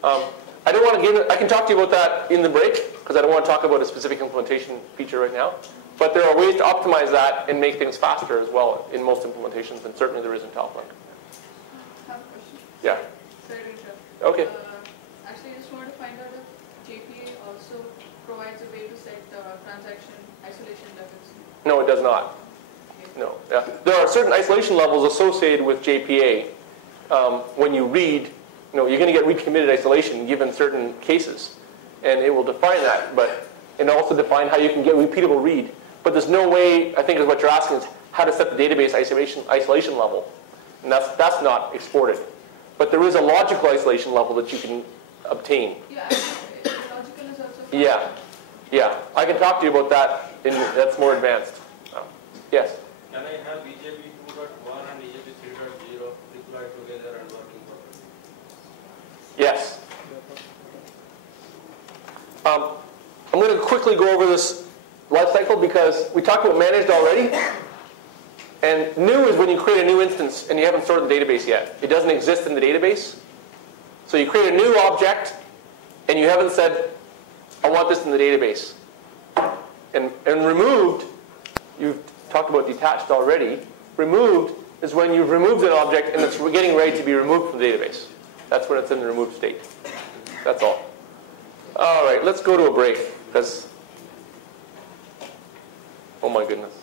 I don't want to give it. I can talk to you about that in the break because I don't want to talk about a specific implementation feature right now. But there are ways to optimize that and make things faster as well in most implementations, and certainly there is in TopLink. I have a question. Yeah. Sorry to interrupt. Okay. Actually, I just wanted to find out if JPA also provides a way to set transaction isolation levels. No, it does not. No. Yeah. There are certain isolation levels associated with JPA. When you read, you're going to get read-committed isolation given certain cases, and it will define that. But and also define how you can get repeatable read. But there's no way, I think is what you're asking, is how to set the database isolation level. And that's not exported. But there is a logical isolation level that you can obtain. Yeah, logical is also fine. Yeah. I can talk to you about that. That's more advanced. Yes? Can I have EJB 2.1 and EJB 3.0 deployed together and working properly? Yes. I'm going to quickly go over this lifecycle because we talked about managed already. And new is when you create a new instance and you haven't stored the database yet. It doesn't exist in the database. So you create a new object and you haven't said, I want this in the database. And removed, you've talked about detached already. Removed is when you've removed an object and it's getting ready to be removed from the database. That's when it's in the removed state. That's all. All right, let's go to a break. Because, oh my goodness.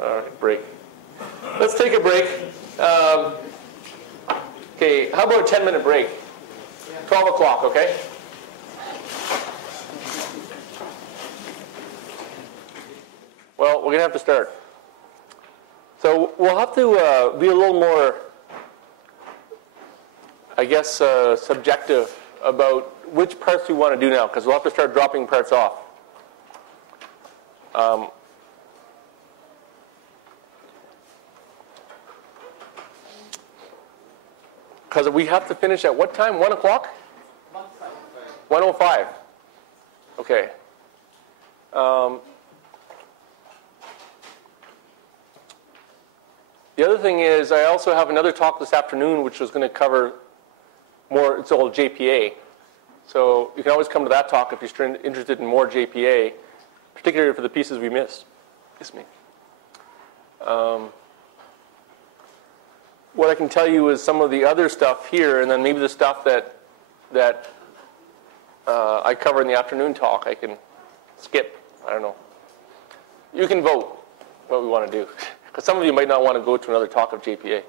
All right, break. Let's take a break. Okay, how about a 10-minute break? 12 o'clock, okay? Well, we're going to have to start. So we'll have to be a little more, I guess, subjective about which parts we want to do now, because we'll have to start dropping parts off. Because we have to finish at what time? 1 o'clock? 1:05. Okay. The other thing is I also have another talk this afternoon which is going to cover more, it's all JPA. So you can always come to that talk if you're interested in more JPA, particularly for the pieces we missed. Excuse me. What I can tell you is some of the other stuff here, and then maybe the stuff that I cover in the afternoon talk I can skip. I don't know. You can vote what we want to do. Because some of you might not want to go to another talk of JPA.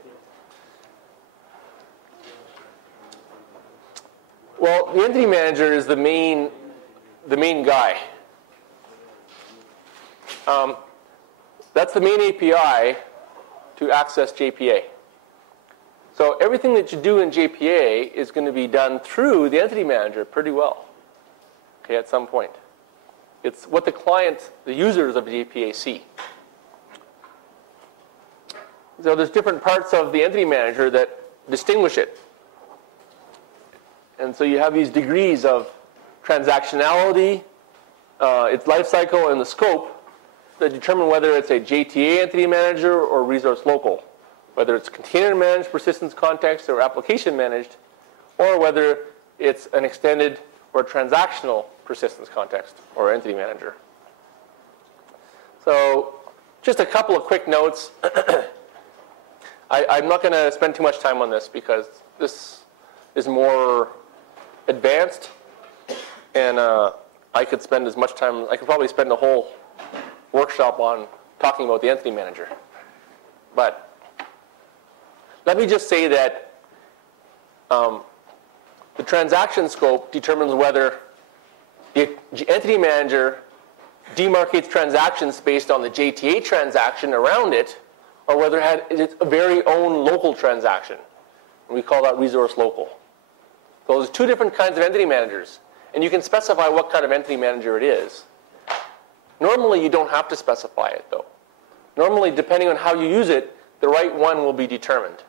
Well, the entity manager is the main guy. That's the main API to access JPA. So everything that you do in JPA is going to be done through the entity manager pretty well, okay, at some point. It's what the client, the users of JPA see. So there's different parts of the entity manager that distinguish it. And so you have these degrees of transactionality, its life cycle, and the scope that determine whether it's a JTA entity manager or resource local, whether it's container managed persistence context or application managed, or whether it's an extended or transactional persistence context or entity manager. So just a couple of quick notes. I'm not going to spend too much time on this because this is more advanced, and I could spend as much time, I could probably spend a whole workshop on talking about the entity manager. But let me just say that the transaction scope determines whether the entity manager demarcates transactions based on the JTA transaction around it, or whether it's a very own local transaction. And we call that resource local. So there's two different kinds of entity managers. And you can specify what kind of entity manager it is. Normally, you don't have to specify it, though. Normally, depending on how you use it, the right one will be determined.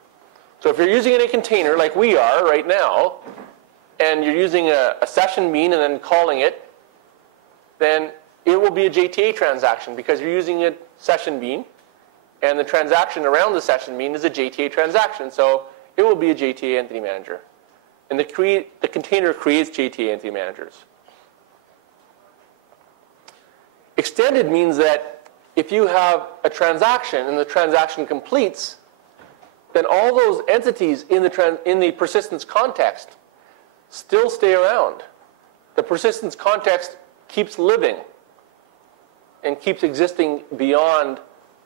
So if you're using it in a container, like we are right now, and you're using a session bean and then calling it, then it will be a JTA transaction because you're using a session bean, and the transaction around the session bean is a JTA transaction. So it will be a JTA entity manager. And the container creates JTA entity managers. Extended means that if you have a transaction and the transaction completes, then all those entities in the persistence context still stay around. The persistence context keeps living and keeps existing beyond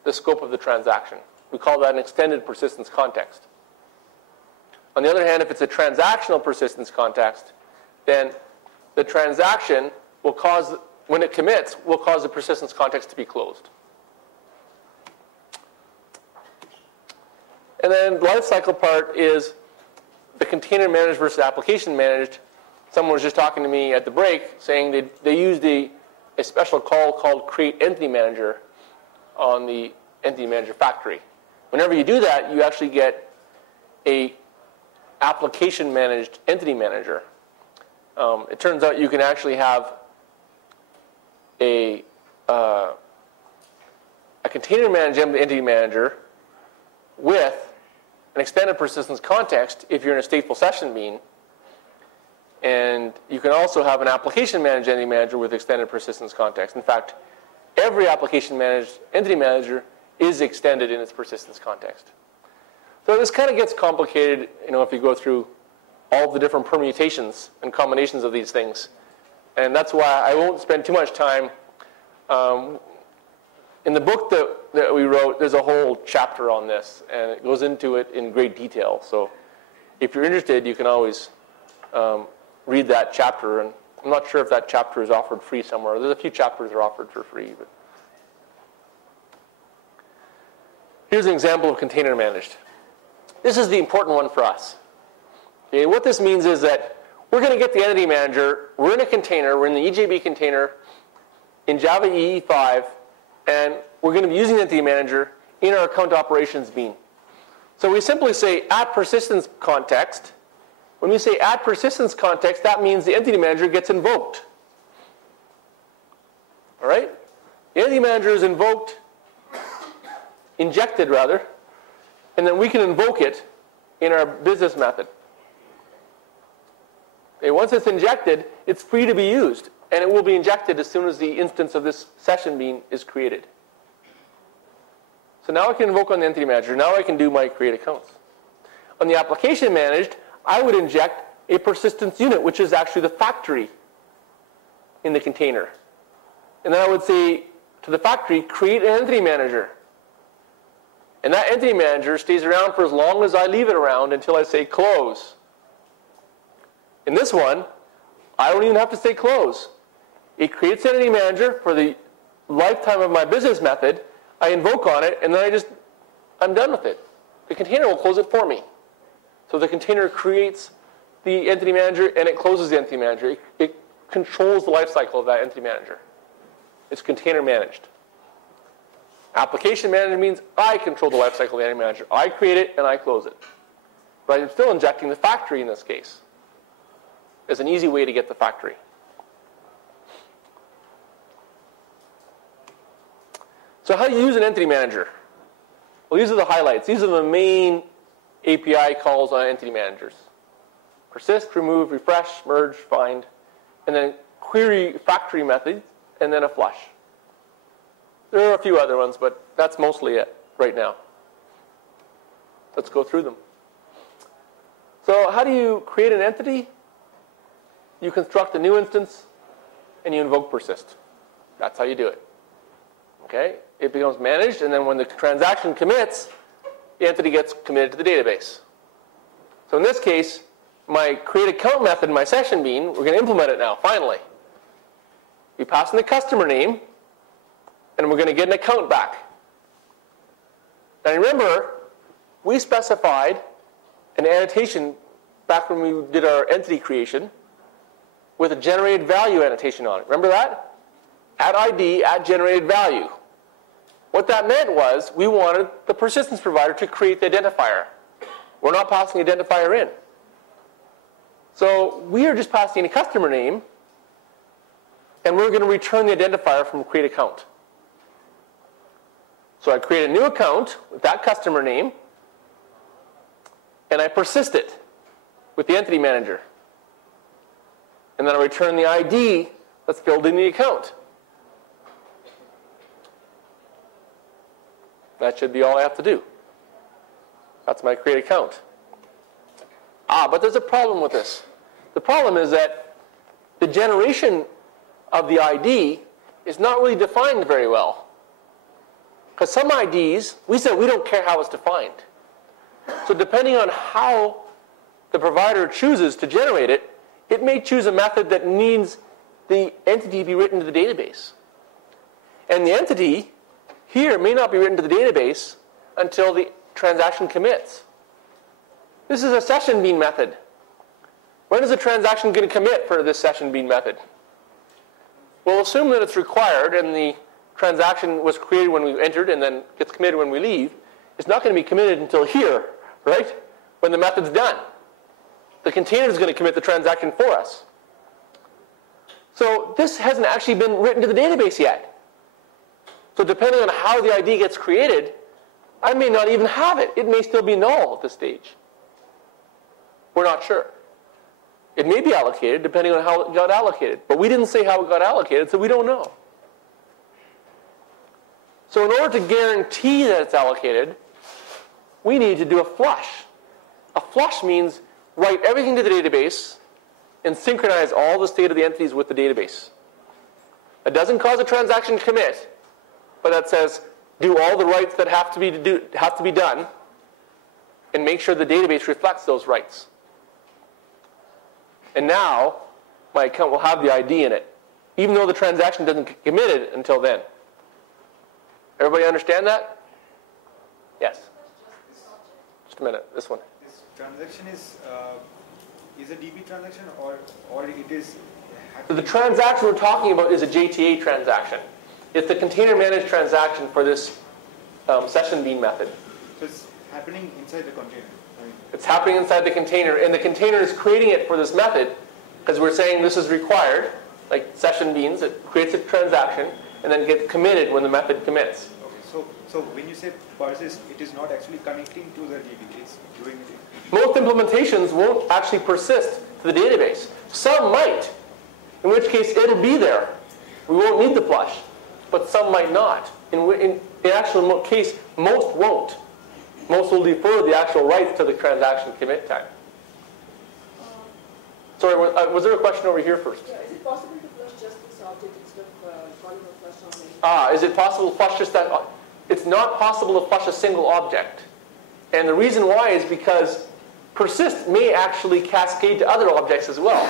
the scope of the transaction. We call that an extended persistence context. On the other hand, if it's a transactional persistence context, then the transaction will cause, when it commits, will cause the persistence context to be closed. And then the lifecycle part is the container managed versus application managed. Someone was just talking to me at the break saying they used a special call called create entity manager on the entity manager factory. Whenever you do that, you actually get a application managed entity manager. It turns out you can actually have a container managed entity manager with an extended persistence context if you're in a stateful session bean. And you can also have an application managed entity manager with extended persistence context. In fact, every application managed entity manager is extended in its persistence context. So this kind of gets complicated, if you go through all the different permutations and combinations of these things. And that's why I won't spend too much time. In the book that we wrote, there's a whole chapter on this, and it goes into it in great detail. So if you're interested, you can always read that chapter. And I'm not sure if that chapter is offered free somewhere. There's a few chapters that are offered for free. But here's an example of container managed. This is the important one for us. Okay, what this means is that we're going to get the entity manager. We're in a container. We're in the EJB container in Java EE 5. And we're going to be using the entity manager in our account operations bean. So we simply say at persistence context. When we say at persistence context, that means the entity manager gets invoked. All right? The entity manager is invoked, injected rather, and then we can invoke it in our business method. Okay, once it's injected, it's free to be used. And it will be injected as soon as the instance of this session bean is created. So now I can invoke on the entity manager. Now I can do my create accounts. On the application managed, I would inject a persistence unit, which is actually the factory in the container. And then I would say to the factory, create an entity manager. And that entity manager stays around for as long as I leave it around until I say close. In this one, I don't even have to say close. It creates an entity manager for the lifetime of my business method. I invoke on it, and then I'm done with it. The container will close it for me. So the container creates the entity manager, and it closes the entity manager. It controls the life cycle of that entity manager. It's container managed. Application manager means I control the life cycle of the entity manager. I create it, and I close it. But I'm still injecting the factory in this case. It's an easy way to get the factory. So how do you use an entity manager? Well, these are the highlights. These are the main API calls on entity managers. Persist, remove, refresh, merge, find, and then query factory methods, and then a flush. There are a few other ones, but that's mostly it right now. Let's go through them. So how do you create an entity? You construct a new instance, and you invoke persist. That's how you do it. Okay? It becomes managed, and then when the transaction commits, the entity gets committed to the database. So in this case, my create account method in my session bean, we're going to implement it now, finally. We pass in the customer name, and we're going to get an account back. Now remember, we specified an annotation back when we did our entity creation with a generated value annotation on it. Remember that? At ID, at generated value. What that meant was we wanted the persistence provider to create the identifier. We're not passing the identifier in. So we are just passing a customer name, and we're going to return the identifier from create account. So I create a new account with that customer name, and I persist it with the entity manager. And then I return the ID that's filled in the account. That should be all I have to do. That's my create account. But there's a problem with this. The problem is that the generation of the ID is not really defined very well. Because some IDs, we said we don't care how it's defined. So depending on how the provider chooses to generate it, it may choose a method that needs the entity to be written to the database. And the entity here may not be written to the database until the transaction commits. This is a session bean method. When is the transaction going to commit for this session bean method? We'll assume that it's required and the transaction was created when we entered and then gets committed when we leave. It's not going to be committed until here, right? When the method's done. The container is going to commit the transaction for us. So this hasn't actually been written to the database yet. So depending on how the ID gets created, I may not even have it. It may still be null at this stage. We're not sure. It may be allocated depending on how it got allocated. But we didn't say how it got allocated, so we don't know. So in order to guarantee that it's allocated, we need to do a flush. A flush means write everything to the database and synchronize all the state of the entities with the database. That doesn't cause a transaction to commit, but that says do all the writes that have to be done and make sure the database reflects those writes. And now my account will have the ID in it, even though the transaction doesn't get committed until then. Everybody understand that? Yes. Just a minute. This one. This transaction is a DB transaction or it is. So the transaction we're talking about is a JTA transaction. It's the container managed transaction for this session bean method. So it's happening inside the container. It's happening inside the container, and the container is creating it for this method because we're saying this is required, like session beans. It creates a transaction and then gets committed when the method commits. Okay, so when you say persist, it is not actually connecting to the DB. It's doing it. Most implementations won't actually persist to the database. Some might, in which case it'll be there. We won't need the flush, but some might not. In actual case, most won't. Most will defer the actual writes to the transaction commit time. Sorry, was there a question over here first? Yeah, is it possible to flush just this object instead of calling a flush on Is it possible to flush just that? It's not possible to flush a single object. And the reason why is because persist may actually cascade to other objects as well.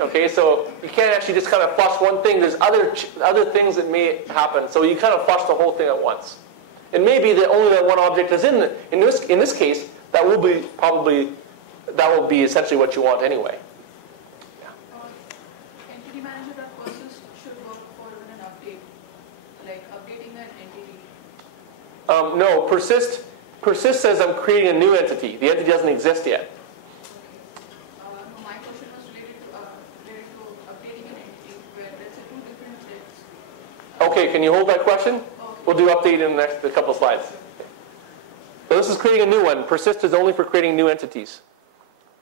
Okay, so you can't actually just kind of flush one thing. There's other things that may happen. So you kind of flush the whole thing at once. It may be that only that one object is in this case, that will be essentially what you want anyway. Entity manager that persist should work for an update, like updating an entity. No, persist says I'm creating a new entity. The entity doesn't exist yet. My question was related to updating an entity where let's say two different threads. Okay, can you hold that question? We'll do update in the next couple of slides. So this is creating a new one. Persist is only for creating new entities.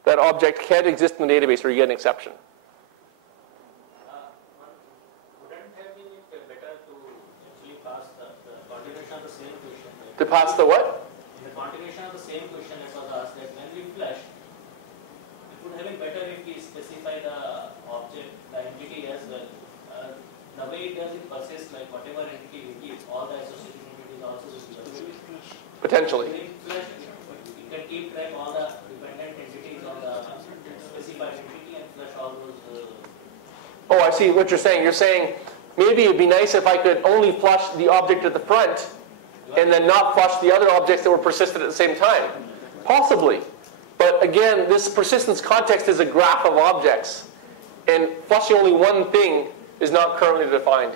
That object can't exist in the database or you get an exception. Wouldn't have been better to actually pass the continuation of the same question? To pass the what? In the continuation of the same question it was asked that when we flush, it would have been better if we specify the object, the entity as well. The way it does it persists, like whatever entity we keep, all the associated entities also will be Potentially. You can keep track all the dependent entities on the specified entity and flush all those. Oh, I see what you're saying. You're saying maybe it'd be nice if I could only flush the object at the front and then not flush the other objects that were persistent at the same time. Possibly. But again, this persistence context is a graph of objects. And flushing only one thing is not currently defined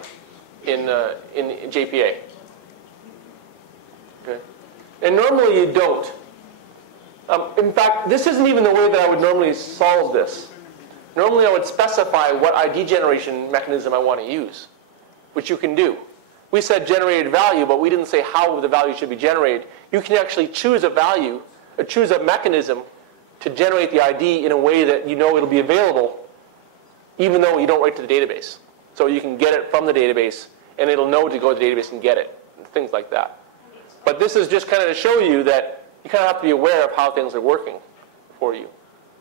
in JPA. Okay. And normally you don't. In fact, this isn't even the way that I would normally solve this. Normally I would specify what ID generation mechanism I want to use, which you can do. We said generated value, but we didn't say how the value should be generated. You can actually choose a value, or choose a mechanism to generate the ID in a way that you know it'll be available, even though you don't write to the database. So you can get it from the database, and it'll know to go to the database and get it, and things like that. But this is just kind of to show you that you kind of have to be aware of how things are working for you.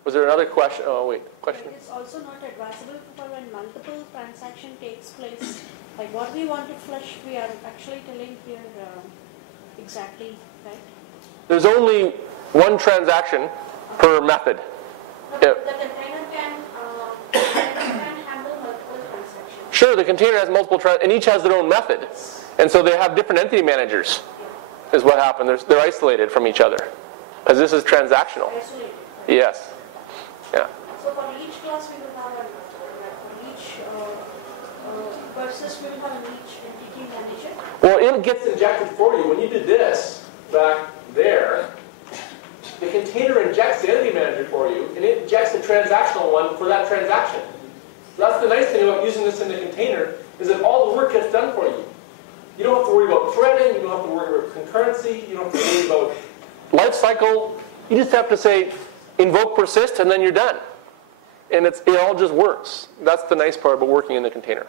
Was there another question? Oh, wait, question? It's also not advisable for when multiple transaction takes place. Like what we want to flush, we are actually telling here exactly, right? There's only one transaction per method. The container can handle multiple transactions. Sure, the container has multiple and each has their own method. And so they have different entity managers, is what happened. They're isolated from each other. Because this is transactional. Isolated. Yes. Yeah. So for each class we will have for each persist we will have each entity manager. Well, it gets injected for you. When you did this back there, the container injects the entity manager for you, and it injects the transactional one for that transaction. So that's the nice thing about using this in the container, is that all the work gets done for you. You don't have to worry about threading, you don't have to worry about concurrency, you don't have to worry about life cycle. You just have to say, invoke persist, and then you're done. And it all just works. That's the nice part about working in the container.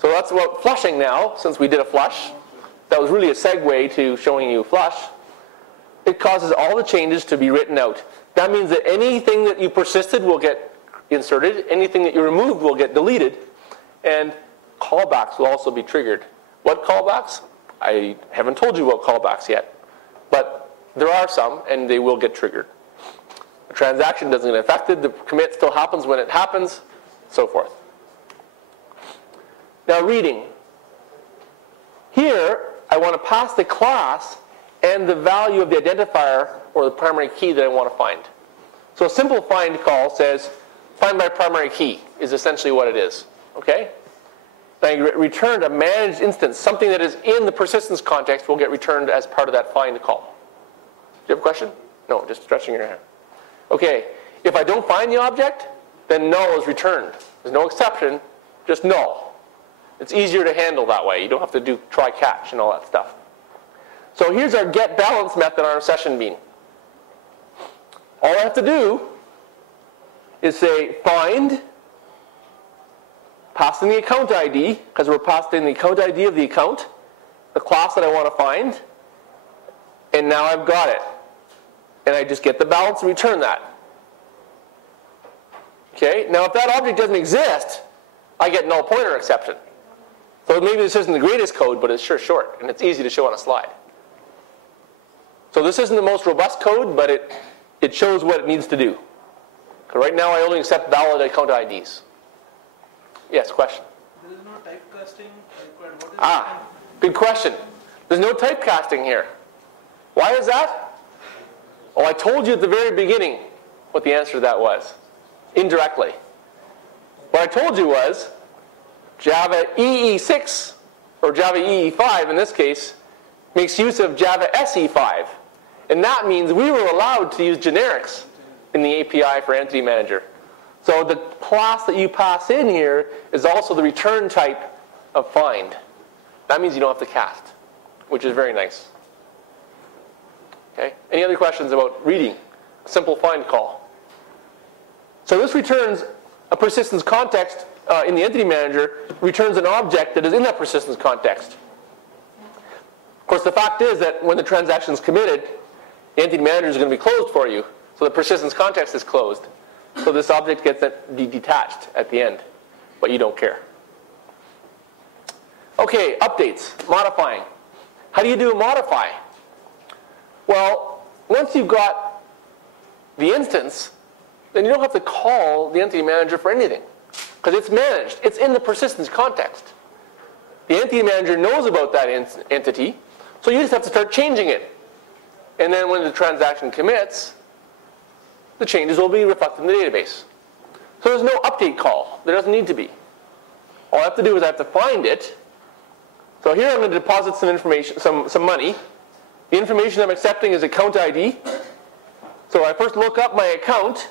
So that's about flushing now, since we did a flush. That was really a segue to showing you flush. It causes all the changes to be written out. That means that anything that you persisted will get inserted, anything that you removed will get deleted, and callbacks will also be triggered. What callbacks? I haven't told you about callbacks yet, but there are some, and they will get triggered. The transaction doesn't get affected, the commit still happens when it happens, so forth. Now reading. Here, I want to pass the class and the value of the identifier or the primary key that I want to find. So a simple find call says, find by primary key is essentially what it is. Okay? Then I returned a managed instance. Something that is in the persistence context will get returned as part of that find call. Do you have a question? No, just stretching your hand. Okay, if I don't find the object, then null is returned. There's no exception, just null. It's easier to handle that way. You don't have to do try catch and all that stuff. So here's our get balance method on our session bean. All I have to do is say find, pass in the account ID, because we're passing the account ID of the account, the class that I want to find, and now I've got it. And I just get the balance and return that. Okay, now if that object doesn't exist, I get null pointer exception. So maybe this isn't the greatest code, but it's sure short, and it's easy to show on a slide. So this isn't the most robust code, but it shows what it needs to do. Right now I only accept valid account IDs. Yes, question? There is no typecasting required. What is good question. There's no typecasting here. Why is that? Well, I told you at the very beginning what the answer to that was. Indirectly. What I told you was Java EE6, or Java EE5 in this case, makes use of Java SE5. And that means we were allowed to use generics in the API for Entity Manager. So the class that you pass in here is also the return type of find. That means you don't have to cast, which is very nice. Okay. Any other questions about reading? A simple find call. So this returns a persistence context in the Entity Manager, returns an object that is in that persistence context. Of course, the fact is that when the transaction is committed, the Entity Manager is going to be closed for you. So the persistence context is closed. So this object gets detached at the end, but you don't care. Okay, updates, modifying. How do you do a modify? Well, once you've got the instance, then you don't have to call the Entity Manager for anything, because it's managed. It's in the persistence context. The Entity Manager knows about that entity, so you just have to start changing it. And then when the transaction commits, the changes will be reflected in the database. So there's no update call. There doesn't need to be. All I have to do is I have to find it. So here I'm going to deposit some information, some money. The information I'm accepting is account ID. So I first look up my account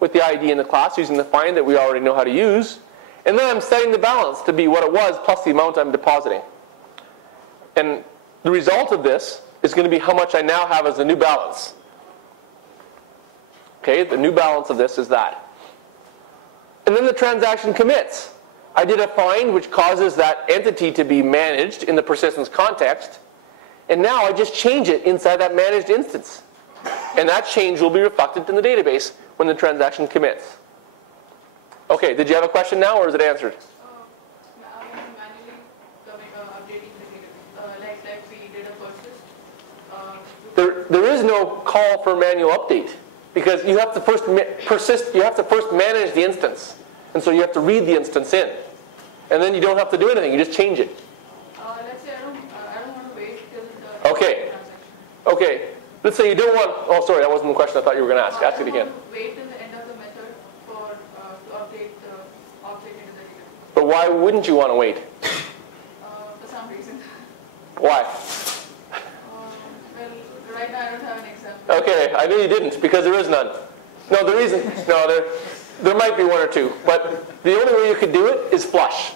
with the ID in the class using the find that we already know how to use. And then I'm setting the balance to be what it was plus the amount I'm depositing. And the result of this is going to be how much I now have as the new balance. Okay, the new balance of this is that. And then the transaction commits. I did a find which causes that entity to be managed in the persistence context. And now I just change it inside that managed instance. And that change will be reflected in the database when the transaction commits. Okay, did you have a question now, or is it answered? Manually updating the database, like we did a persist. There is no call for manual update, because you have to first you have to first manage the instance. And so you have to read the instance in. And then you don't have to do anything, you just change it. Let's say I don't want to wait till the Okay. Okay. Let's say you don't want, oh sorry, that wasn't the question I thought you were going to ask. Ask it again. I don't want to wait till the end of the method to update the object into the database. But why wouldn't you want to wait? For some reason. Why? Well, right now I don't have an example. Okay, I knew you didn't, because there is none. No, there isn't. No, there might be one or two. But the only way you could do it is flush.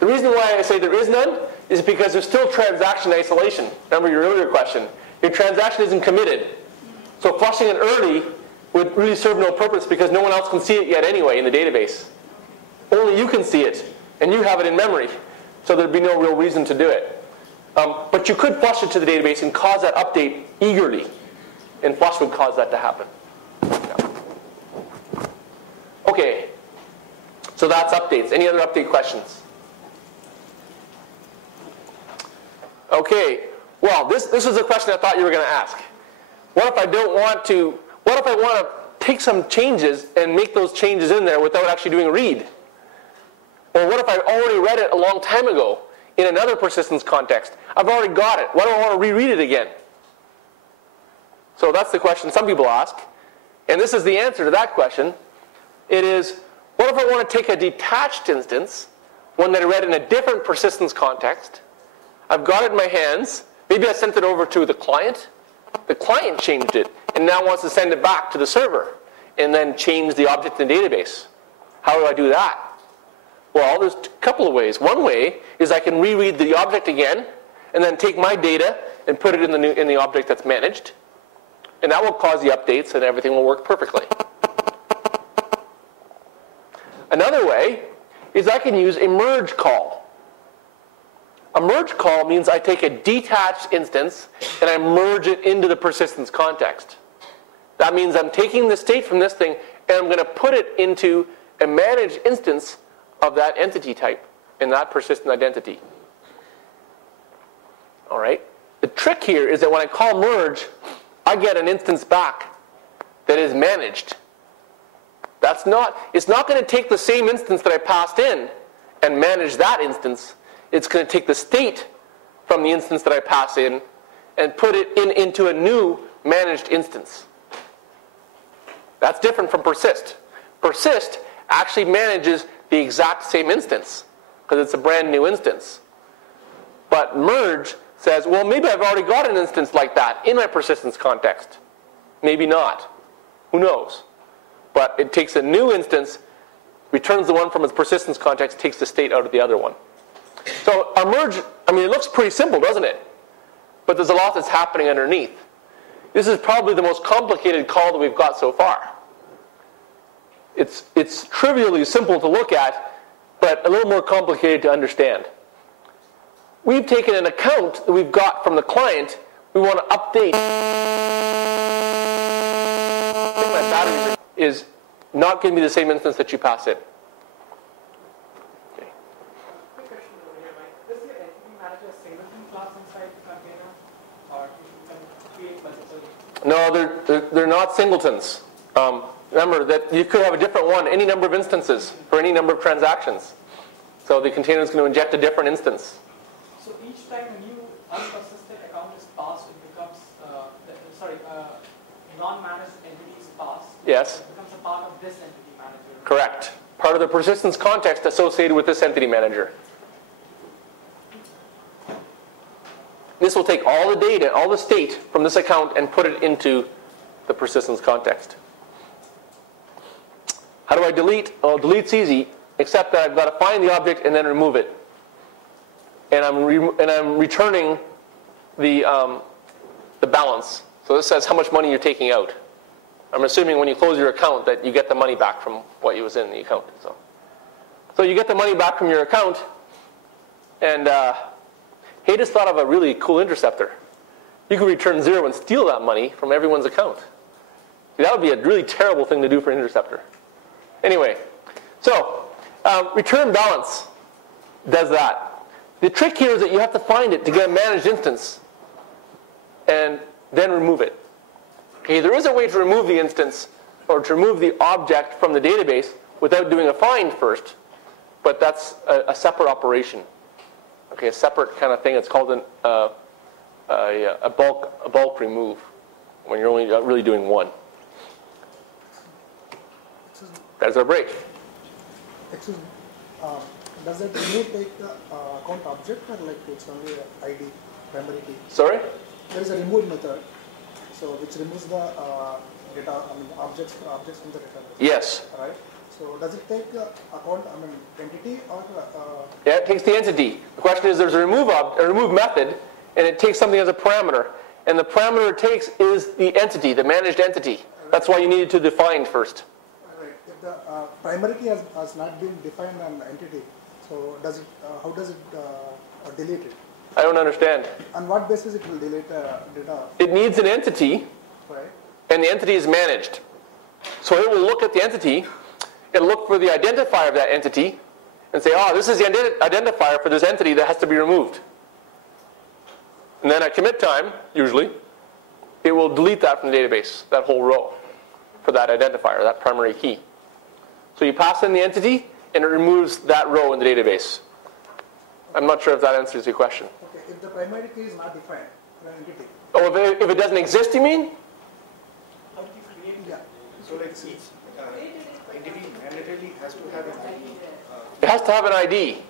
The reason why I say there is none is because there's still transaction isolation. Remember your earlier question. Your transaction isn't committed. So flushing it early would really serve no purpose because no one else can see it yet anyway in the database. Only you can see it, and you have it in memory. So there'd be no real reason to do it. But you could flush it to the database and cause that update eagerly. And flush would cause that to happen. Yeah. Okay. So that's updates. Any other update questions? Okay. Well, this is a question I thought you were going to ask. What if I want to take some changes and make those changes in there without actually doing a read? Or what if I already read it a long time ago in another persistence context? I've already got it. Why do I want to reread it again? So that's the question some people ask. And this is the answer to that question. It is, what if I want to take a detached instance, one that I read in a different persistence context? I've got it in my hands. Maybe I sent it over to the client. The client changed it and now wants to send it back to the server and then change the object in the database. How do I do that? Well, there's a couple of ways. One way is I can reread the object again and then take my data and put it in the object that's managed. And that will cause the updates and everything will work perfectly. Another way is I can use a merge call. A merge call means I take a detached instance and I merge it into the persistence context. That means I'm taking the state from this thing and I'm going to put it into a managed instance of that entity type in that persistent identity. All right. The trick here is that when I call merge, I get an instance back that is managed. It's not going to take the same instance that I passed in and manage that instance. It's going to take the state from the instance that I pass in and put it into a new managed instance. That's different from persist. Persist actually manages the exact same instance because it's a brand new instance. But merge says, well, maybe I've already got an instance like that in my persistence context. Maybe not. Who knows? But it takes a new instance, returns the one from its persistence context, takes the state out of the other one. So our merge, it looks pretty simple, doesn't it? But there's a lot that's happening underneath. This is probably the most complicated call that we've got so far. It's trivially simple to look at, but a little more complicated to understand. We've taken an account that we've got from the client. We want to update. I think my battery is not going to be the same instance that you pass in. Okay. Quick question over here, Mike. Does your entity manager a singleton class inside the container, or can create multiple? No, they're not singletons. Remember that you could have a different one, any number of instances for any number of transactions. So the container is going to inject a different instance. So each time a new unpersisted account is passed, it becomes, non-managed entity is passed. Yes. It becomes a part of this entity manager. Correct. Part of the persistence context associated with this entity manager. This will take all the data, all the state from this account and put it into the persistence context. How do I delete? Well, delete's easy, except that I've got to find the object and then remove it. And I'm returning the balance. So this says how much money you're taking out. I'm assuming when you close your account that you get the money back from what was in the account. So you get the money back from your account, and hey, just thought of a really cool interceptor. You could return 0 and steal that money from everyone's account. That would be a really terrible thing to do for an interceptor. Anyway, so return balance does that. The trick here is that you have to find it to get a managed instance and then remove it. Okay, there is a way to remove the instance or to remove the object from the database without doing a find first, but that's a separate operation. Okay, a separate kind of thing. It's called a bulk remove when you're only really doing one. That's our break. Excuse me. Does that remove take the account object or like it's only ID, primary key? Sorry? There is a remove method, so which removes the data, objects from the database. Yes. Right. So does it take the account, entity or? Yeah, it takes the entity. The question is, there's a remove method, and it takes something as a parameter, and the parameter it takes is the entity, the managed entity. That's why you need it to define first. Right. If the primary key has not been defined an entity, so So does it? How does it delete it? I don't understand. On what basis it will delete data? It needs an entity, Right. and the entity is managed. So it will look at the entity, it'll look for the identifier of that entity, and say, oh, this is the identifier for this entity that has to be removed. And then at commit time, usually, it will delete that from the database, that whole row, for that identifier, that primary key. So you pass in the entity, and it removes that row in the database. I'm not sure if that answers your question. Okay, if the primary key is not defined for an entity. Oh, if it doesn't exist, you mean? How do you create it? Yeah. So like each entity mandatorily has to have an ID. It has to have an ID.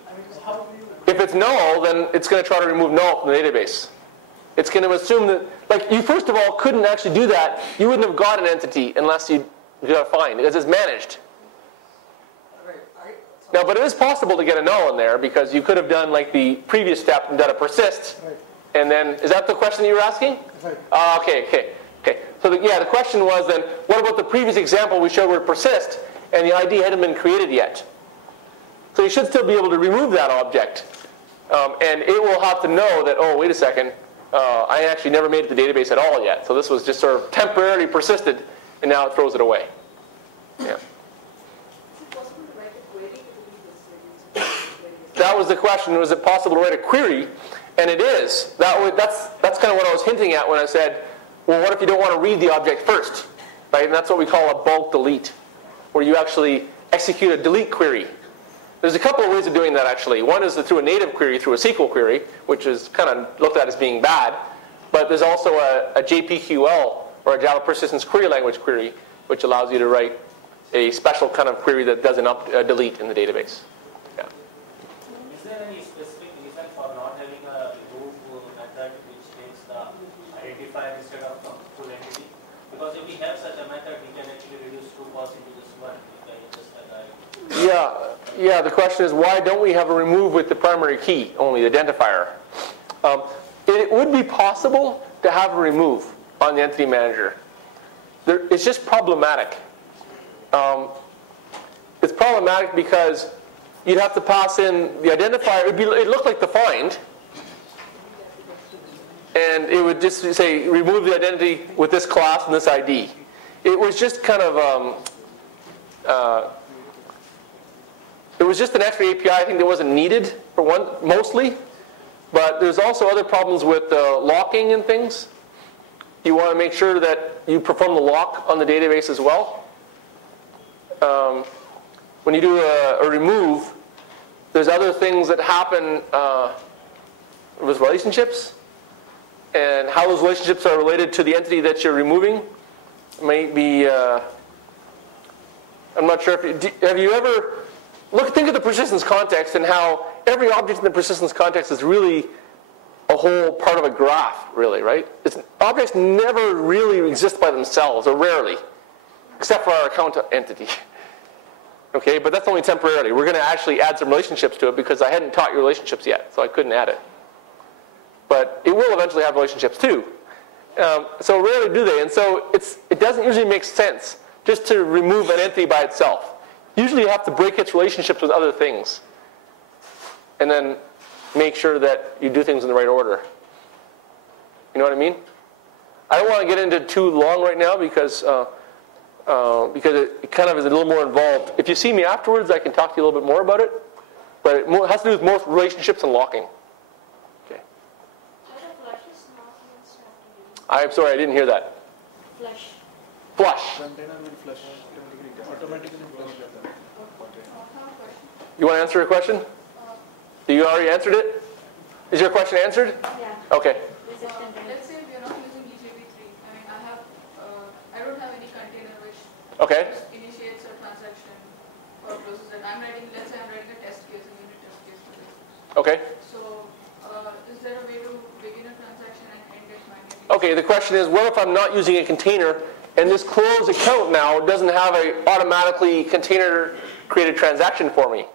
If it's null, then it's going to try to remove null from the database. It's going to assume that, like, you first of all couldn't actually do that. You wouldn't have got an entity unless you got a find, because it's managed. Now, but it is possible to get a null in there, because you could have done like the previous step and done a persist. Right. And then, is that the question you were asking? Right. Okay. So the question was then, what about the previous example we showed where it persist, and the ID hadn't been created yet? So you should still be able to remove that object. And it will have to know that, oh, wait a second, I actually never made it to the database at all yet. So this was just sort of temporarily persisted, and now it throws it away. Yeah. That was the question. Was it possible to write a query? And it is. That's kind of what I was hinting at when I said, well, what if you don't want to read the object first? Right? And that's what we call a bulk delete, where you actually execute a delete query. There's a couple of ways of doing that, actually. One is through a native query, through a SQL query, which is kind of looked at as being bad. But there's also a JPQL, or a Java Persistence Query Language query, which allows you to write a special kind of query that doesn't delete in the database. Yeah. Is there any specific reason for not having a remove method which takes the identifier instead of the full entity? Because if we have such a method, we can actually reduce 2 calls into just one. Yeah, the question is, why don't we have a remove with the primary key, only the identifier? It would be possible to have a remove on the entity manager. It's just problematic. It's problematic because you'd have to pass in the identifier. It'd look like the find, and it would just say remove the identity with this class and this ID. It was just kind of it was just an extra API, I think, that wasn't needed for one, mostly. But there's also other problems with locking and things. You want to make sure that you perform the lock on the database as well. When you do a remove, there's other things that happen with relationships, and how those relationships are related to the entity that you're removing might be. I'm not sure if have you ever think of the persistence context and how every object in the persistence context is really a whole part of a graph, really, right? Objects never really exist by themselves, or rarely, except for our account entity. Okay, but that's only temporarily. We're going to actually add some relationships to it because I hadn't taught you relationships yet, so I couldn't add it. But it will eventually have relationships too. So rarely do they, and so it doesn't usually make sense just to remove an entity by itself. Usually you have to break its relationships with other things, and then make sure that you do things in the right order. You know what I mean? I don't want to get into too long right now because it kind of is a little more involved. If you see me afterwards, I can talk to you a little bit more about it. But it has to do with most relationships and locking. Okay. I'm sorry, I didn't hear that. Flush. Container will flush. Automatically flush. You want to answer a question? You already answered it? Is your question answered? Yeah. Okay. Let's say we are not using EJB 3. I don't have any container which initiates a transaction or closes it. Let's say I'm writing a test case, a unit test case for this. Okay. So, is there a way to begin a transaction and end it manually? Okay, the question is, what if I'm not using a container and this closed account now doesn't have a automatically container created transaction for me?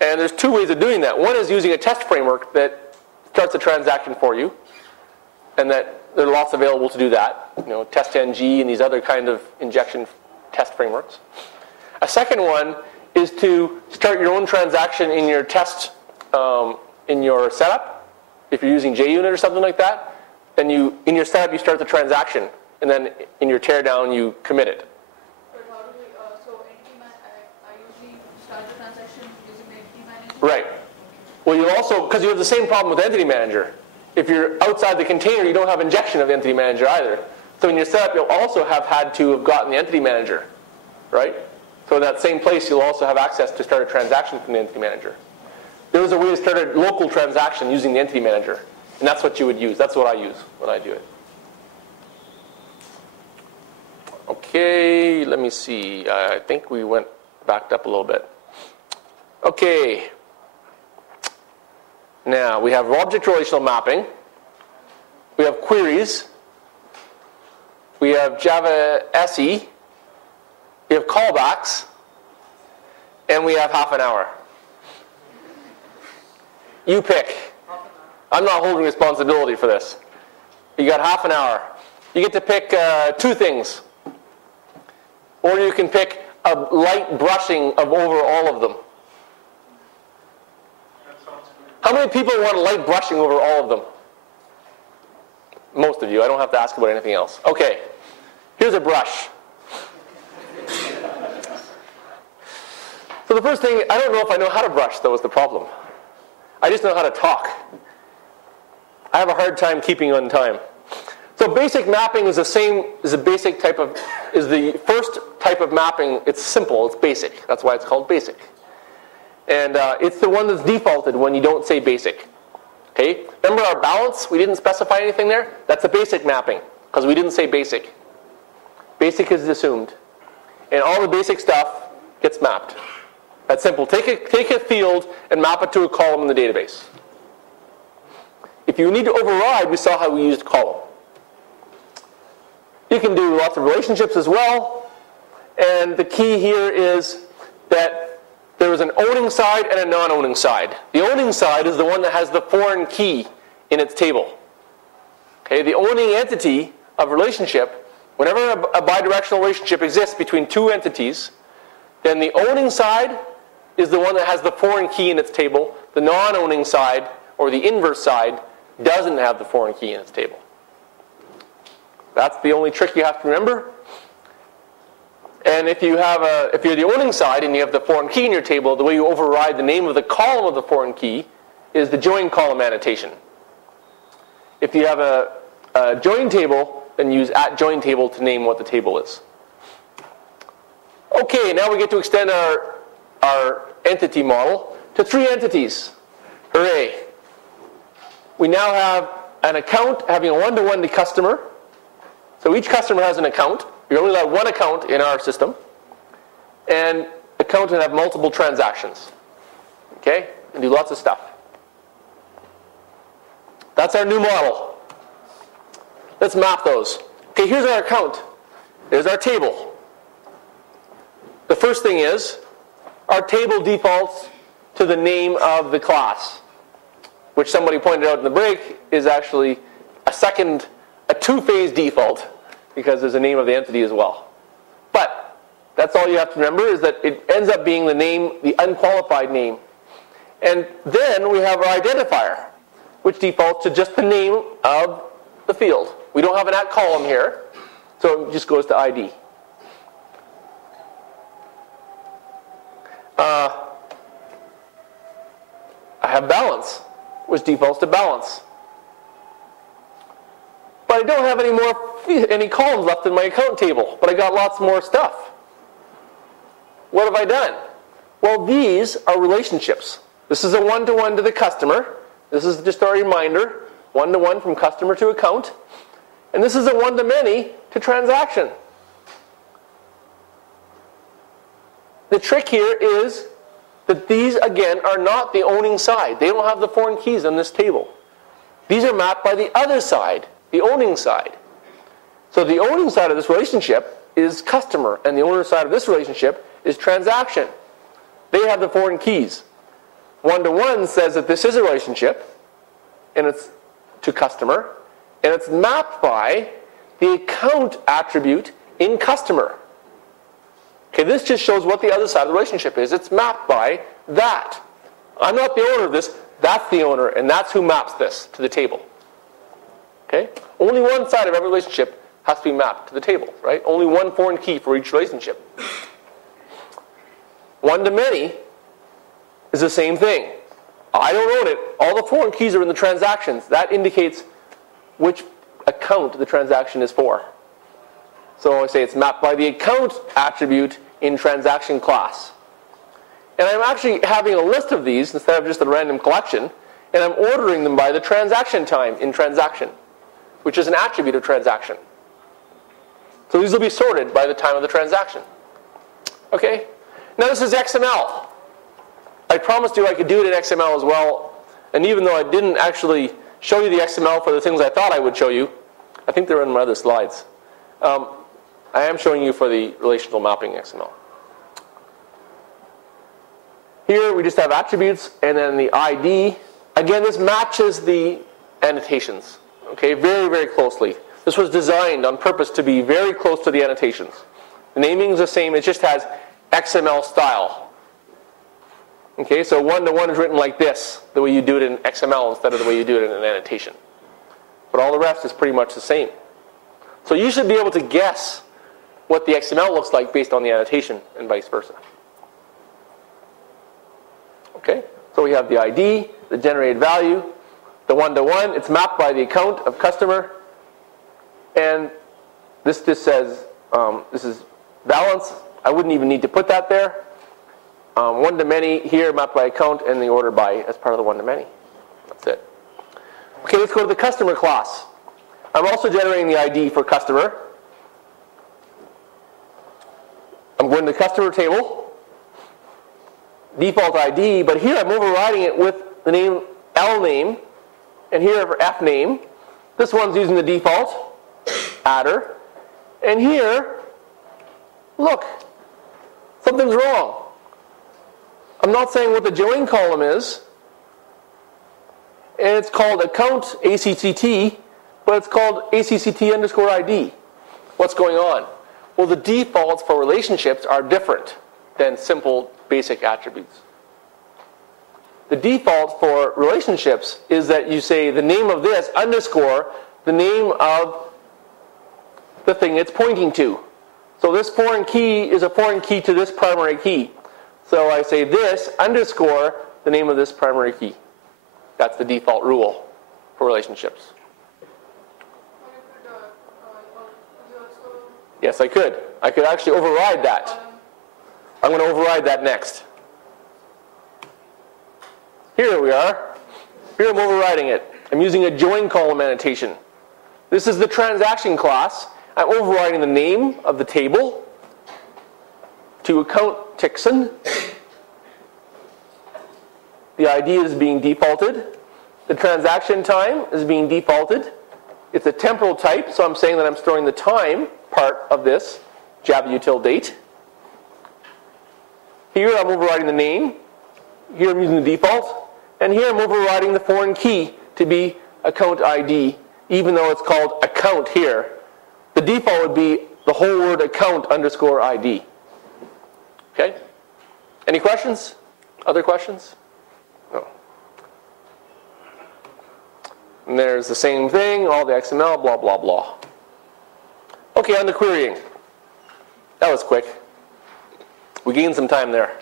And there's two ways of doing that. One is using a test framework that starts a transaction for you, and that there are lots available to do that. TestNG and these other kind of injection test frameworks. A second one is to start your own transaction in your test, in your setup. If you're using JUnit or something like that, then in your setup you start the transaction, and then in your teardown you commit it. But how do we, so I usually start the transaction using the entity manager? Right. Well, you also, because you have the same problem with Entity Manager. If you're outside the container, you don't have injection of the Entity Manager either. So in your setup, you'll also have had to have gotten the Entity Manager, right? So in that same place, you'll also have access to start a transaction from the Entity Manager. There is a way to start a local transaction using the Entity Manager, and that's what you would use. That's what I use when I do it. Okay, let me see. I think we backed up a little bit. Okay. Now, we have object-relational mapping. We have queries. We have Java SE. We have callbacks. And we have half an hour. You pick. I'm not holding responsibility for this. You got half an hour. You get to pick 2 things. Or you can pick a light brushing of over all of them. How many people want a light brushing over all of them? Most of you. I don't have to ask about anything else. Okay. Here's a brush. So the first thing, I don't know if I know how to brush, though, is the problem. I just know how to talk. I have a hard time keeping on time. So basic mapping is the same, is the first type of mapping. It's simple, it's basic. That's why it's called basic. And it's the one that's defaulted when you don't say basic. Okay? Remember our balance? We didn't specify anything there? That's a basic mapping, because we didn't say basic. Basic is assumed. And all the basic stuff gets mapped. That's simple. Take a field and map it to a column in the database. If you need to override, we saw how we used column. You can do lots of relationships as well. And the key here is that there is an owning side and a non-owning side. The owning side is the one that has the foreign key in its table. Okay, the owning entity of relationship, whenever a bidirectional relationship exists between 2 entities, then the owning side is the one that has the foreign key in its table. The non-owning side, or the inverse side, doesn't have the foreign key in its table. That's the only trick you have to remember. And if you're the owning side and you have the foreign key in your table, the way you override the name of the column of the foreign key is the join column annotation. If you have a join table, then use @join table to name what the table is. Okay, now we get to extend our entity model to 3 entities. Hooray! We now have an account having a one-to-one to customer. So each customer has an account. You're only allowed 1 account in our system. And account can have multiple transactions. Okay? And do lots of stuff. That's our new model. Let's map those. Okay, here's our account. There's our table. The first thing is, our table defaults to the name of the class, which somebody pointed out in the break is actually a 2-phase default, because there's a name of the entity as well. But that's all you have to remember, is that it ends up being the name, the unqualified name. And then we have our identifier, which defaults to just the name of the field. We don't have an @column here, so it just goes to ID. I have balance, which defaults to balance. But I don't have any columns left in my account table, but I got lots more stuff. What have I done? Well, these are relationships. This is a one-to-one to the customer. This is just our reminder, one-to-one from customer to account. And this is a one-to-many to transaction. The trick here is that these, again, are not the owning side. They don't have the foreign keys on this table. These are mapped by the other side, the owning side. So the owning side of this relationship is customer, and the owner side of this relationship is transaction. They have the foreign keys. One-to-one says that this is a relationship, and it's to customer, and it's mapped by the account attribute in customer. Okay, this just shows what the other side of the relationship is. It's mapped by that. I'm not the owner of this. That's the owner, and that's who maps this to the table. Okay? Only one side of every relationship has to be mapped to the table, right? Only one foreign key for each relationship. One-to-many is the same thing. I don't own it. All the foreign keys are in the transactions. That indicates which account the transaction is for. So I say it's mapped by the account attribute in transaction class. And I'm actually having a list of these instead of just a random collection, and I'm ordering them by the transaction time in transaction, which is an attribute of transaction. So these will be sorted by the time of the transaction. Okay? Now this is XML. I promised you I could do it in XML as well, and even though I didn't actually show you the XML for the things I thought I would show you, I think they're in my other slides. I am showing you for the relational mapping XML. Here we just have attributes and then the ID. Again, this matches the annotations, okay, very, very closely. This was designed on purpose to be very close to the annotations. The naming is the same, it just has XML style. Okay, so one-to-one is written like this, the way you do it in XML instead of the way you do it in an annotation. But all the rest is pretty much the same. So you should be able to guess what the XML looks like based on the annotation and vice versa. Okay, so we have the ID, the generated value, the one-to-one, it's mapped by the account of customer, and this just says this is balance. I wouldn't even need to put that there. One-to-many here mapped by account and the order by as part of the one-to-many. That's it. Okay, let's go to the customer class. I'm also generating the ID for customer. I'm going to the customer table, default ID, but here I'm overriding it with the name L name, and here for F name. This one's using the default adder, and here, look, something's wrong. I'm not saying what the join column is, and it's called account ACCT, but it's called ACCT underscore ID. What's going on? Well, the defaults for relationships are different than simple basic attributes. The default for relationships is that you say the name of this underscore the name of the thing it's pointing to. So this foreign key is a foreign key to this primary key. So I say this underscore the name of this primary key. That's the default rule for relationships. Yes, I could. I could actually override that. I'm going to override that next. Here we are. Here I'm overriding it. I'm using a join column annotation. This is the transaction class. I'm overriding the name of the table to account Tixon. The ID is being defaulted. The transaction time is being defaulted. It's a temporal type, so I'm saying that I'm storing the time part of this Java util date. Here I'm overriding the name. Here I'm using the default. And here I'm overriding the foreign key to be account ID, even though it's called account here. The default would be the whole word account underscore ID. Okay? Any questions? Other questions? No. And there's the same thing, all the XML, blah, blah, blah. Okay, on to querying. That was quick. We gained some time there.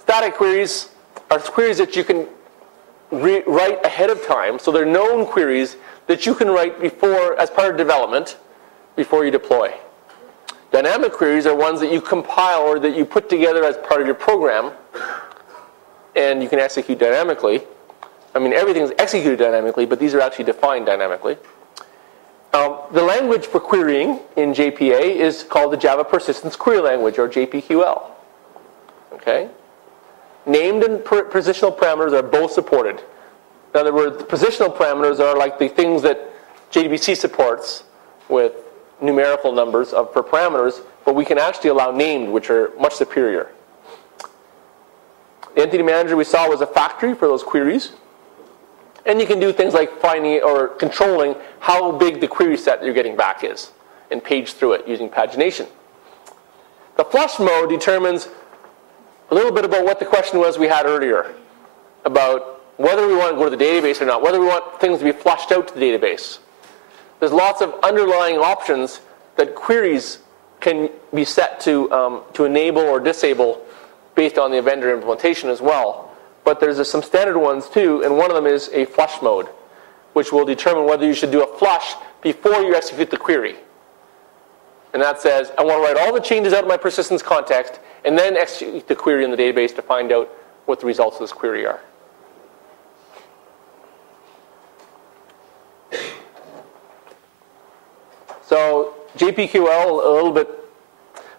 Static queries are queries that you can write ahead of time. So they're known queries that you can write before, as part of development, before you deploy. Dynamic queries are ones that you compile or that you put together as part of your program, and you can execute dynamically. I mean, everything's executed dynamically, but these are actually defined dynamically. The language for querying in JPA is called the Java Persistence Query Language, or JPQL. Okay? Named and positional parameters are both supported. In other words, positional parameters are like the things that JDBC supports with numerical numbers for parameters, but we can actually allow named, which are much superior. The entity manager we saw was a factory for those queries. And you can do things like finding or controlling how big the query set that you're getting back is and page through it using pagination. The flush mode determines a little bit about what the question was we had earlier, about whether we want to go to the database or not, whether we want things to be flushed out to the database. There's lots of underlying options that queries can be set to enable or disable based on the vendor implementation as well. But there's some standard ones too, and one of them is a flush mode, which will determine whether you should do a flush before you execute the query. And that says, I want to write all the changes out of my persistence context and then execute the query in the database to find out what the results of this query are. So JPQL, a little bit.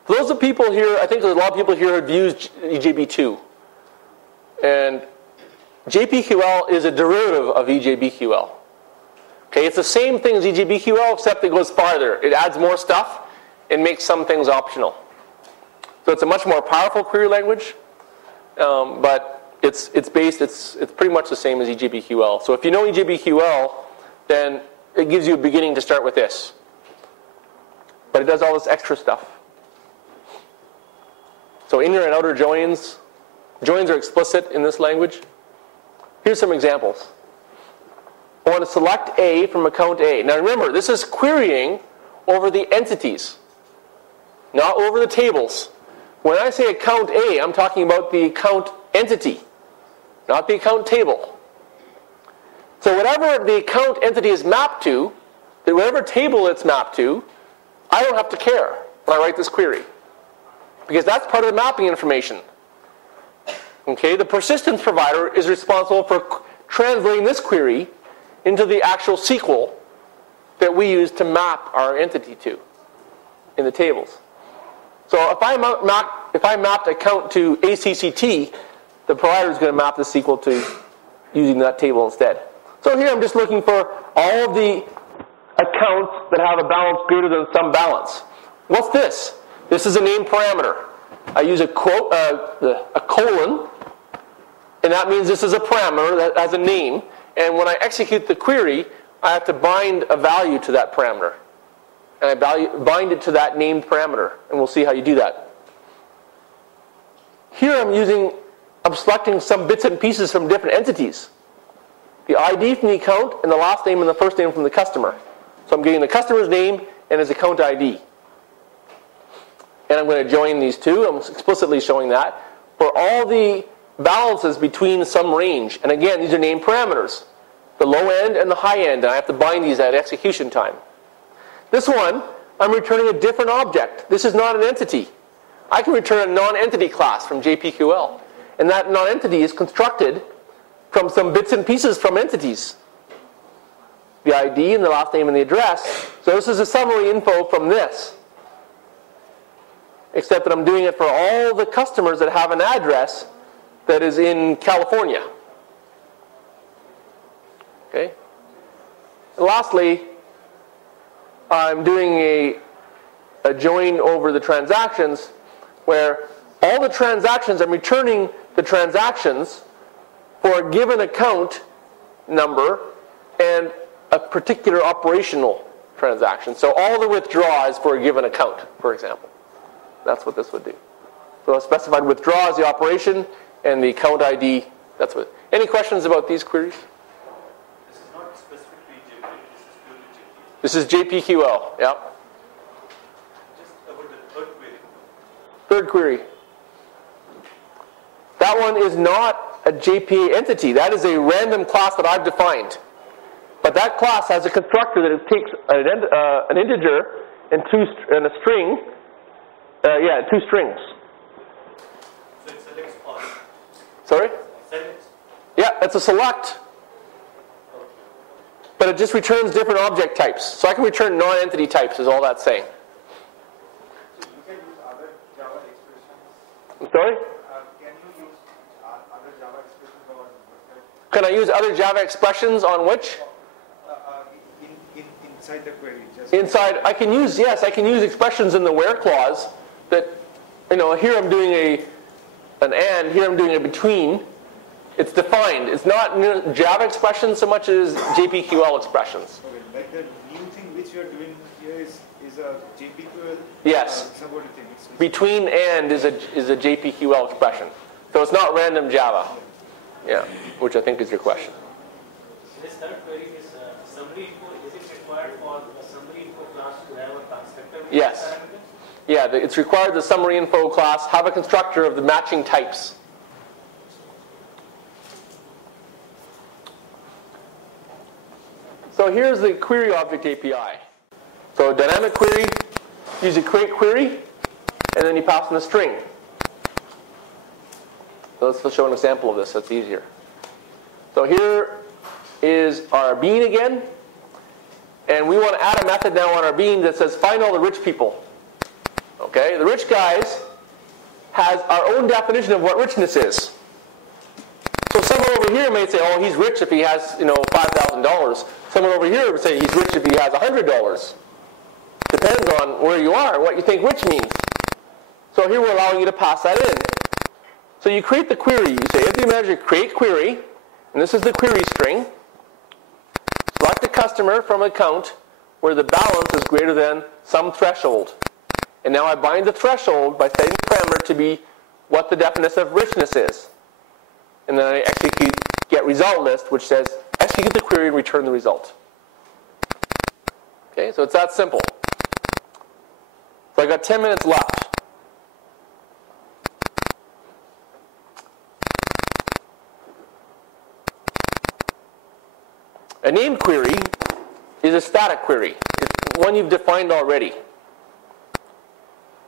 For those of people here, I think there's a lot of people here who have used EJB 2. And JPQL is a derivative of EJBQL. Okay, it's the same thing as EJBQL, except it goes farther. It adds more stuff and makes some things optional. So it's a much more powerful query language, but it's pretty much the same as EJBQL. So if you know EJBQL, then it gives you a beginning to start with this. But it does all this extra stuff. So inner and outer joins are explicit in this language. Here's some examples. I want to select A from account A. Now remember, this is querying over the entities, not over the tables. When I say account A, I'm talking about the account entity, not the account table. So whatever the account entity is mapped to, whatever table it's mapped to, I don't have to care when I write this query, because that's part of the mapping information. Okay, the persistence provider is responsible for translating this query into the actual SQL that we use to map our entity to in the tables. So if I mapped account to ACCT, the provider is going to map the SQL to using that table instead. So here I'm just looking for all of the accounts that have a balance greater than some balance. What's this? This is a name parameter. I use a colon, and that means this is a parameter that has a name. And when I execute the query, I have to bind a value to that parameter. And I bind it to that named parameter. And we'll see how you do that. Here I'm selecting some bits and pieces from different entities. The ID from the account and the last name and the first name from the customer. So I'm getting the customer's name and his account ID. And I'm going to join these two. I'm explicitly showing that for all the balances between some range. And again, these are named parameters, the low end and the high end, and I have to bind these at execution time. This one, I'm returning a different object. This is not an entity. I can return a non-entity class from JPQL, and that non-entity is constructed from some bits and pieces from entities. The ID and the last name and the address. So this is a summary info from this, except that I'm doing it for all the customers that have an address that is in California. Okay. And lastly, I'm doing a join over the transactions where all the transactions, I'm returning the transactions for a given account number and a particular operational transaction. So all the withdraw is for a given account, for example. That's what this would do. So a specified withdraw is the operation, and the account ID, that's what. Any questions about these queries? This is not specifically JPA, this is purely JPA. This is JPQL, yeah. Just about the third query. Third query. That one is not a JPA entity. That is a random class that I've defined. But that class has a constructor that it takes an integer and a string. Two strings. So it selects all. Sorry? Selects. Yeah, it's a select. But it just returns different object types. So I can return non-entity types, is all that's saying. So you can use other Java expressions. I'm sorry? Can you use other Java expressions or Can I use other Java expressions on which? inside the query? Inside, I can use expressions in the where clause that, here I'm doing an and, here I'm doing a between. It's defined. It's not Java expressions so much as JPQL expressions. Okay, like the new thing which you are doing here is is a JPQL Yes. subroutine. Between and is a JPQL expression. So it's not random Java. Yeah, which I think is your question. This third query is summary info. Is it required for the summary info class to have a constructor with Yes. parameters? Yeah, it's required the summary info class have a constructor of the matching types. So here's the query object API. So dynamic query, use a create query, and then you pass in a string. So let's show an example of this so it's easier. So here is our bean again. And we want to add a method now on our bean that says find all the rich people. Okay, the rich guys has our own definition of what richness is. So someone over here may say, oh, he's rich if he has, $5,000. Someone over here would say he's rich if he has $100. Depends on where you are and what you think rich means. So here we're allowing you to pass that in. So you create the query. You say, if you measure create query, and this is the query string. Select a customer from account where the balance is greater than some threshold. And now I bind the threshold by setting the parameter to be what the definition of richness is. And then I execute get result list, which says execute the query and return the result. Okay, so it's that simple. So I got 10 minutes left. A named query is a static query. It's one you've defined already.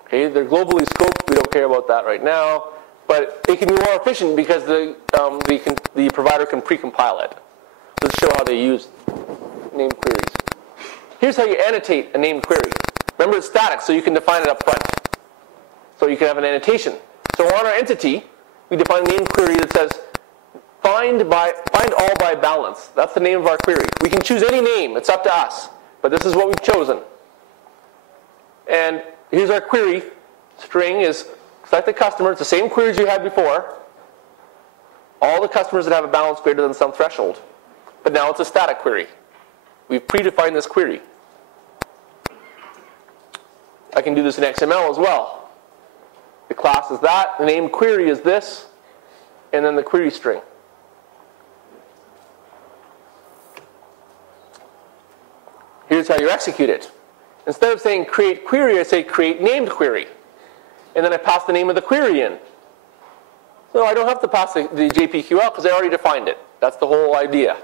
Okay, they're globally scoped. We don't care about that right now. But it can be more efficient because the provider can precompile it. Let's show how they use named queries. Here's how you annotate a named query. Remember, it's static, so you can define it up front. So you can have an annotation. So on our entity, we define a named query that says find all by balance. That's the name of our query. We can choose any name. It's up to us. But this is what we've chosen. And here's our query. String is select the customer. It's the same queries you had before. All the customers that have a balance greater than some threshold. But now it's a static query. We've predefined this query. I can do this in XML as well. The class is that. The named query is this. And then the query string. Here's how you execute it. Instead of saying create query, I say create named query. And then I pass the name of the query in. So I don't have to pass the JPQL because I already defined it. That's the whole idea.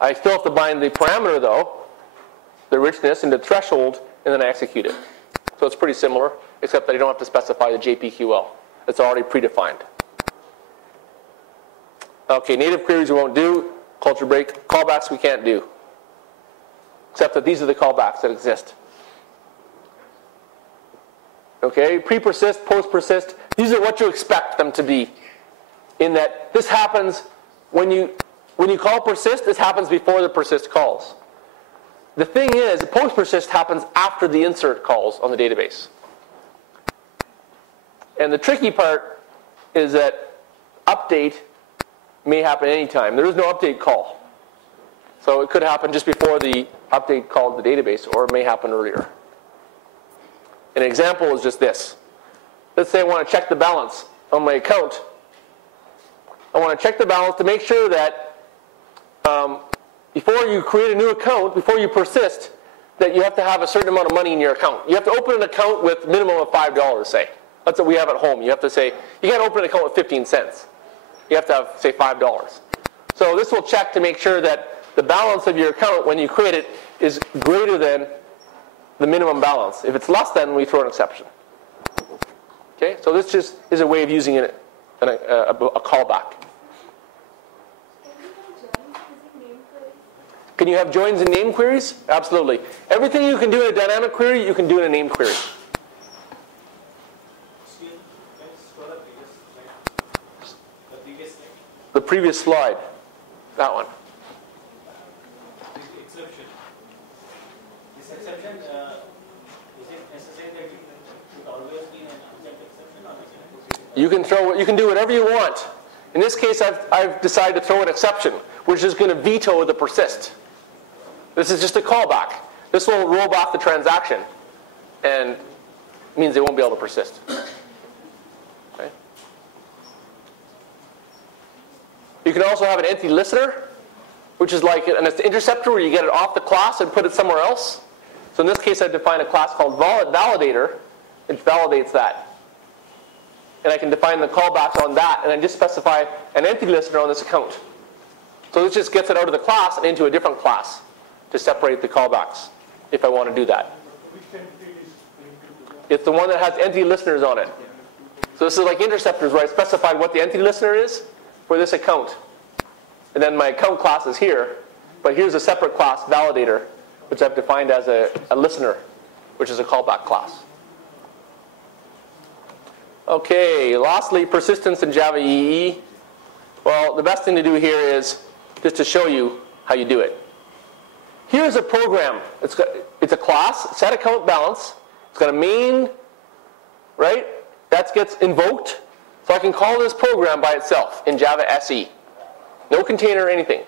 I still have to bind the parameter though, the richness, into threshold, and then I execute it. So it's pretty similar, except that I don't have to specify the JPQL. It's already predefined. Okay, native queries we won't do. Culture break. Callbacks we can't do. Except that these are the callbacks that exist. Okay, pre-persist, post-persist, these are what you expect them to be. In that this happens when you call persist, this happens before the persist calls. The thing is, post-persist happens after the insert calls on the database. And the tricky part is that update may happen anytime. There is no update call. So it could happen just before the update called the database, or it may happen earlier. An example is just this. Let's say I want to check the balance on my account. I want to check the balance to make sure that before you create a new account, before you persist, that you have to have a certain amount of money in your account. You have to open an account with minimum of $5, say. That's what we have at home. You have to say, you can't open an account with 15 cents. You have to have, say, $5. So this will check to make sure that the balance of your account when you create it is greater than the minimum balance. If it's less than, we throw an exception. Okay, so this just is a way of using a callback. Can you have joins in name queries? Absolutely. Everything you can do in a dynamic query, you can do in a name query. The previous slide. That one. Exception. This exception, is it necessary that it should always be an object exception, or You can do whatever you want. In this case, I've decided to throw an exception, which is going to veto the persist. This is just a callback. This will roll back the transaction. and means they won't be able to persist. Okay. You can also have an entity listener, which is like an interceptor where you get it off the class and put it somewhere else. So in this case, I define a class called validator, which validates that. And I can define the callbacks on that, and then just specify an entity listener on this account. So this just gets it out of the class and into a different class to separate the callbacks, if I want to do that. It's the one that has entity listeners on it. So this is like interceptors, where I specify what the entity listener is for this account. And then my account class is here, but here's a separate class, validator, which I've defined as a listener, which is a callback class. Okay, lastly, persistence in Java EE. Well, the best thing to do here is just to show you how you do it. Here's a program. It's a class, set account balance. It's got a main, right? That gets invoked. So I can call this program by itself in Java SE. No container or anything.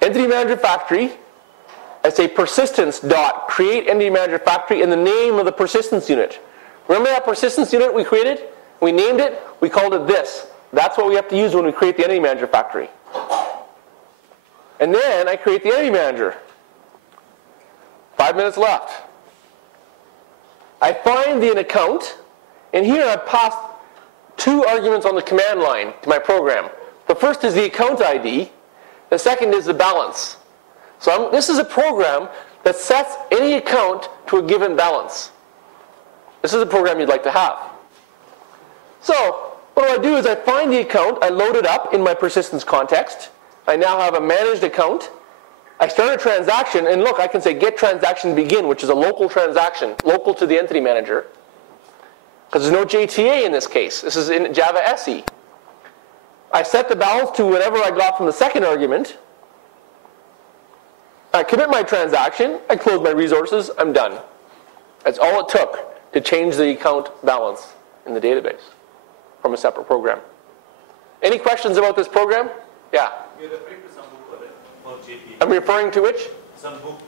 Entity manager factory. I say persistence dot create entity manager factory in the name of the persistence unit. Remember that persistence unit we created? We named it. We called it this. That's what we have to use when we create the entity manager factory. And then I create the entity manager. 5 minutes left. I find the account, and here I've passed 2 arguments on the command line to my program. The first is the account ID. The second is the balance. So this is a program that sets any account to a given balance. This is a program you'd like to have. So what I do is I find the account, I load it up in my persistence context. I now have a managed account. I start a transaction, and look, I can say get transaction begin, which is a local transaction, local to the entity manager. Because there's no JTA in this case. This is in Java SE. I set the balance to whatever I got from the second argument. I commit my transaction. I close my resources. I'm done. That's all it took to change the account balance in the database from a separate program. Any questions about this program? Yeah? You're referring to some book or JPA? I'm referring to which? Some book.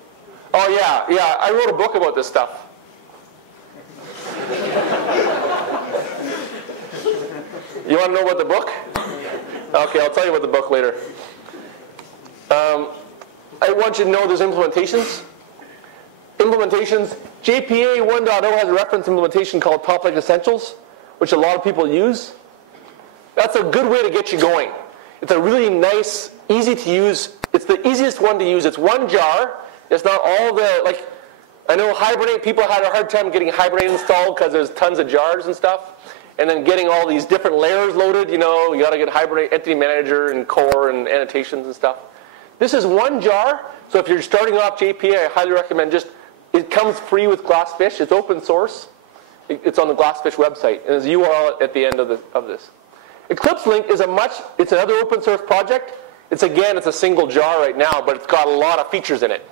Oh yeah. I wrote a book about this stuff. You want to know about the book? Okay, I'll tell you about the book later. I want you to know there's implementations. JPA 1.0 has a reference implementation called Topic Essentials, which a lot of people use. That's a good way to get you going. It's a really nice, easy to use. It's the easiest one to use. It's one jar. It's not all the, like, I know Hibernate, people had a hard time getting Hibernate installed because there's tons of jars and stuff. And then getting all these different layers loaded, you got to get Hibernate Entity Manager and core and annotations and stuff. This is one jar. So if you're starting off JPA, I highly recommend it comes free with Glassfish. It's open source. It's on the Glassfish website. And there's a URL at the end of this. Eclipse Link is it's another open source project. It's a single jar right now, but it's got a lot of features in it.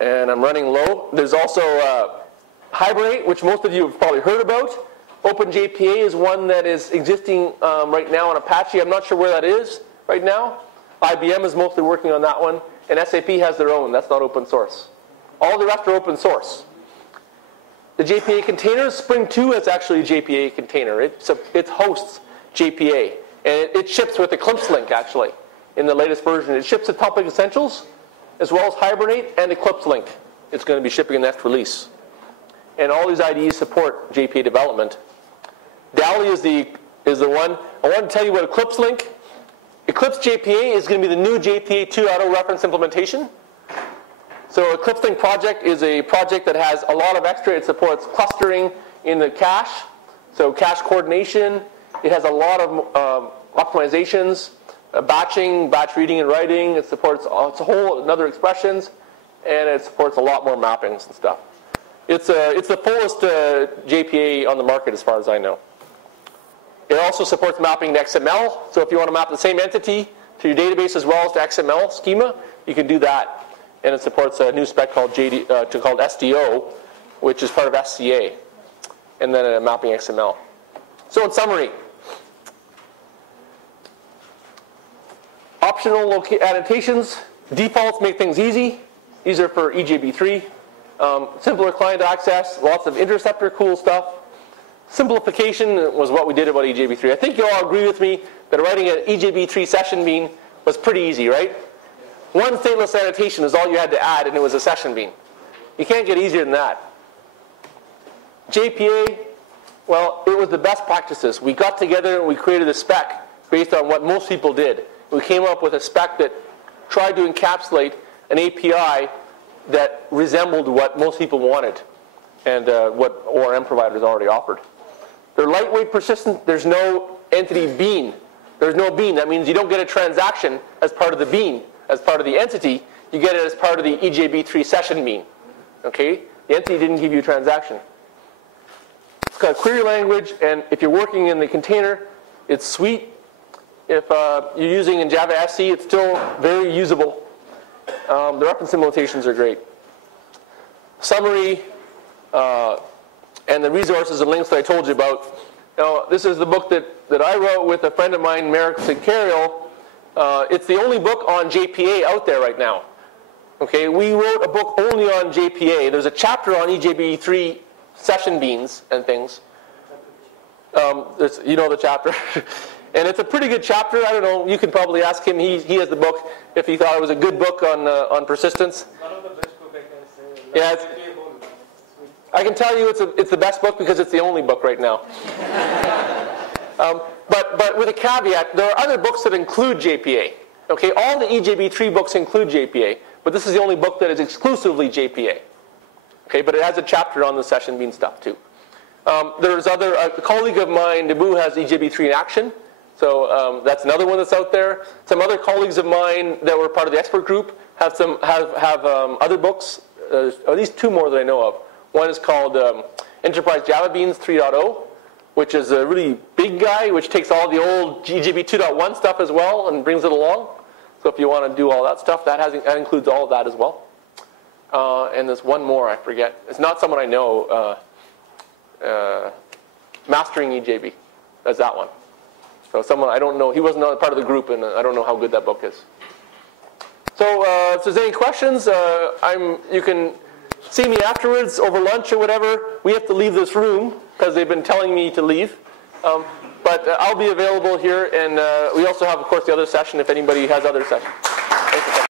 And I'm running low. There's also Hibernate, which most of you have probably heard about. OpenJPA is one that is existing right now on Apache. I'm not sure where that is right now. IBM is mostly working on that one. And SAP has their own. That's not open source. All the rest are open source. The JPA containers, Spring 2 is actually a JPA container. It hosts JPA. And it ships with Eclipse Link, actually, in the latest version. It ships the Topic Essentials, as well as Hibernate and Eclipse Link. It's going to be shipping in the next release. And all these IDEs support JPA development. DALI is the one. I want to tell you what Eclipse Link. Eclipse JPA is going to be the new JPA 2.0 reference implementation. So Eclipse Link project is a project that has a lot of extra. It supports clustering in the cache, so cache coordination. It has a lot of optimizations, batching, batch reading and writing. It supports it's a whole another expressions, and it supports a lot more mappings and stuff. It's the fullest JPA on the market as far as I know. It also supports mapping to XML. So if you want to map the same entity to your database as well as to XML schema, you can do that. And it supports a new spec called SDO, which is part of SCA, and then mapping XML. So in summary, optional annotations, defaults make things easy. These are for EJB 3. Simpler client access, lots of interceptor cool stuff. Simplification was what we did about EJB 3. I think you all agree with me that writing an EJB 3 session bean was pretty easy, right? One stateless annotation is all you had to add, and it was a session bean. You can't get easier than that. JPA, well, it was the best practices. We got together and we created a spec based on what most people did. We came up with a spec that tried to encapsulate an API that resembled what most people wanted and what ORM providers already offered. They're lightweight, persistent. There's no entity bean. There's no bean. That means you don't get a transaction as part of the bean, as part of the entity. You get it as part of the EJB 3 session bean. Okay? The entity didn't give you a transaction. It's got a query language, and if you're working in the container, it's sweet. If you're using in Java SC, it's still very usable. The reference implementations are great. Summary, and the resources and links that I told you about. Now, this is the book that I wrote with a friend of mine, Merrick Sigcariol. It's the only book on JPA out there right now. Okay, we wrote a book only on JPA. There's a chapter on EJB 3 session beans and things. You know the chapter. And it's a pretty good chapter. I don't know, you can probably ask him. He has the book if he thought it was a good book on persistence. One of the best book I can say. Yeah, I can tell you it's the best book because it's the only book right now. But with a caveat, there are other books that include JPA. Okay, all the EJB 3 books include JPA, but this is the only book that is exclusively JPA. Okay, but it has a chapter on the session bean stuff too. There's a colleague of mine, Debu, has EJB 3 in action. So that's another one that's out there. Some other colleagues of mine that were part of the expert group have other books. At least two more that I know of. One is called Enterprise Java Beans 3.0, which is a really big guy, which takes all the old EJB 2.1 stuff as well and brings it along. So if you want to do all that stuff, that includes all of that as well. And there's one more, I forget. It's not someone I know. Mastering EJB. That's that one. So someone, I don't know, he wasn't part of the group, and I don't know how good that book is. So if there's any questions, you can see me afterwards over lunch or whatever. We have to leave this room because they've been telling me to leave. But I'll be available here, and we also have, of course, the other session if anybody has other sessions. Thank you.